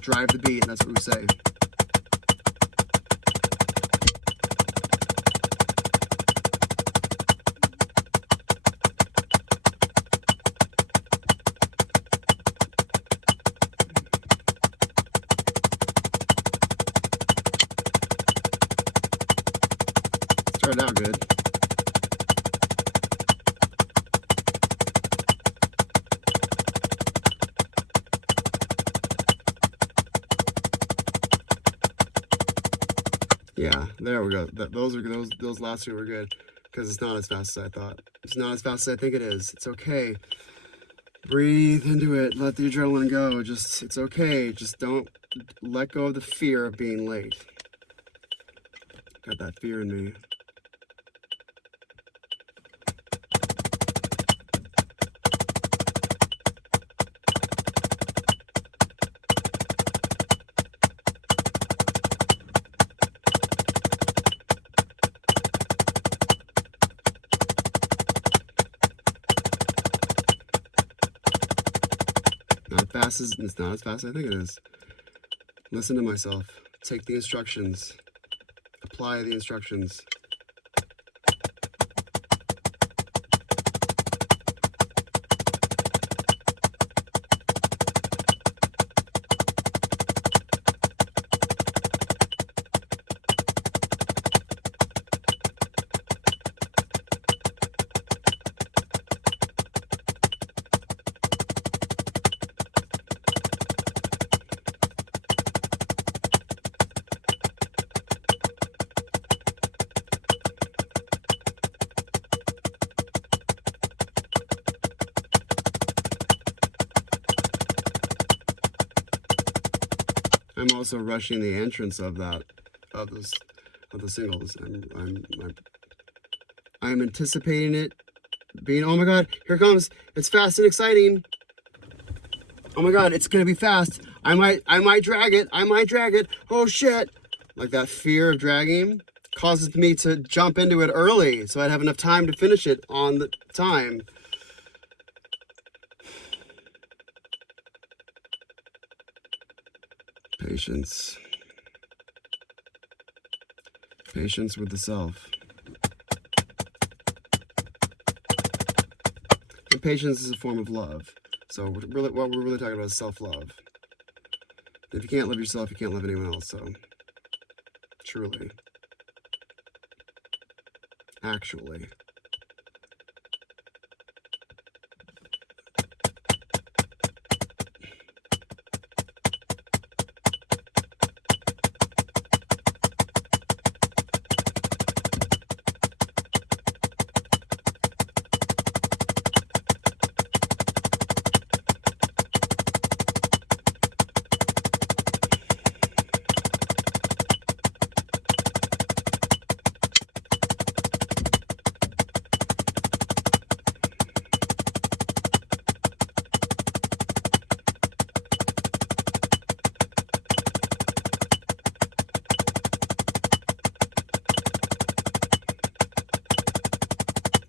Drive the beat. That's what we say. Started out good. Yeah, there we go. Those last two were good because it's not as fast as I thought. It's not as fast as I think it is. It's okay. Breathe into it. Let the adrenaline go. It's okay. Just don't let go of the fear of being late. Got that fear in me. It's not as fast as I think it is. Listen to myself. Take the instructions. Apply the instructions. I'm also rushing the entrance of the singles. I'm anticipating it being, oh my god, here it comes. It's fast and exciting. Oh my god, it's gonna be fast. I might drag it. Oh shit. Like that fear of dragging causes me to jump into it early so I'd have enough time to finish it on the time. Patience. Patience with the self. And patience is a form of love. So what we're really talking about is self-love. If you can't love yourself, you can't love anyone else. So, truly. Actually.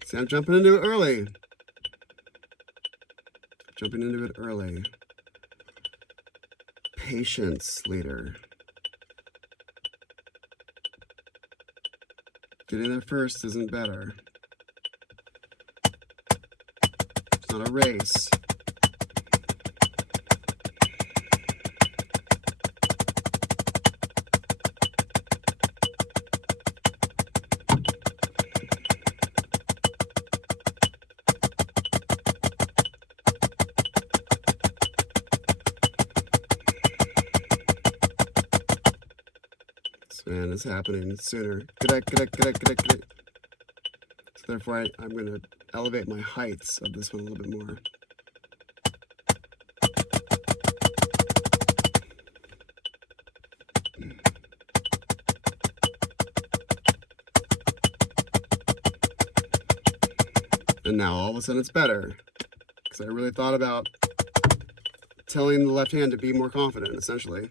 See, I'm jumping into it early. Jumping into it early. Patience, leader. Getting there first isn't better. It's not a race. And it's happening sooner. So therefore, I'm going to elevate my heights of this one a little bit more. And now all of a sudden it's better. Because I really thought about telling the left hand to be more confident, essentially.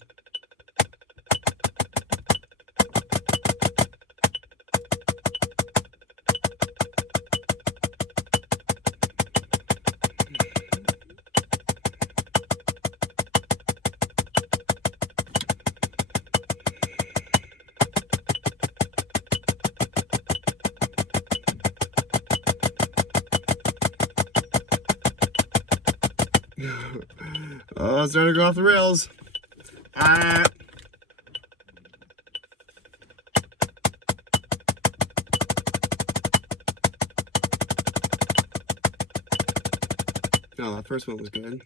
Oh, it's starting to go off the rails. No, that first one was good.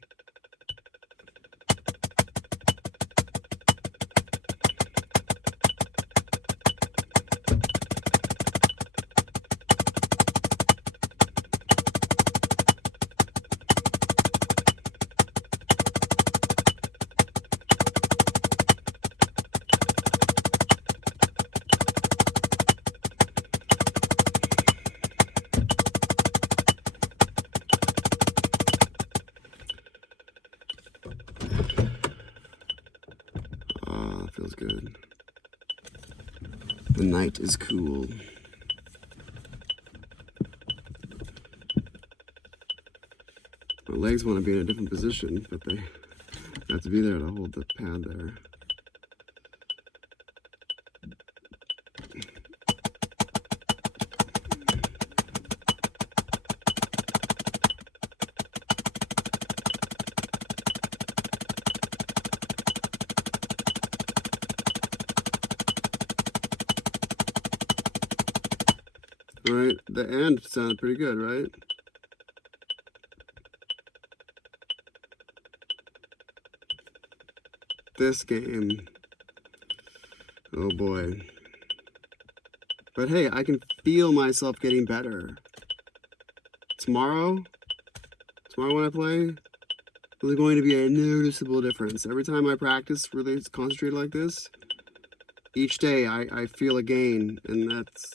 Feels good. The night is cool. My legs want to be in a different position, but they have to be there to hold the pad there. All right, the end sounded pretty good, right? This game, oh boy. But hey, I can feel myself getting better. Tomorrow when I play, there's going to be a noticeable difference. Every time I practice really concentrate like this, each day I feel a gain, and that's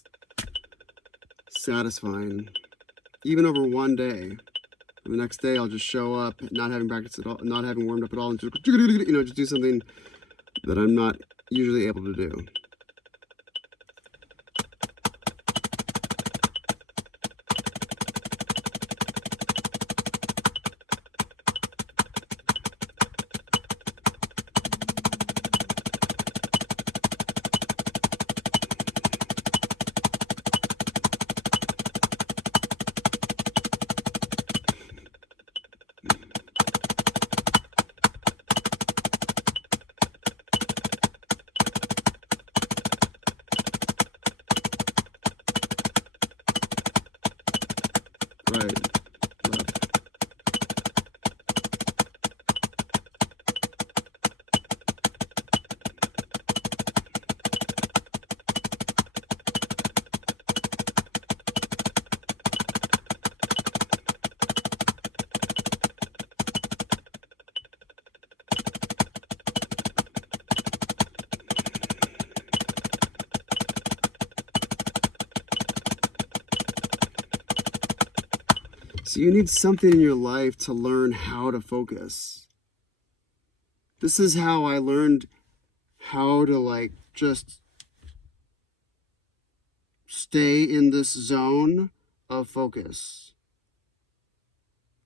satisfying. Even over one day. The next day I'll just show up, not having practiced at all, not having warmed up at all, and just, just do something that I'm not usually able to do. right, left. So you need something in your life to learn how to focus. This is how I learned how to like just stay in this zone of focus.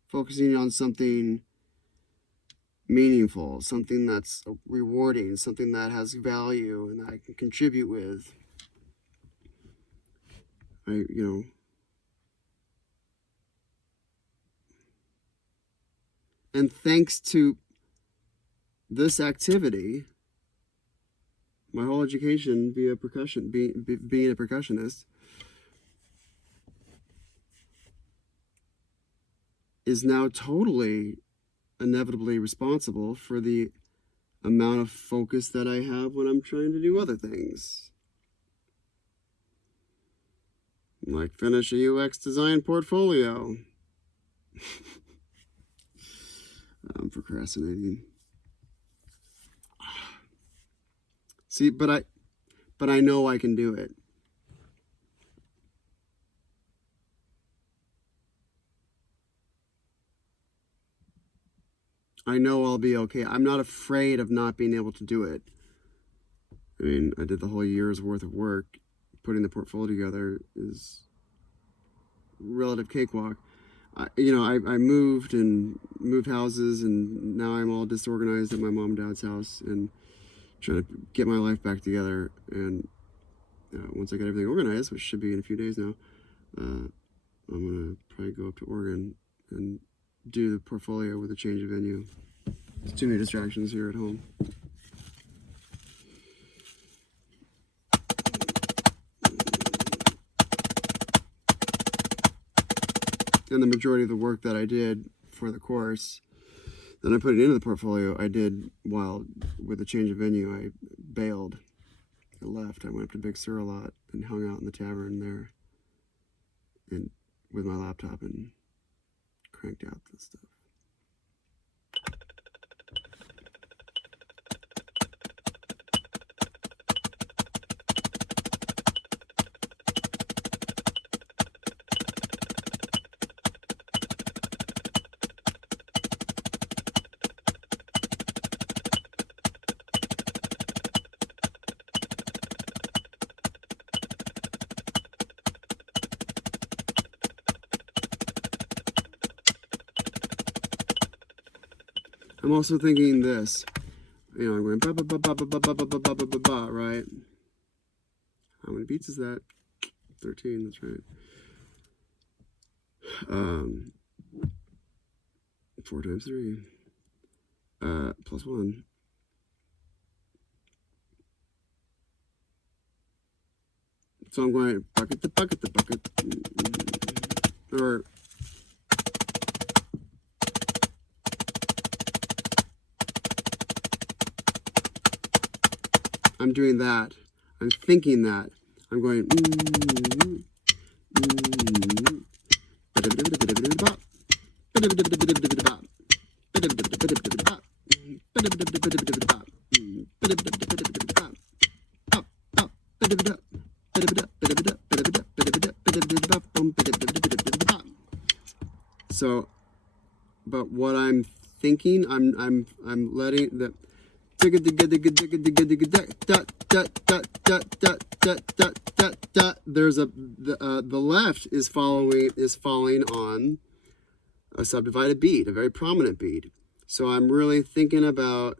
Focusing on something meaningful, something that's rewarding, something that has value and that I can contribute with. And thanks to this activity, my whole education via percussion, being a percussionist, is now totally inevitably responsible for the amount of focus that I have when I'm trying to do other things. Like finish a UX design portfolio. I'm procrastinating. See, but I know I can do it. I know I'll be okay. I'm not afraid of not being able to do it. I mean, I did the whole year's worth of work. Putting the portfolio together is relative cakewalk. I moved houses, and now I'm all disorganized at my mom and dad's house and trying to get my life back together. And once I get everything organized, which should be in a few days now, I'm going to probably go up to Oregon and do the portfolio with a change of venue. There's too many distractions here at home. And the majority of the work that I did for the course, then I put it into the portfolio, I did while with a change of venue. I bailed. I left. I went up to Big Sur a lot and hung out in the tavern there and with my laptop and cranked out the stuff. I'm also thinking this, I'm going ba ba ba ba ba ba ba ba ba ba ba ba ba, right? How many beats is that? 13, that's right. 4 times 3, plus 1. So I'm going bucket the bucket the bucket, or I'm doing that. I'm thinking that. I'm going. So, but what I'm thinking, I'm letting the. There's the left is falling on a subdivided beat, a very prominent beat. So I'm really thinking about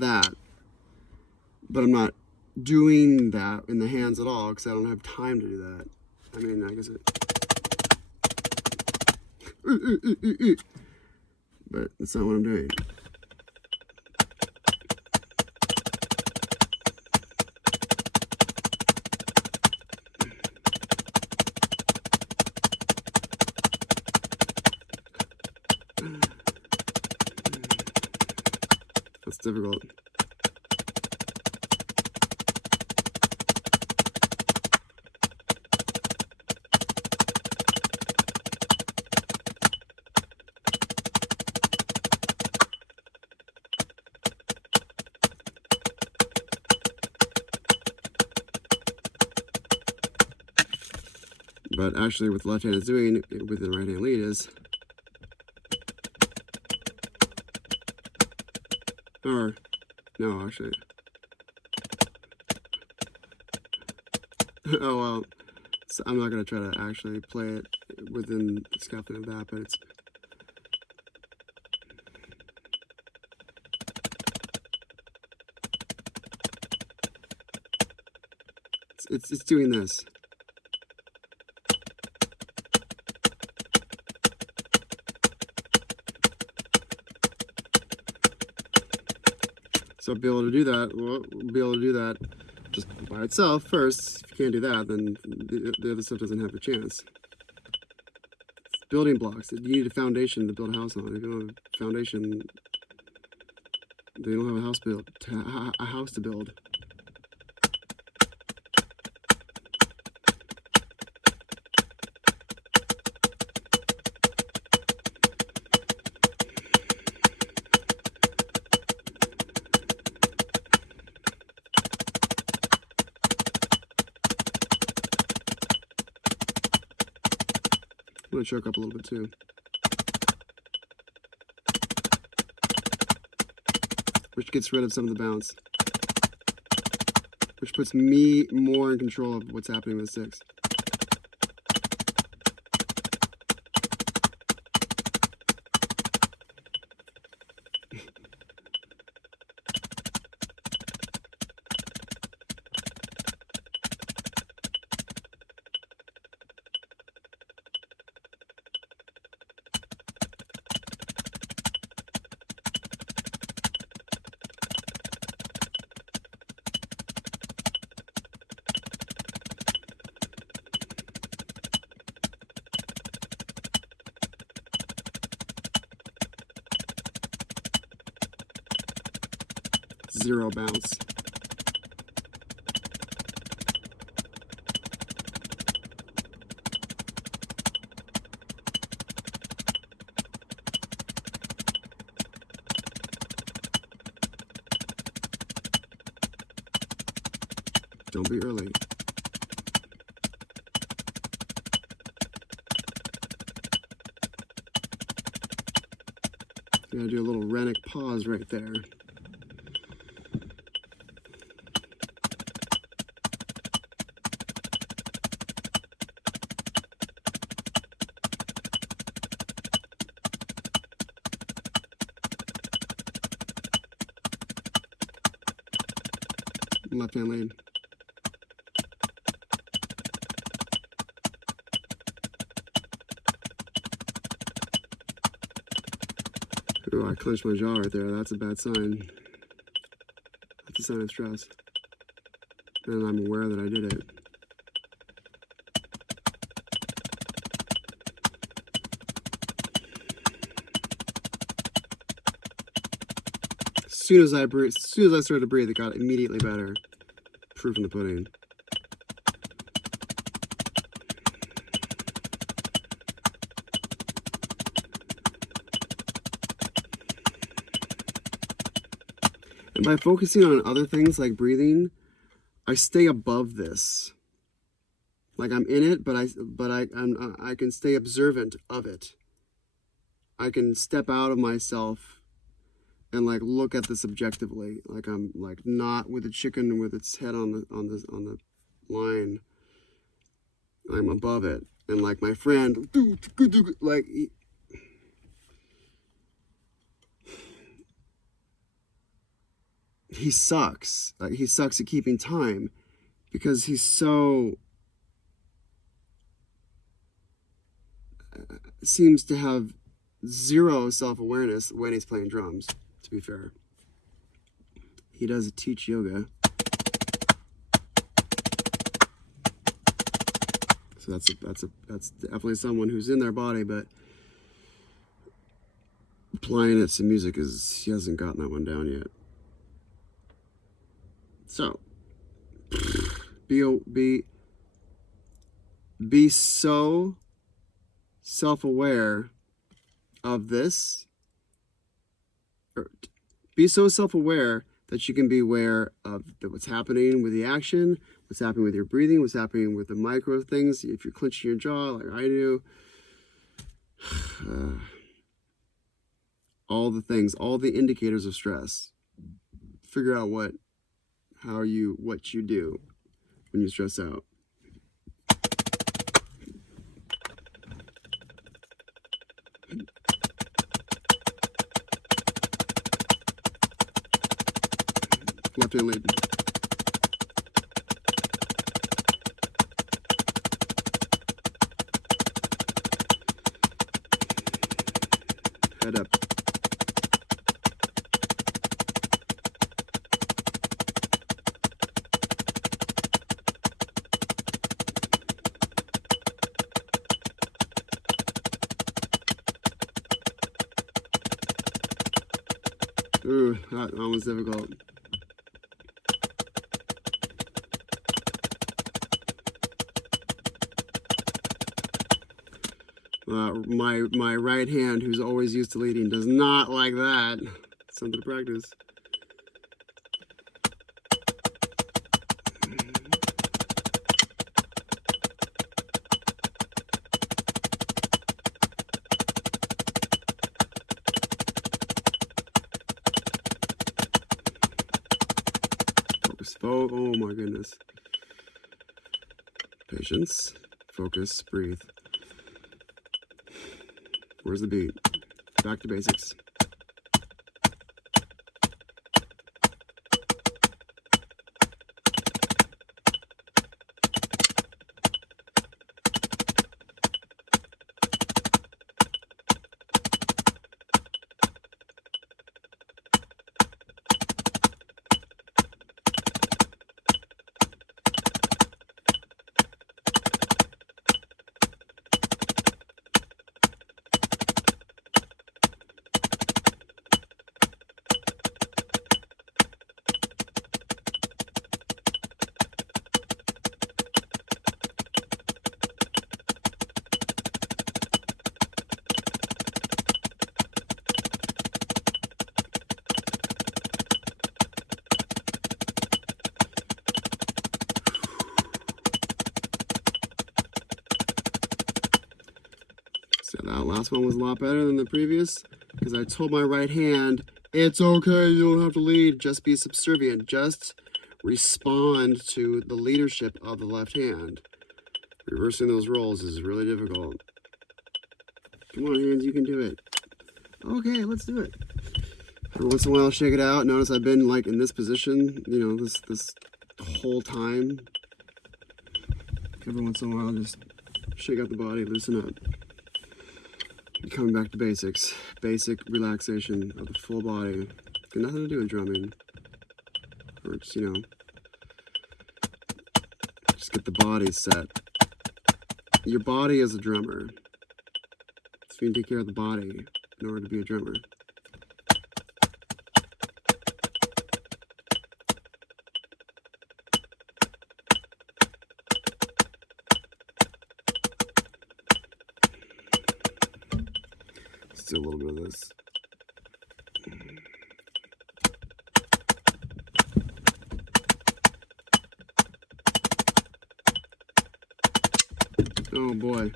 that, but I'm not doing that in the hands at all because I don't have time to do that. I mean, I guess but that's not what I'm doing. That's difficult. But actually, what the left hand is doing with the right hand lead is, or no, actually, oh well. So I'm not gonna try to actually play it within the scaffolding of that, but it's doing this. So be able to do that, we'll be able to do that just by itself first. If you can't do that, then the other stuff doesn't have a chance. It's building blocks. You need a foundation to build a house on. If you don't have a foundation, then you don't have a house to build. I'm going to choke up a little bit too. Which gets rid of some of the bounce. Which puts me more in control of what's happening with the six. Zero bounce. Don't be early. You gotta do a little Rennick pause right there. Left hand lead. Ooh, I clenched my jaw right there. That's a bad sign. That's a sign of stress. And I'm aware that I did it. As soon as I started to breathe, it got immediately better. Proof in the pudding. And by focusing on other things like breathing, I stay above this. Like I'm in it, but I can stay observant of it. I can step out of myself and like look at this objectively. Like I'm like not with the chicken with its head on the line. I'm above it, and like my friend, like. He sucks. Like he sucks at keeping time because he's so seems to have zero self-awareness when he's playing drums, to be fair. He does teach yoga. So that's definitely someone who's in their body, but applying it to music he hasn't gotten that one down yet. So, be so self-aware of this, or be so self-aware that you can be aware of what's happening with the action, what's happening with your breathing, what's happening with the micro things. If you're clenching your jaw like I do, all the things, all the indicators of stress. Figure out what you do when you stress out. Left hand lead. Head up. Ooh, that one was difficult. My right hand, who's always used to leading, does not like that. Something to practice. Oh my goodness. Patience, focus, breathe. Where's the beat? Back to basics. So that last one was a lot better than the previous, because I told my right hand, it's okay, you don't have to lead, just be subservient, just respond to the leadership of the left hand. Reversing those roles is really difficult. Come on, hands, you can do it. Okay, let's do it. Every once in a while, shake it out. Notice I've been like in this position, you know, this whole time. Every once in a while, just shake out the body, loosen up. Coming back to basics. Basic relaxation of the full body. Got nothing to do with drumming. Or just, you know, just get the body set. Your body is a drummer. So you can take care of the body in order to be a drummer. Let's do a little bit of this. Oh boy.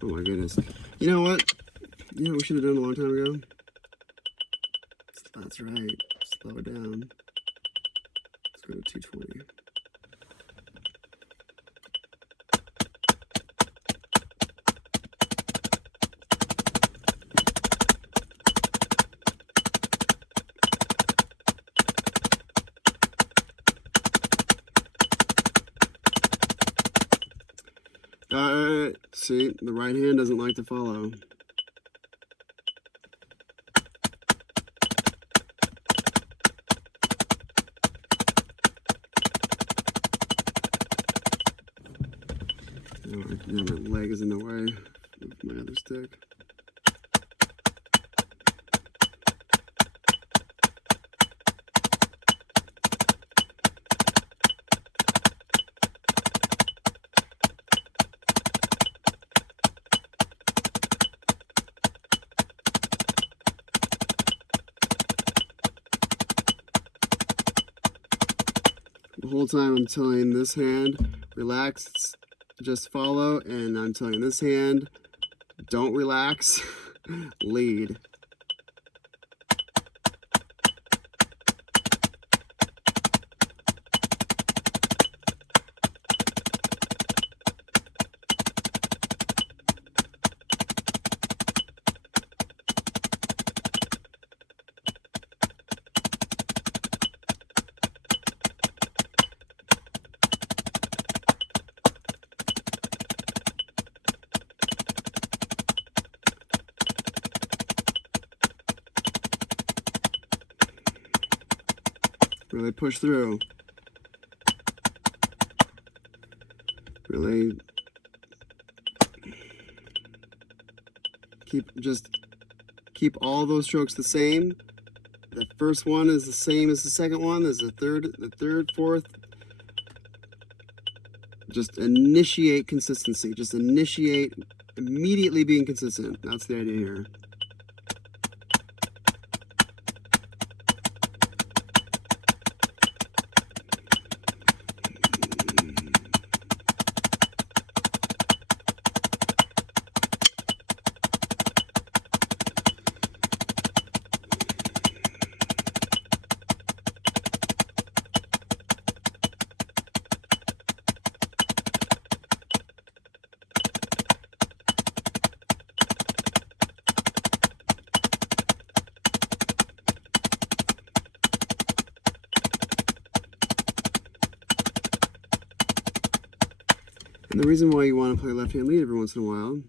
Oh my goodness. You know what? You know what we should have done a long time ago? That's right. Slow it down. Let's go to 220. See, the right hand doesn't like to follow. my leg is in the way of my other stick. The whole time I'm telling this hand, relax, just follow, and I'm telling this hand, don't relax, lead. Really push through. Really keep all those strokes the same. The first one is the same as the second one. There's the third, fourth. Just initiate consistency. Just initiate immediately being consistent. That's the idea here. And the reason why you want to play left-hand lead every once in a while,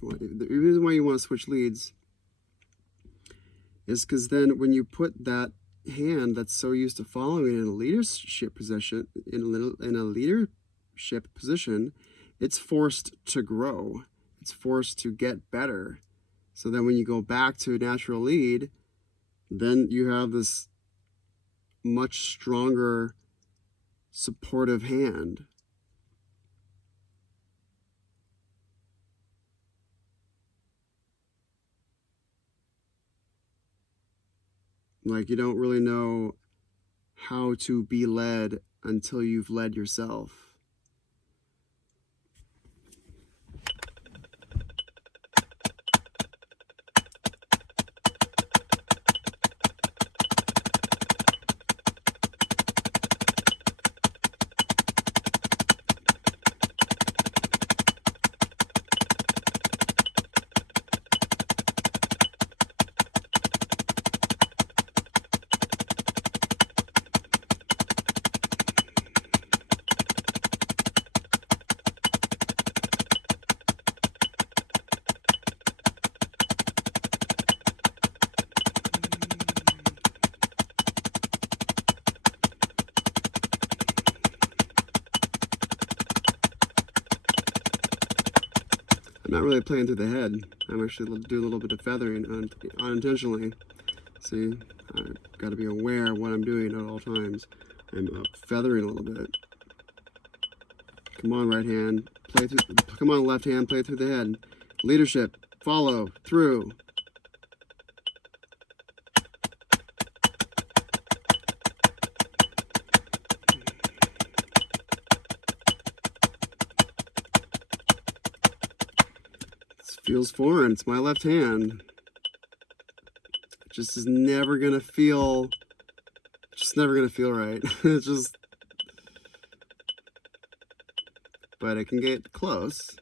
the reason why you want to switch leads is because then when you put that hand that's so used to following in a leadership position, it's forced to grow. It's forced to get better. So then when you go back to a natural lead, then you have this much stronger supportive hand. Like, you don't really know how to be led until you've led yourself. I'm not really playing through the head. I'm actually doing a little bit of feathering unintentionally. See, I've got to be aware of what I'm doing at all times. I'm feathering a little bit. Come on, right hand. Play through. Come on, left hand. Play through the head. Leadership. Follow through. Feels foreign. It's my left hand. It just is never gonna feel. Just never gonna feel right. It's just. But it can get close.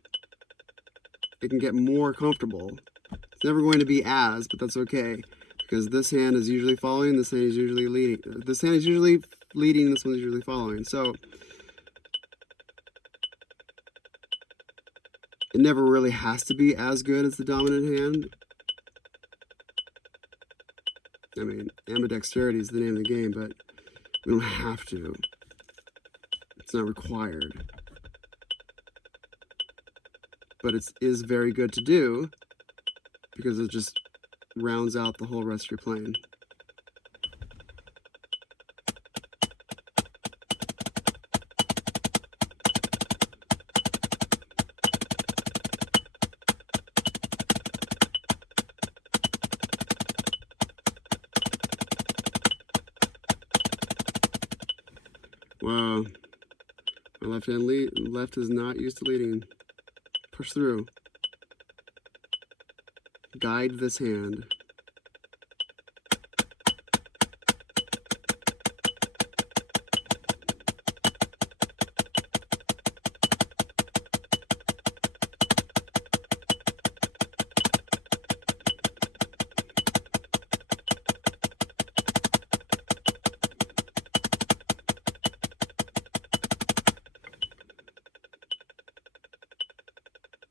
It can get more comfortable. It's never going to be as, but that's okay, because this hand is usually following. This hand is usually leading. This hand is usually leading. This one is usually following. So. It never really has to be as good as the dominant hand. I mean, ambidexterity is the name of the game, but we don't have to. It's not required. but it is very good to do because it just rounds out the whole rest of your playing. Wow, my left hand left is not used to leading. Push through. Guide this hand.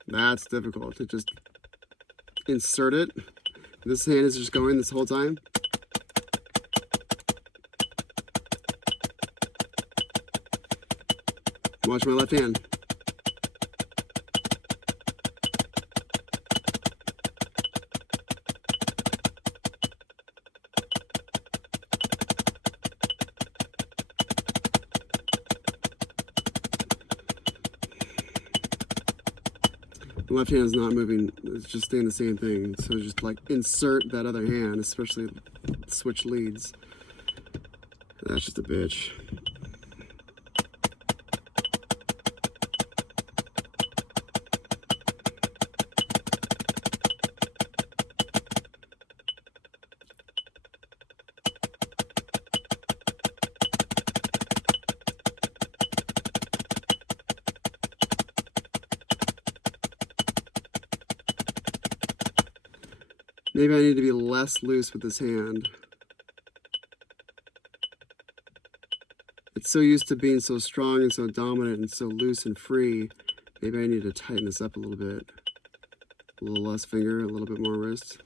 That's difficult to just insert it. This hand is just going this whole time. Watch my left hand. The left hand is not moving, it's just staying the same thing. So just like insert that other hand, especially switch leads. That's just a bitch. Maybe I need to be less loose with this hand. It's so used to being so strong and so dominant and so loose and free. Maybe I need to tighten this up a little bit. A little less finger, a little bit more wrist.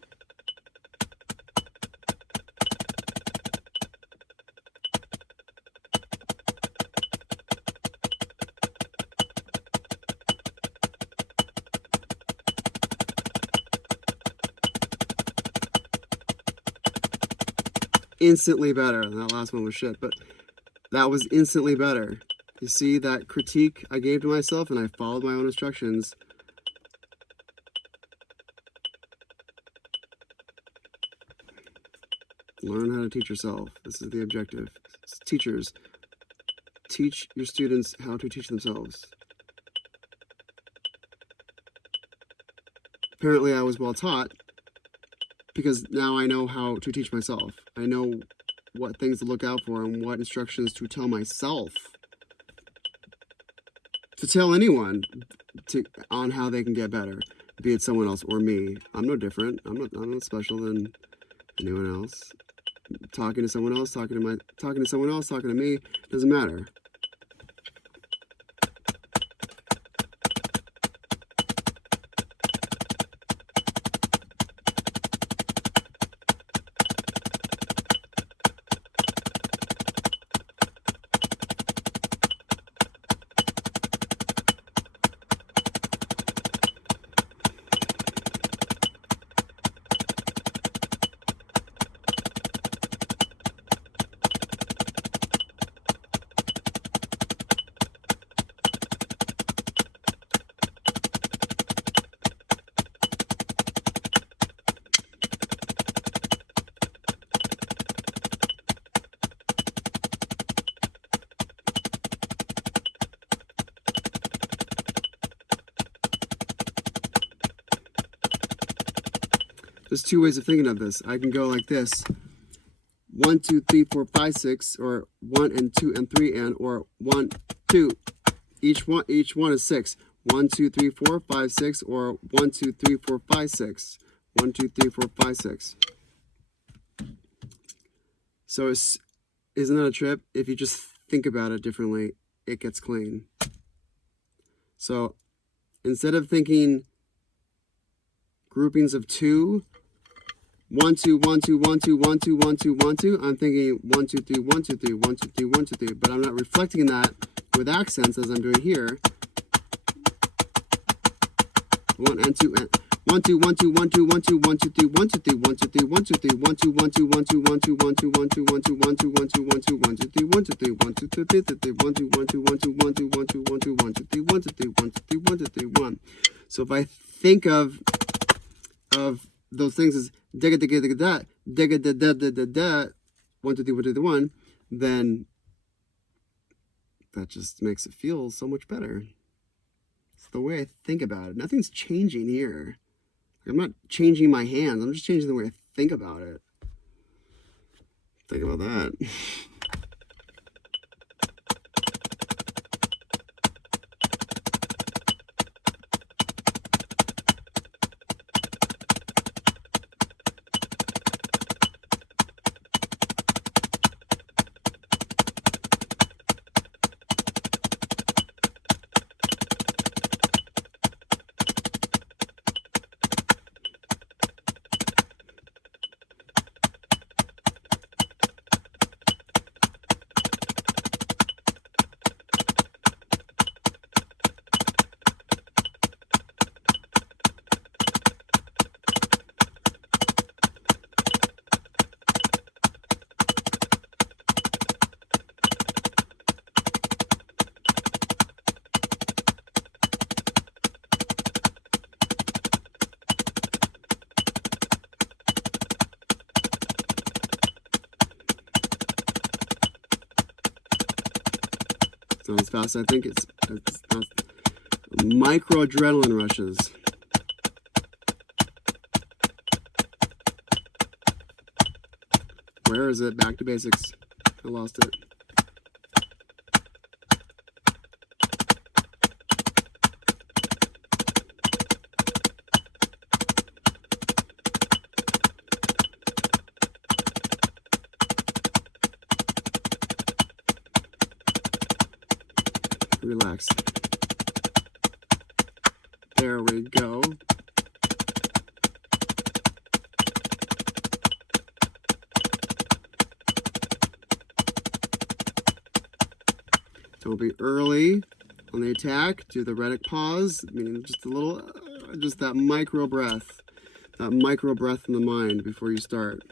Instantly better. That last one was shit, but that was instantly better. You see that critique I gave to myself, and I followed my own instructions. Learn how to teach yourself. This is the objective. Teachers, teach your students how to teach themselves. Apparently I was well taught, because now I know how to teach myself. I know what things to look out for and what instructions to tell myself. To tell anyone on how they can get better, be it someone else or me. I'm no different. I'm not special than anyone else. Talking to someone else, talking to someone else, talking to me, doesn't matter. There's two ways of thinking of this. I can go like this: 1, 2, 3, 4, 5, 6, or 1 and 2 and 3 and, or 1, 2. Each one is 6. 1, 2, 3, 4, 5, 6, or 1, 2, 3, 4, 5, 6. 1, 2, 3, 4, 5, 6. So isn't that a trip? If you just think about it differently, it gets clean. So instead of thinking groupings of 2, 1, 2, 1, 2, 1, 2, 1, 2, 1, 2, 1, 2. I'm thinking 1, 2, 3, 1, 2, 3, 1, 2, 3, 1, 2, 3. But I'm not reflecting that with accents as I'm doing here. 1 and 2 and 1 2 1 2 1 2 1 2 1 2 3 1 2 3 1 2 3 1 2 3 1 2 1 2 1 2 1 2 1 2 1 2 1 2 1 2 1 2 1 2 1 2 3 1 2 3 1 2 3 1 2 3 1 2 1 2 1 2 1 2 1 2 1 2 1 2 3 1 2 3 1 2 3 1 2 3 1. So if I think of those things as digga digga digga da digga da da da da da 1 2 3 1 2 3 1, then that just makes it feel so much better. It's the way I think about it. Nothing's changing here. I'm not changing my hands. I'm just changing the way I think about it. Think about that. Not as fast as I think it's not. Micro adrenaline rushes. Where is it? Back to basics. I lost it. Relax. There we go. Don't be early on the attack. Do the Reddick pause. I mean, just a little, just that micro breath. That micro breath in the mind before you start.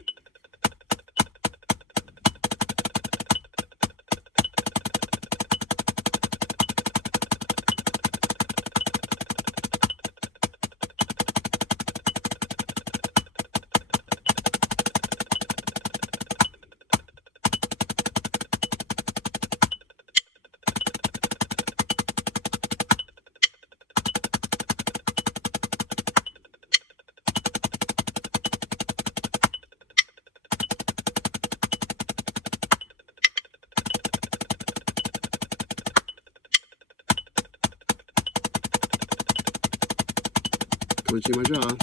Clenching my jaw,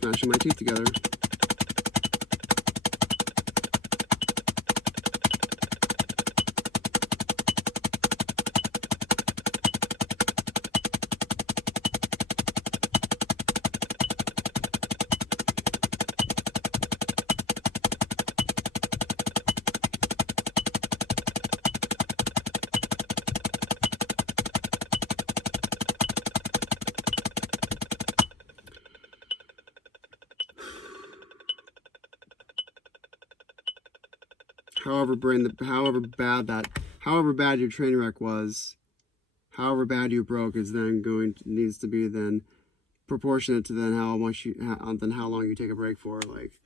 smashing my teeth together. However bad your train wreck was, however bad you broke is then needs to be then proportionate to then how long you take a break for. Like,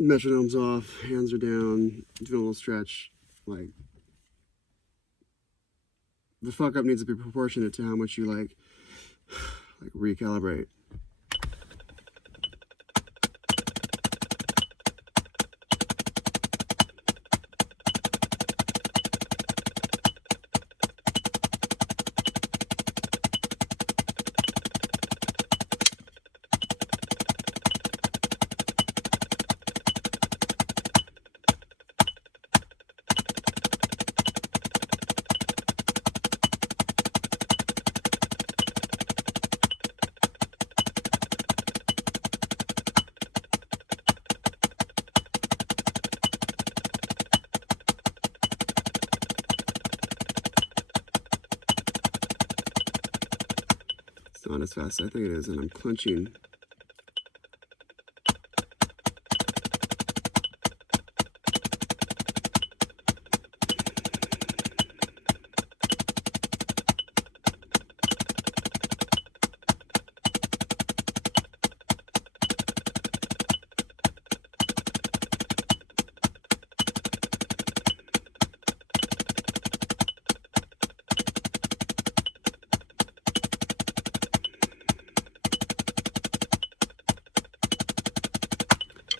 metronome's off, hands are down, doing a little stretch. Like, the fuck up needs to be proportionate to how much you like recalibrate. It's not as fast as I think it is, and I'm clenching.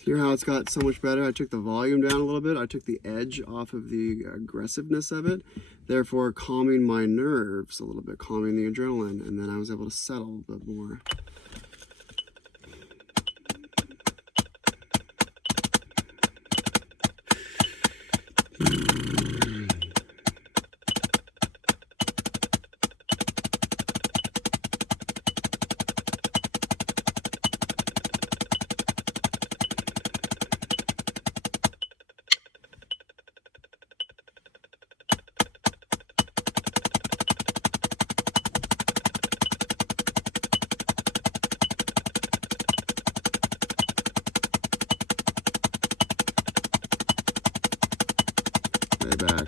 Hear how it's got so much better? I took the volume down a little bit. I took the edge off of the aggressiveness of it, therefore calming my nerves a little bit, calming the adrenaline, and then I was able to settle a bit more. Back.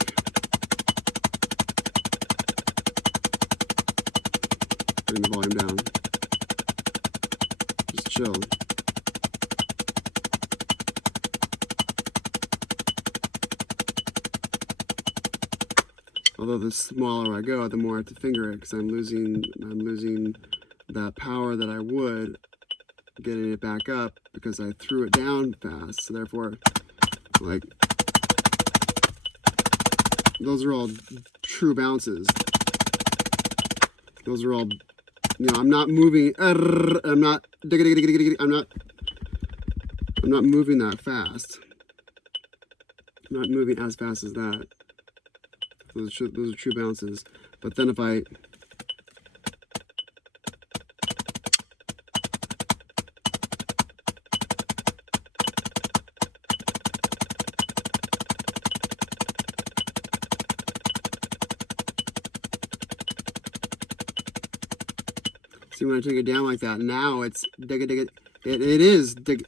Bring the volume down. Just chill. Although the smaller I go, the more I have to finger it, because I'm losing that power that I would getting it back up because I threw it down fast. So therefore, like, those are all true bounces. Those are all, you know, I'm not moving. I'm not moving that fast. I'm not moving as fast as that. Those are true bounces. But then if I see, when I take it down like that, now it's it is dig.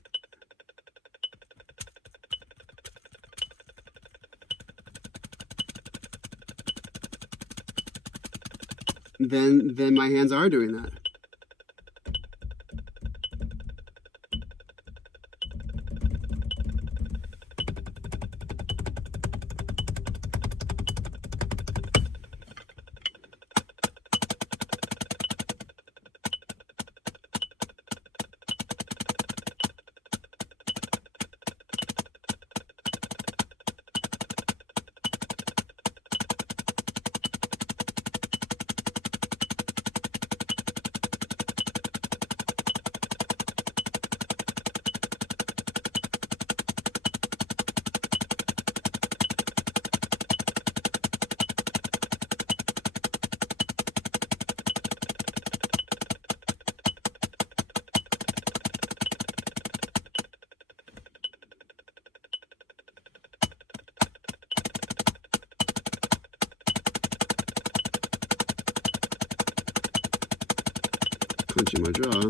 Then my hands are doing that. Clenching my jaw.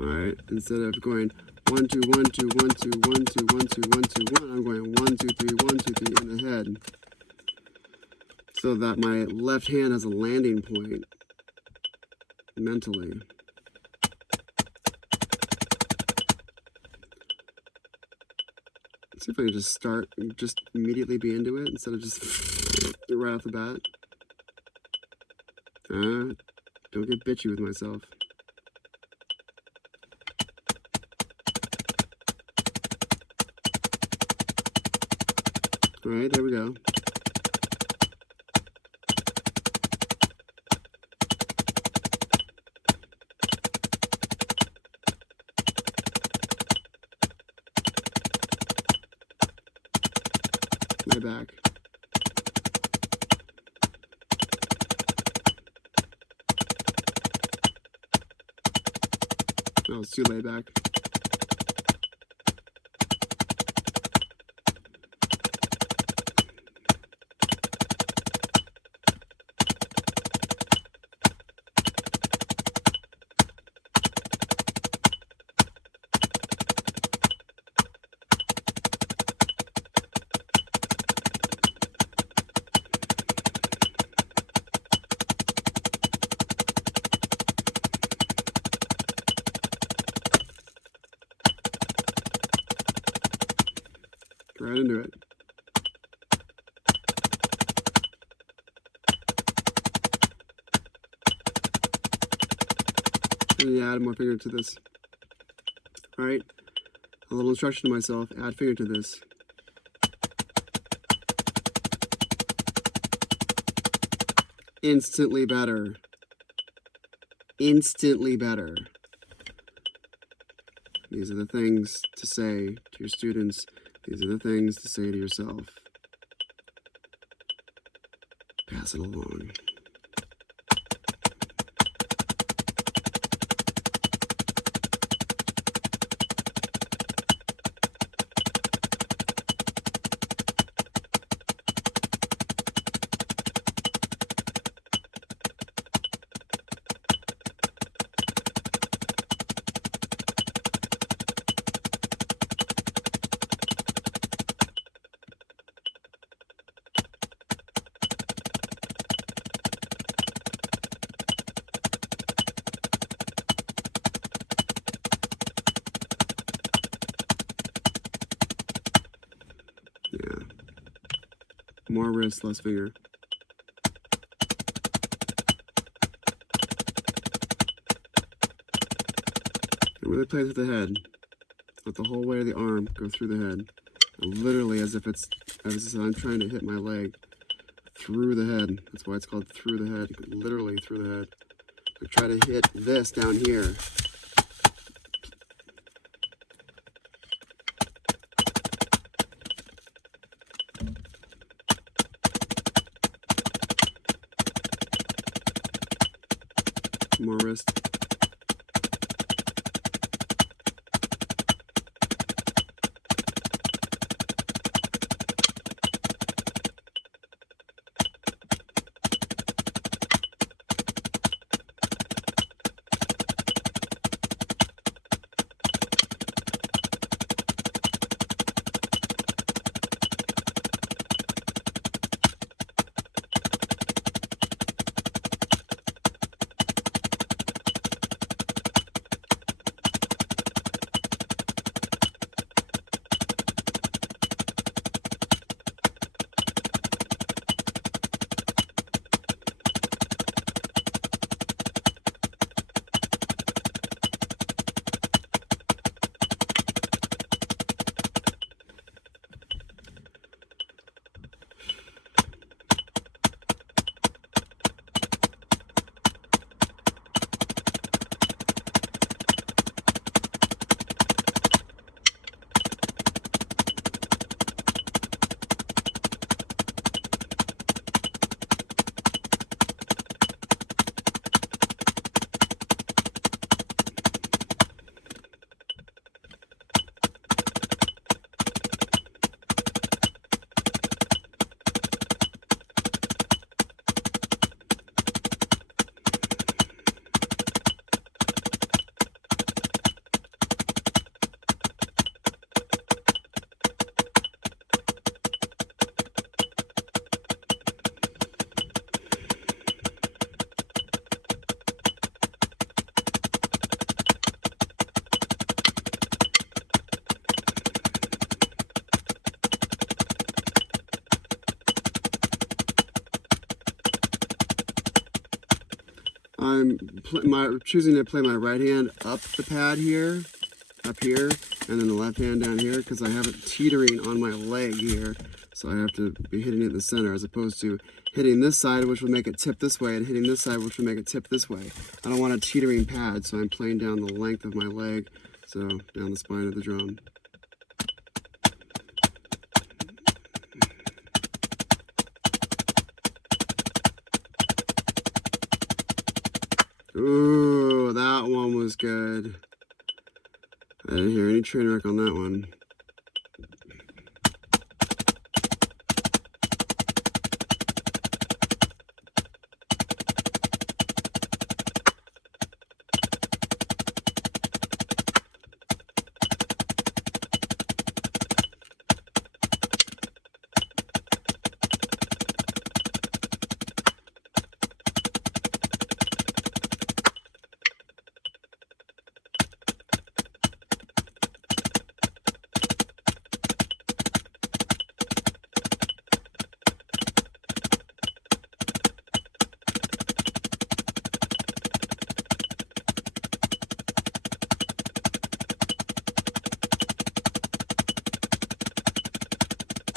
Alright, instead of going 1, 2, 1, 2, 1, 2, 1, 2, 1, 2, 1, 2, 1, I'm going 1, 2, 3, 1, 2, 3 in the head. so that my left hand has a landing point mentally. Let's see if I can just immediately be into it instead of just right off the bat. Don't get bitchy with myself. All right, there we go. My back. Oh, it's too laid back. Right into it. And yeah, add more finger to this. All right, a little instruction to myself, add finger to this. Instantly better. Instantly better. These are the things to say to your students. These are the things to say to yourself. Pass it along. Yeah. More wrist, less finger. And really play with the head. Let the whole weight of the arm go through the head. And literally as if I'm trying to hit my leg through the head. That's why it's called through the head. Literally through the head. I try to hit this down here. More wrist. I'm choosing to play my right hand up the pad here, up here, and then the left hand down here, because I have it teetering on my leg here. So I have to be hitting it in the center, as opposed to hitting this side, which will make it tip this way, and hitting this side, which will make it tip this way. I don't want a teetering pad, so I'm playing down the length of my leg, so down the spine of the drum. Ooh, that one was good. I didn't hear any train wreck on that one.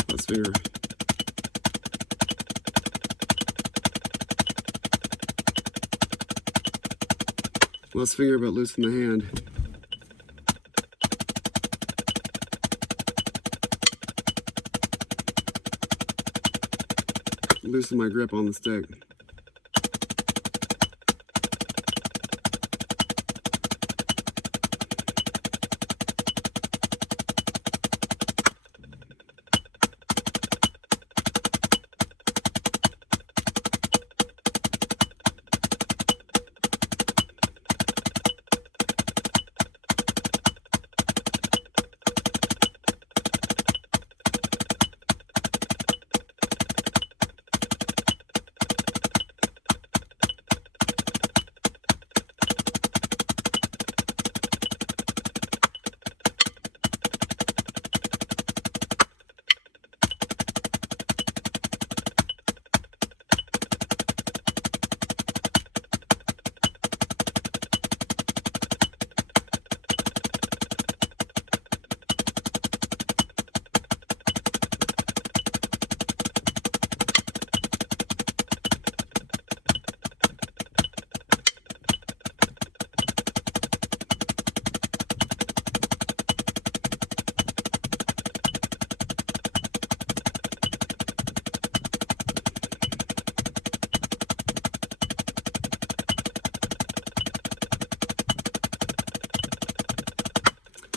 Let's finger. Less finger, but loose from the hand. Loosen my grip on the stick.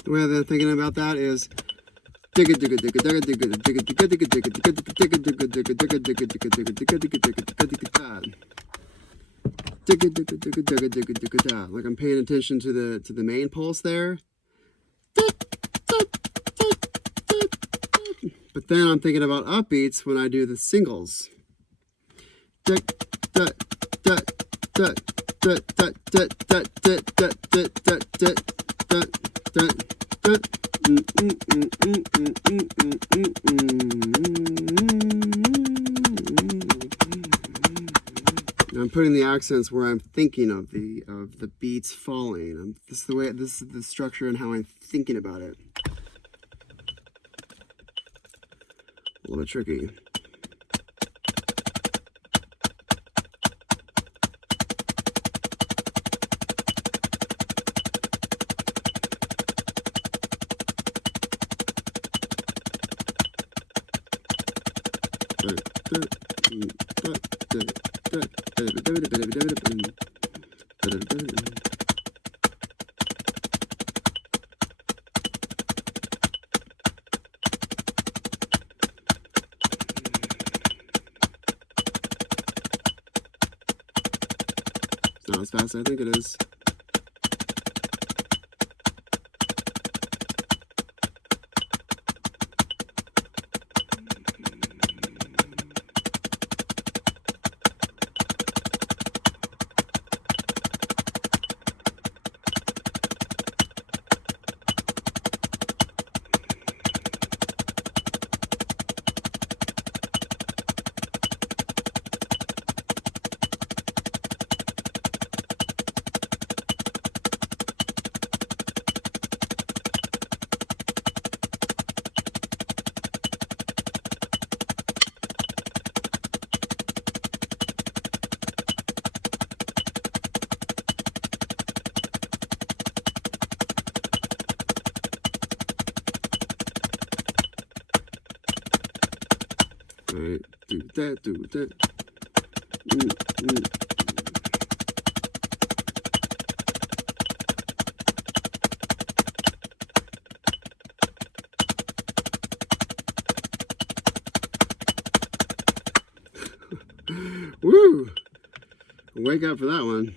The way I'm thinking about that is like I'm paying attention to the main pulse there. But then I'm thinking about upbeats when I do the singles. I'm putting the accents where I'm thinking of the beats falling. This is the structure and how I'm thinking about it. A little bit tricky. It's not as fast as I think it is. Right, do that, do that. Woo! Wake up for that one.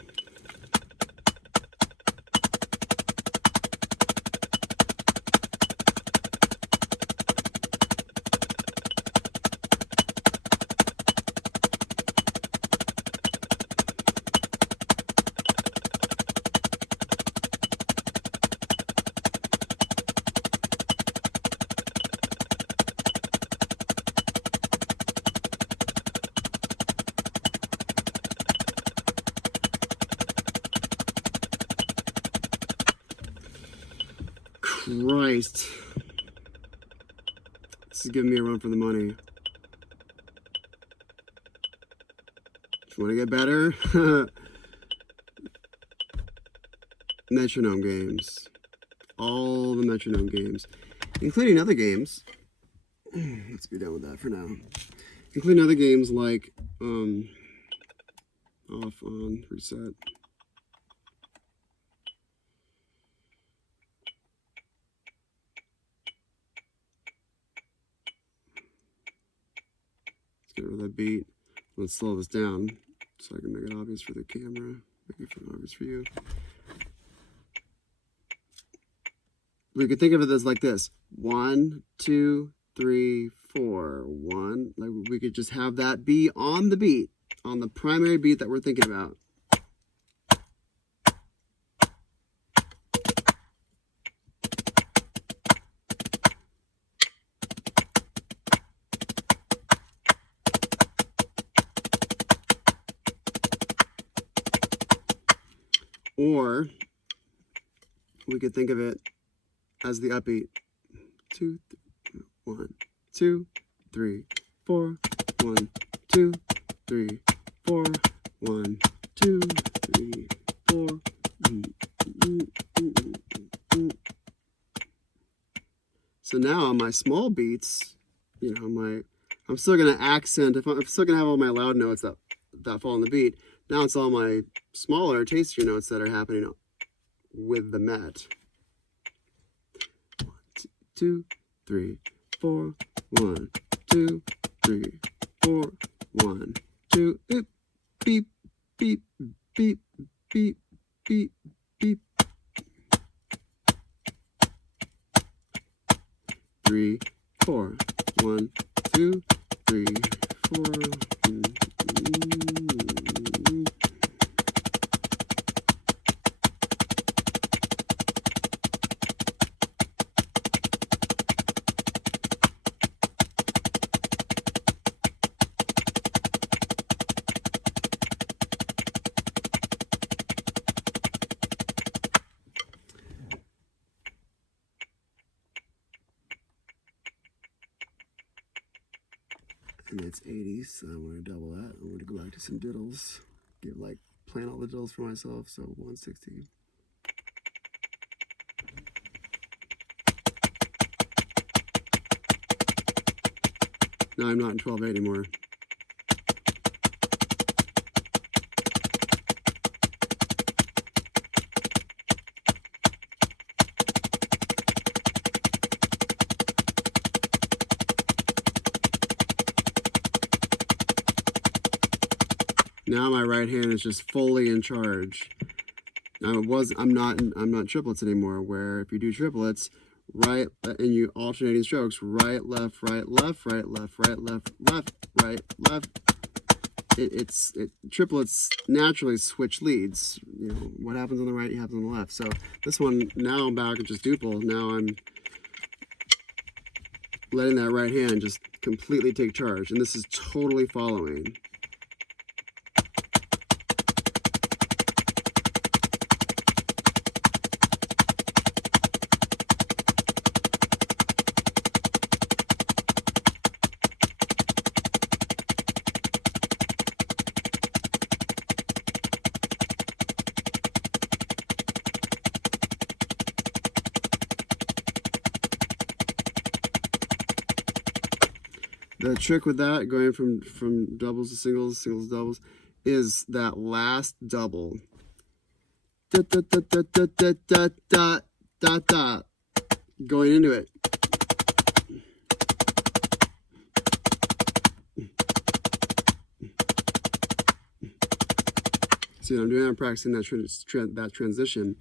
Christ. This is giving me a run for the money. If you want to get better, metronome games. All the metronome games. Including other games. Let's be done with that for now. Including other games like off, on, reset. Get rid of that beat. Let's slow this down so I can make it obvious for the camera, make it obvious for you. We could think of it as like this: 1, 2, 3, 4, 1. Like we could just have that be on the beat, on the primary beat that we're thinking about. Or we could think of it as the upbeat. 2, 1, 2, 3, 4, 1, 2, 3, 4, 1, 2, 3, 4. So now on my small beats, you know, I'm still gonna accent. If I'm still gonna have all my loud notes that fall on the beat. Now it's all my smaller, tastier notes that are happening with the met. 1, 2, 3, 4, 1, 2, 3, 4, 1, 2, beep, beep, beep, beep, beep, beep, beep. 3, 4, 1, 2, 3, 4. And it's 80, so I'm going to double that. I'm going to go back to some diddles. Plan all the diddles for myself, so 160. Now I'm not in 12/8 anymore. Now my right hand is just fully in charge. Now I'm not triplets anymore, where if you do triplets, right, and you alternating strokes, right, left, right, left, right, left, right, left, left, right, left. Triplets naturally switch leads. You know, what happens on the right happens on the left. So this one, now I'm back at just duple. Now I'm letting that right hand just completely take charge, and this is totally following. The trick with that, going from doubles to singles, singles to doubles, is that last double. Da, da, da, da, da, da, da, da, da, da, going into it. See what I'm doing? I'm practicing that transition.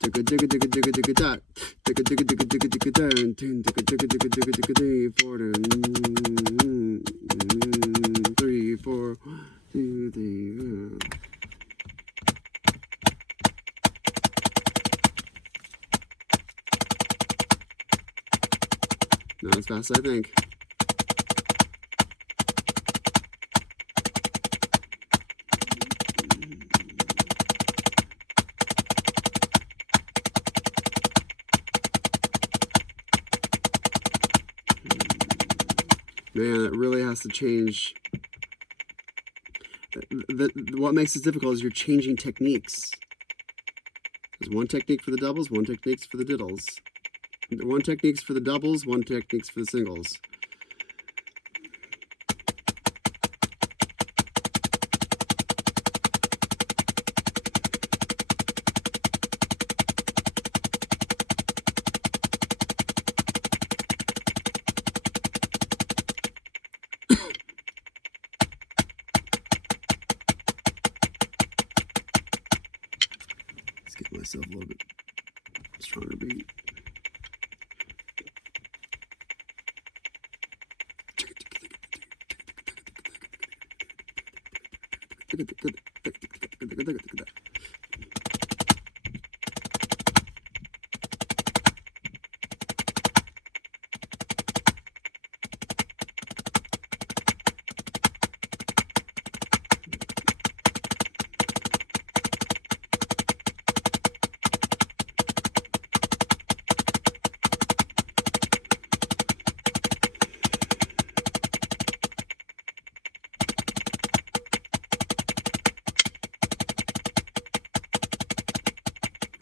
Digga digga digga digga digga da. Digga digga digga digga digga da. Digga digga digga digga digga da. 4 3 4 2 3. Not as fast as I think. Man, it really has to change. What makes this difficult is you're changing techniques. There's one technique for the doubles, one technique for the diddles. One technique's for the doubles, one technique's for the singles. Let's get myself a little bit stronger beat.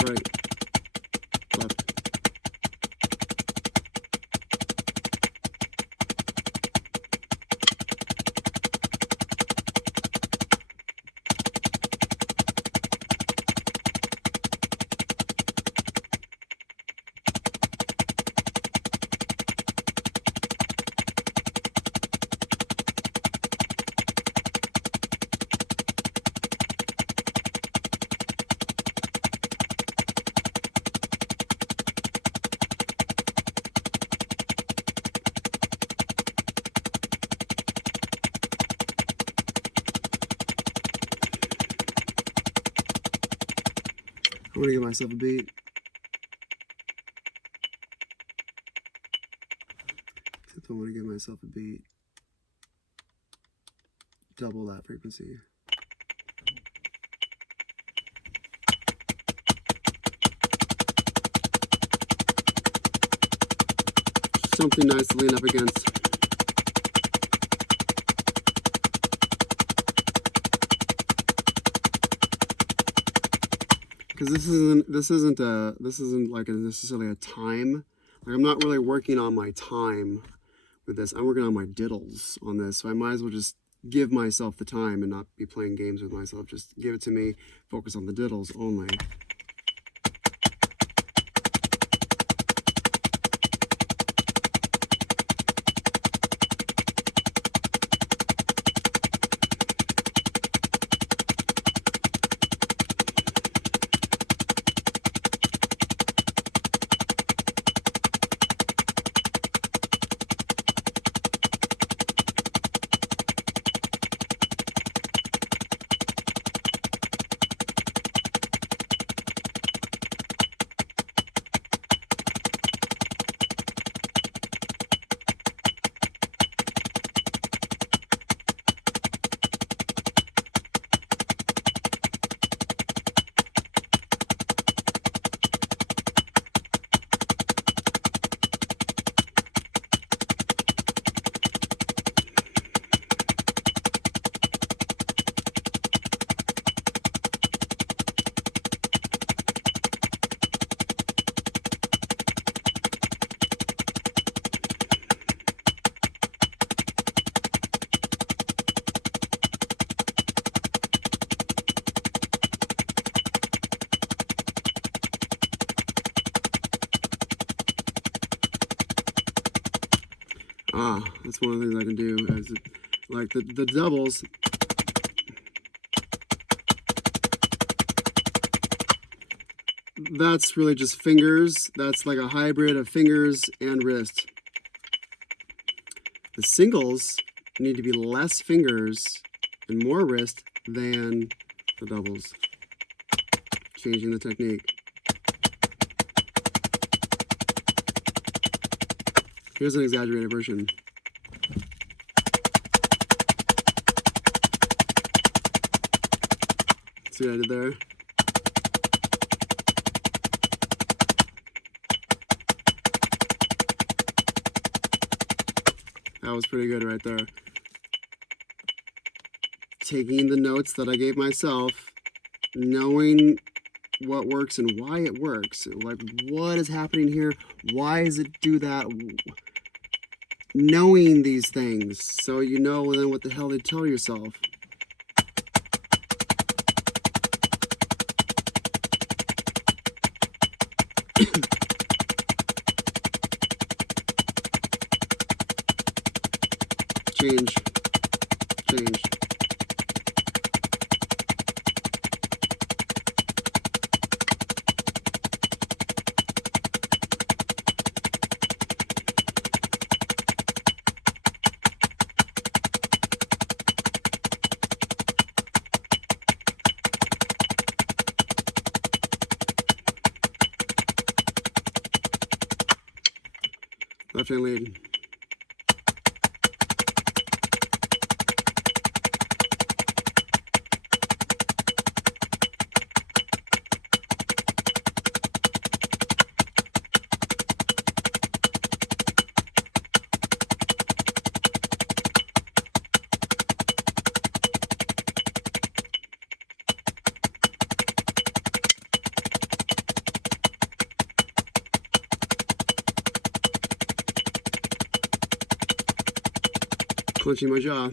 Right, left. I want to give myself a beat. Except I want to give myself a beat. Double that frequency. Something nice to lean up against. Because this isn't like necessarily a time. Like I'm not really working on my time with this. I'm working on my diddles on this. So I might as well just give myself the time and not be playing games with myself. Just give it to me. Focus on the diddles only. That's one of the things I can do. Like the doubles. That's really just fingers. That's like a hybrid of fingers and wrist. The singles need to be less fingers and more wrist than the doubles. Changing the technique. Here's an exaggerated version. See what I did there? That was pretty good right there. Taking the notes that I gave myself, knowing what works and why it works. Like, what is happening here? Why does it do that? Knowing these things, so you know then what the hell to tell yourself. Change. Left hand lead. Clenching my jaw.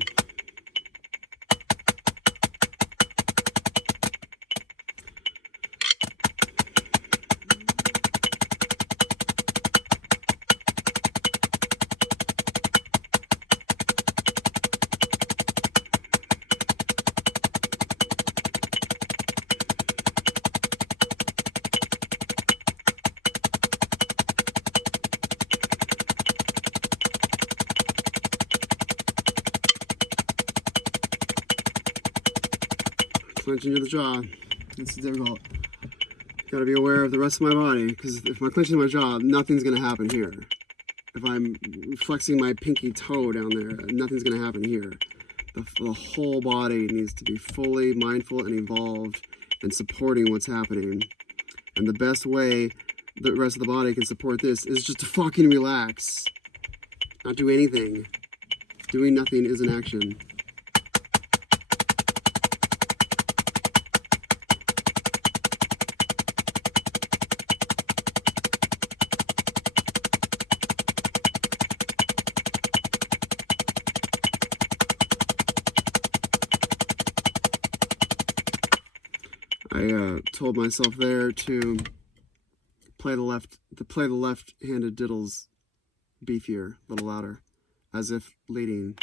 Clenching to the jaw. It's difficult. Got to be aware of the rest of my body, because if I'm clenching my jaw, nothing's going to happen here. If I'm flexing my pinky toe down there, nothing's going to happen here. The whole body needs to be fully mindful and involved and supporting what's happening. And the best way the rest of the body can support this is just to fucking relax. Not do anything. Doing nothing is an action. I told myself there to play the left-handed diddles beefier, a little louder, as if leading.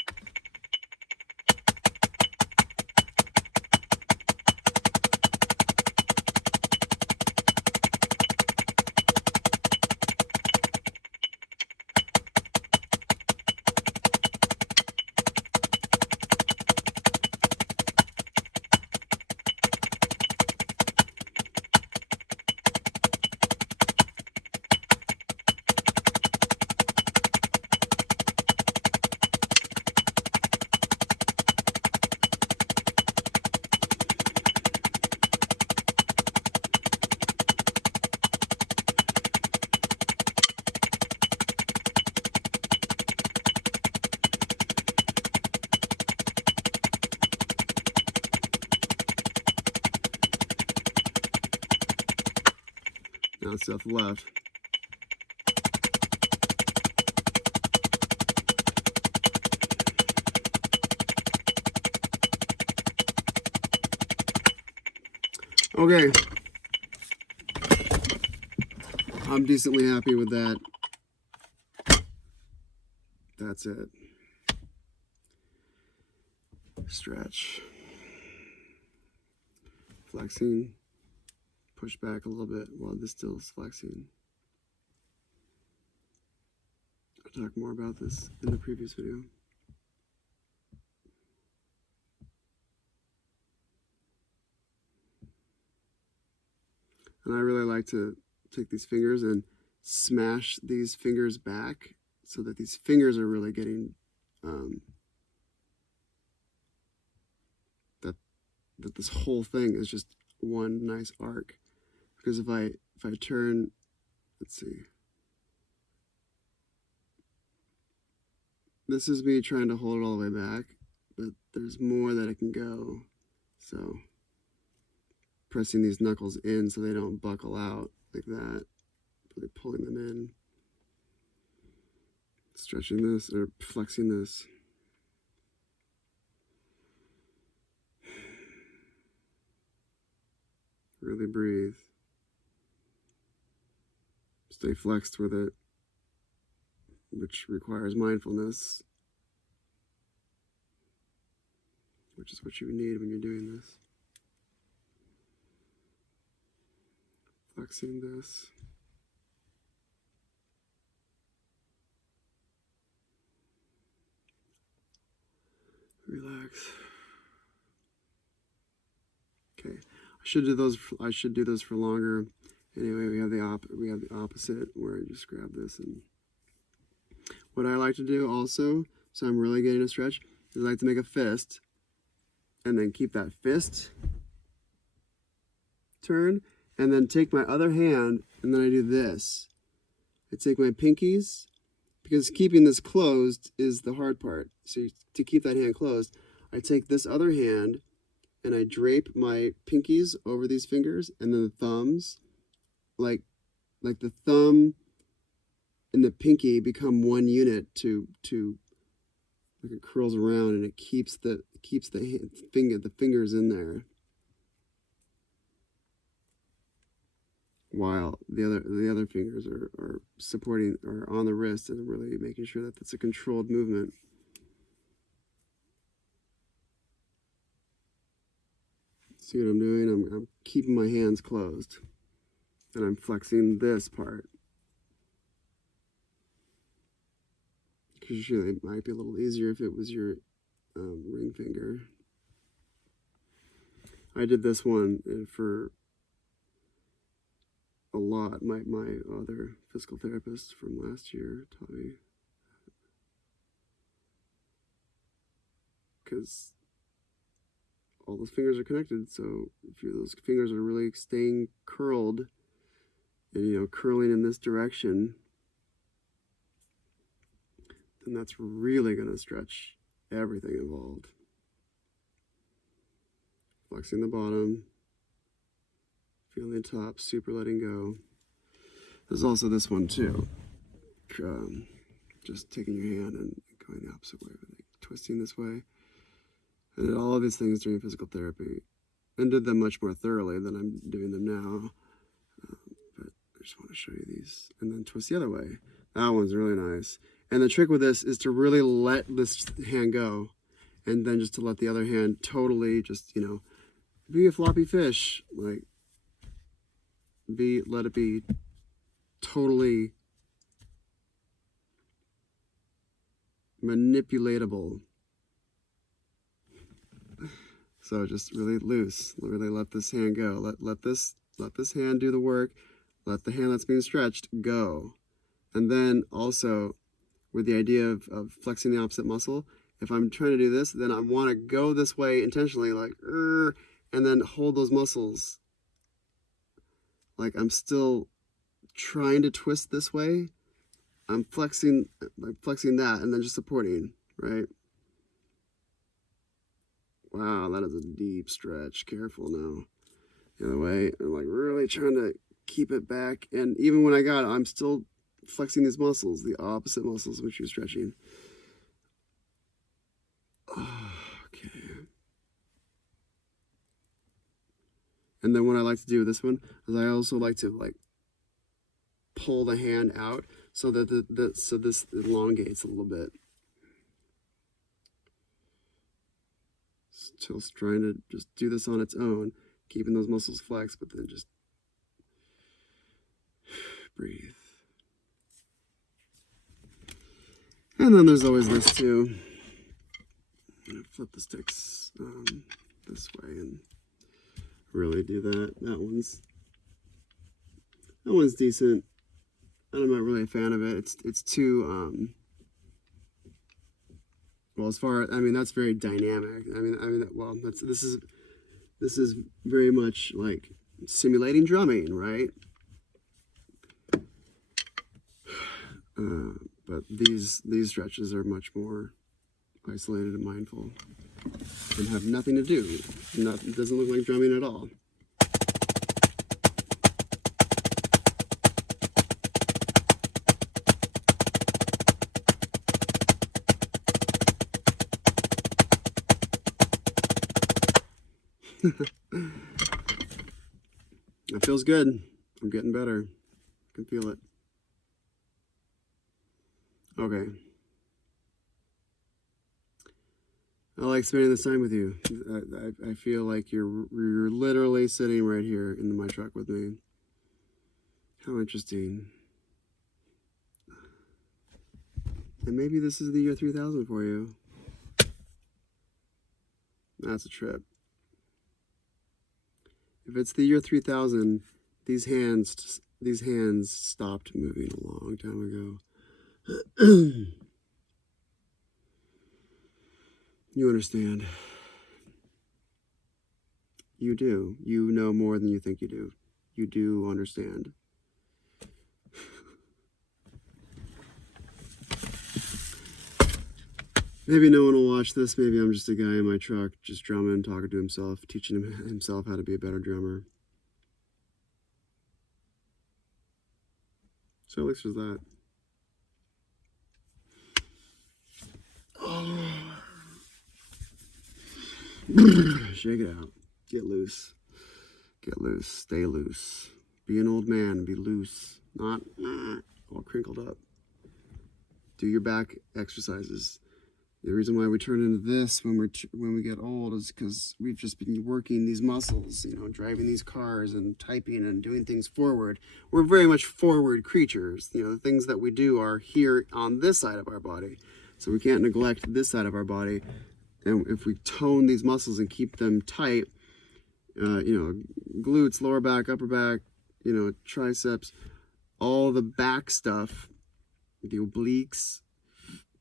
Now it's off the left. Okay. I'm decently happy with that. That's it. Stretch. Flexing. Push back a little bit while this still is flexing. I'll talk more about this in the previous video. And I really like to take these fingers and smash these fingers back so that these fingers are really getting that this whole thing is just one nice arc. Because if I turn, let's see, this is me trying to hold it all the way back, but there's more that it can go. So pressing these knuckles in so they don't buckle out like that, really pulling them in, stretching this or flexing this. Really breathe. Stay flexed with it, which requires mindfulness, which is what you need when you're doing this. Flexing this. Relax. Okay, I should do those for longer. Anyway, we have the opposite where I just grab this, and what I like to do also, so I'm really getting a stretch, is I like to make a fist and then keep that fist turn and then take my other hand and then I do this. I take my pinkies, because keeping this closed is the hard part. So to keep that hand closed, I take this other hand and I drape my pinkies over these fingers, and then the thumbs, like the thumb and the pinky become one unit to like it curls around and it keeps the fingers in there, while the other fingers are supporting or on the wrist and really making sure that it's a controlled movement. See what I'm doing? I'm keeping my hands closed and I'm flexing this part. Because usually it might be a little easier if it was your ring finger. I did this one for a lot. My other physical therapist from last year taught me. Because all those fingers are connected, so if those fingers are really staying curled and curling in this direction, then that's really going to stretch everything involved. Flexing the bottom, feeling the top, super letting go. There's also this one too. Just taking your hand and going the opposite way, like twisting this way. I did all of these things during physical therapy and did them much more thoroughly than I'm doing them now. But I just want to show you these. And then twist the other way. That one's really nice. And the trick with this is to really let this hand go, and then just to let the other hand totally just, be a floppy fish. Like, let it be totally manipulatable. So just really loose, really let this hand go. Let this hand do the work. Let the hand that's being stretched go. And then also with the idea of flexing the opposite muscle, if I'm trying to do this, then I want to go this way intentionally, like, and then hold those muscles. Like I'm still trying to twist this way. I'm flexing that and then just supporting, right? Wow, that is a deep stretch. Careful now. The other way. I'm like really trying to keep it back. And even when I got it, I'm still flexing these muscles, the opposite muscles which you're stretching. Okay. And then what I like to do with this one is I also like to pull the hand out so that so this elongates a little bit. Still trying to just do this on its own, keeping those muscles flexed, but then just breathe. And then there's always this too. I'm gonna flip the sticks this way and really do that. That one's decent. And I'm not really a fan of it. It's too well, as far, I mean, that's very dynamic. I mean, well, this is very much like simulating drumming, right? But these stretches are much more isolated and mindful and have nothing to do. It doesn't look like drumming at all. It feels good. I'm getting better. I can feel it. Okay. I like spending this time with you. I feel like you're literally sitting right here in my truck with me. How interesting. And maybe this is the year 3000 for you. That's a trip. If it's the year 3000, these hands stopped moving a long time ago. You understand. You do. You know more than you think you do. You do understand. Maybe no one will watch this. Maybe I'm just a guy in my truck, just drumming, talking to himself, teaching himself how to be a better drummer. So at least there's that. Oh. Shake it out. Get loose. Get loose. Stay loose. Be an old man. Be loose. Not all crinkled up. Do your back exercises. The reason why we turn into this when we get old is because we've just been working these muscles, you know, driving these cars and typing and doing things forward. We're very much forward creatures. You know, the things that we do are here on this side of our body. So we can't neglect this side of our body. And if we tone these muscles and keep them tight, you know, glutes, lower back, upper back, you know, triceps, all the back stuff, the obliques,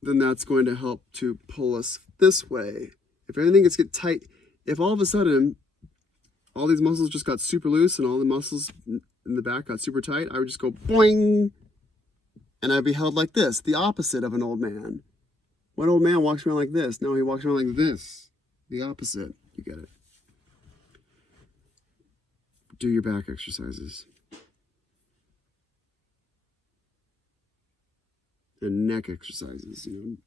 then that's going to help to pull us this way. If everything gets tight, if all of a sudden all these muscles just got super loose and all the muscles in the back got super tight, I would just go boing, and I'd be held like this, the opposite of an old man. What old man walks around like this? No, he walks around like this, the opposite. You get it. Do your back exercises. And neck exercises, you know,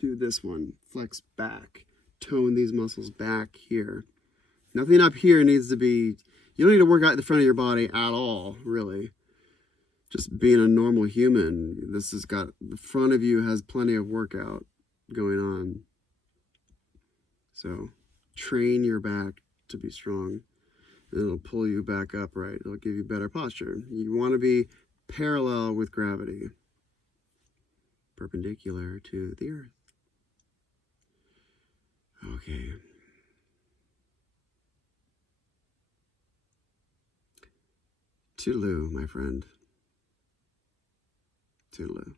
do this one, flex back, tone these muscles back here. Nothing up here needs to be, you don't need to work out the front of your body at all, really. Just being a normal human, this has got, the front of you has plenty of workout going on. So train your back to be strong, and it'll pull you back up right. It'll give you better posture. You want to be parallel with gravity. Perpendicular to the earth. Okay. Toodaloo, my friend. Toodaloo.